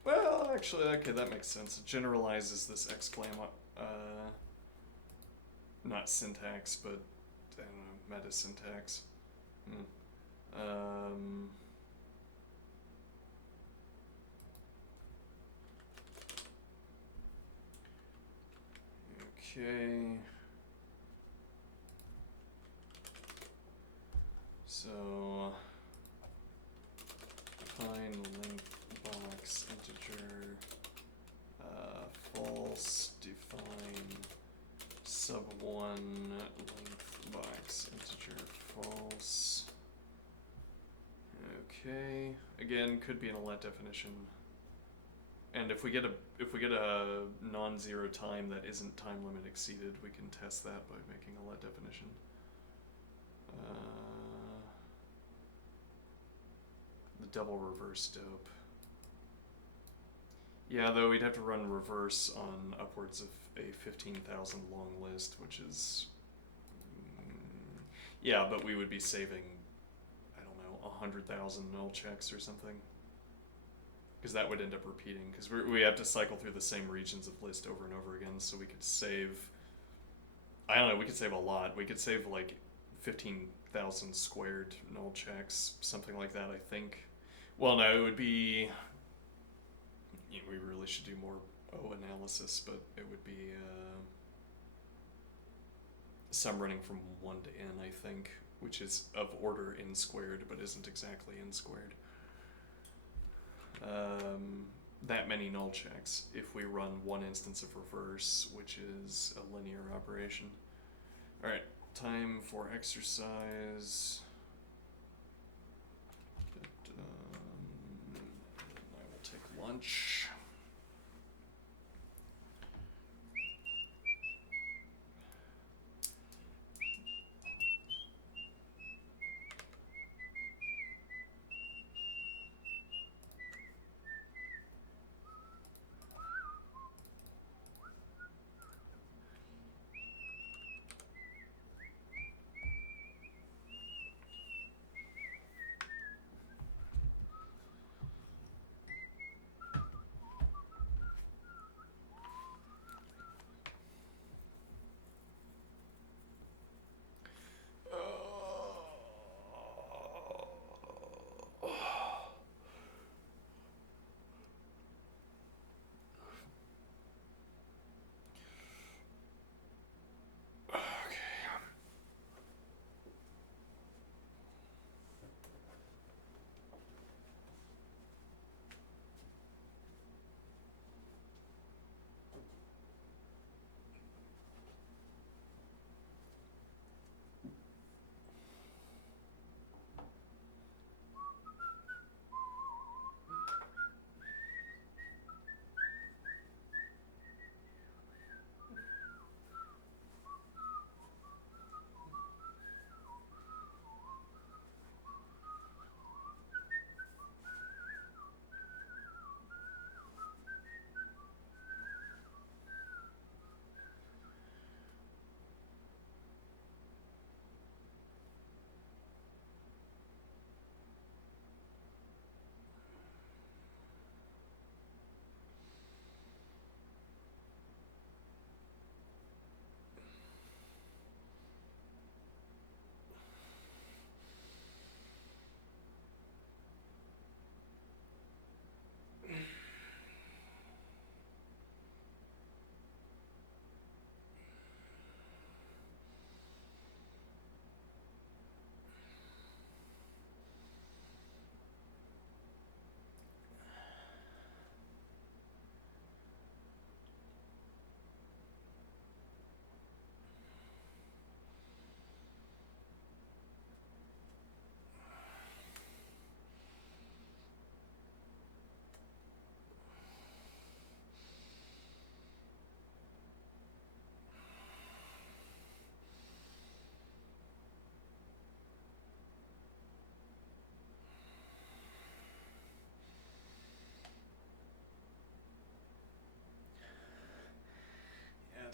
well, actually, okay, that makes sense. It generalizes this exclam, not syntax, but I don't know, meta syntax. Okay. So define length box integer false, define sub1 length box integer false. Okay, again, could be in a let definition. And if we get a non-zero time that isn't time limit exceeded, we can test that by making a let definition. The double reverse dope. Yeah, though we'd have to run reverse on upwards of a 15,000 long list, which is yeah, but we would be saving, I don't know, 100,000 null checks or something. Because that would end up repeating, because we have to cycle through the same regions of list over and over again, so we could save, I don't know, we could save a lot. We could save like 15,000 squared null checks, something like that, I think. Well, no, it would be, you know, we really should do more O analysis, but it would be sum running from 1 to n, I think, which is of order n squared, but isn't exactly n squared. That many null checks if we run one instance of reverse, which is a linear operation. Alright, time for exercise. I will take lunch.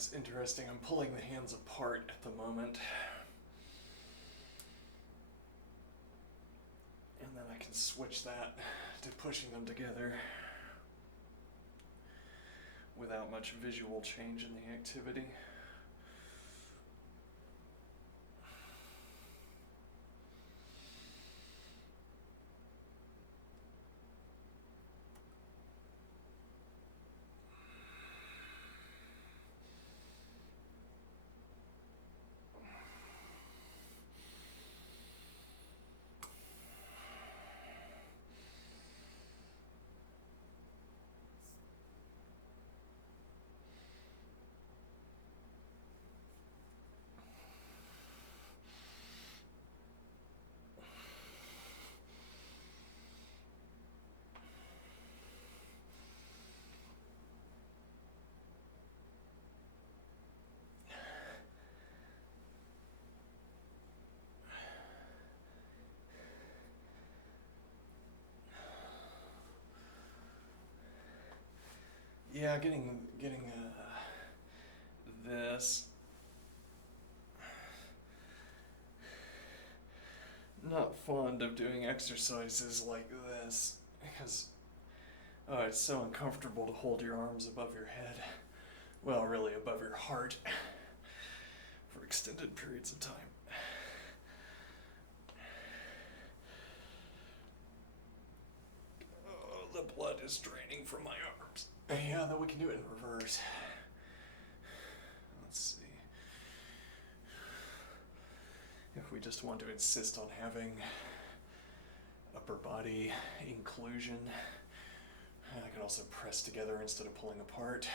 it's interesting. I'm pulling the hands apart at the moment. And then I can switch that to pushing them together without much visual change in the activity. Yeah, getting this. Not fond of doing exercises like this because it's so uncomfortable to hold your arms above your head. Well, really above your heart for extended periods of time. Oh, the blood is draining from my arms. Yeah, then we can do it in reverse. Let's see. If we just want to insist on having upper body inclusion, I can also press together instead of pulling apart.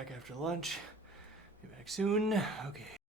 back after lunch. Be back soon. Okay.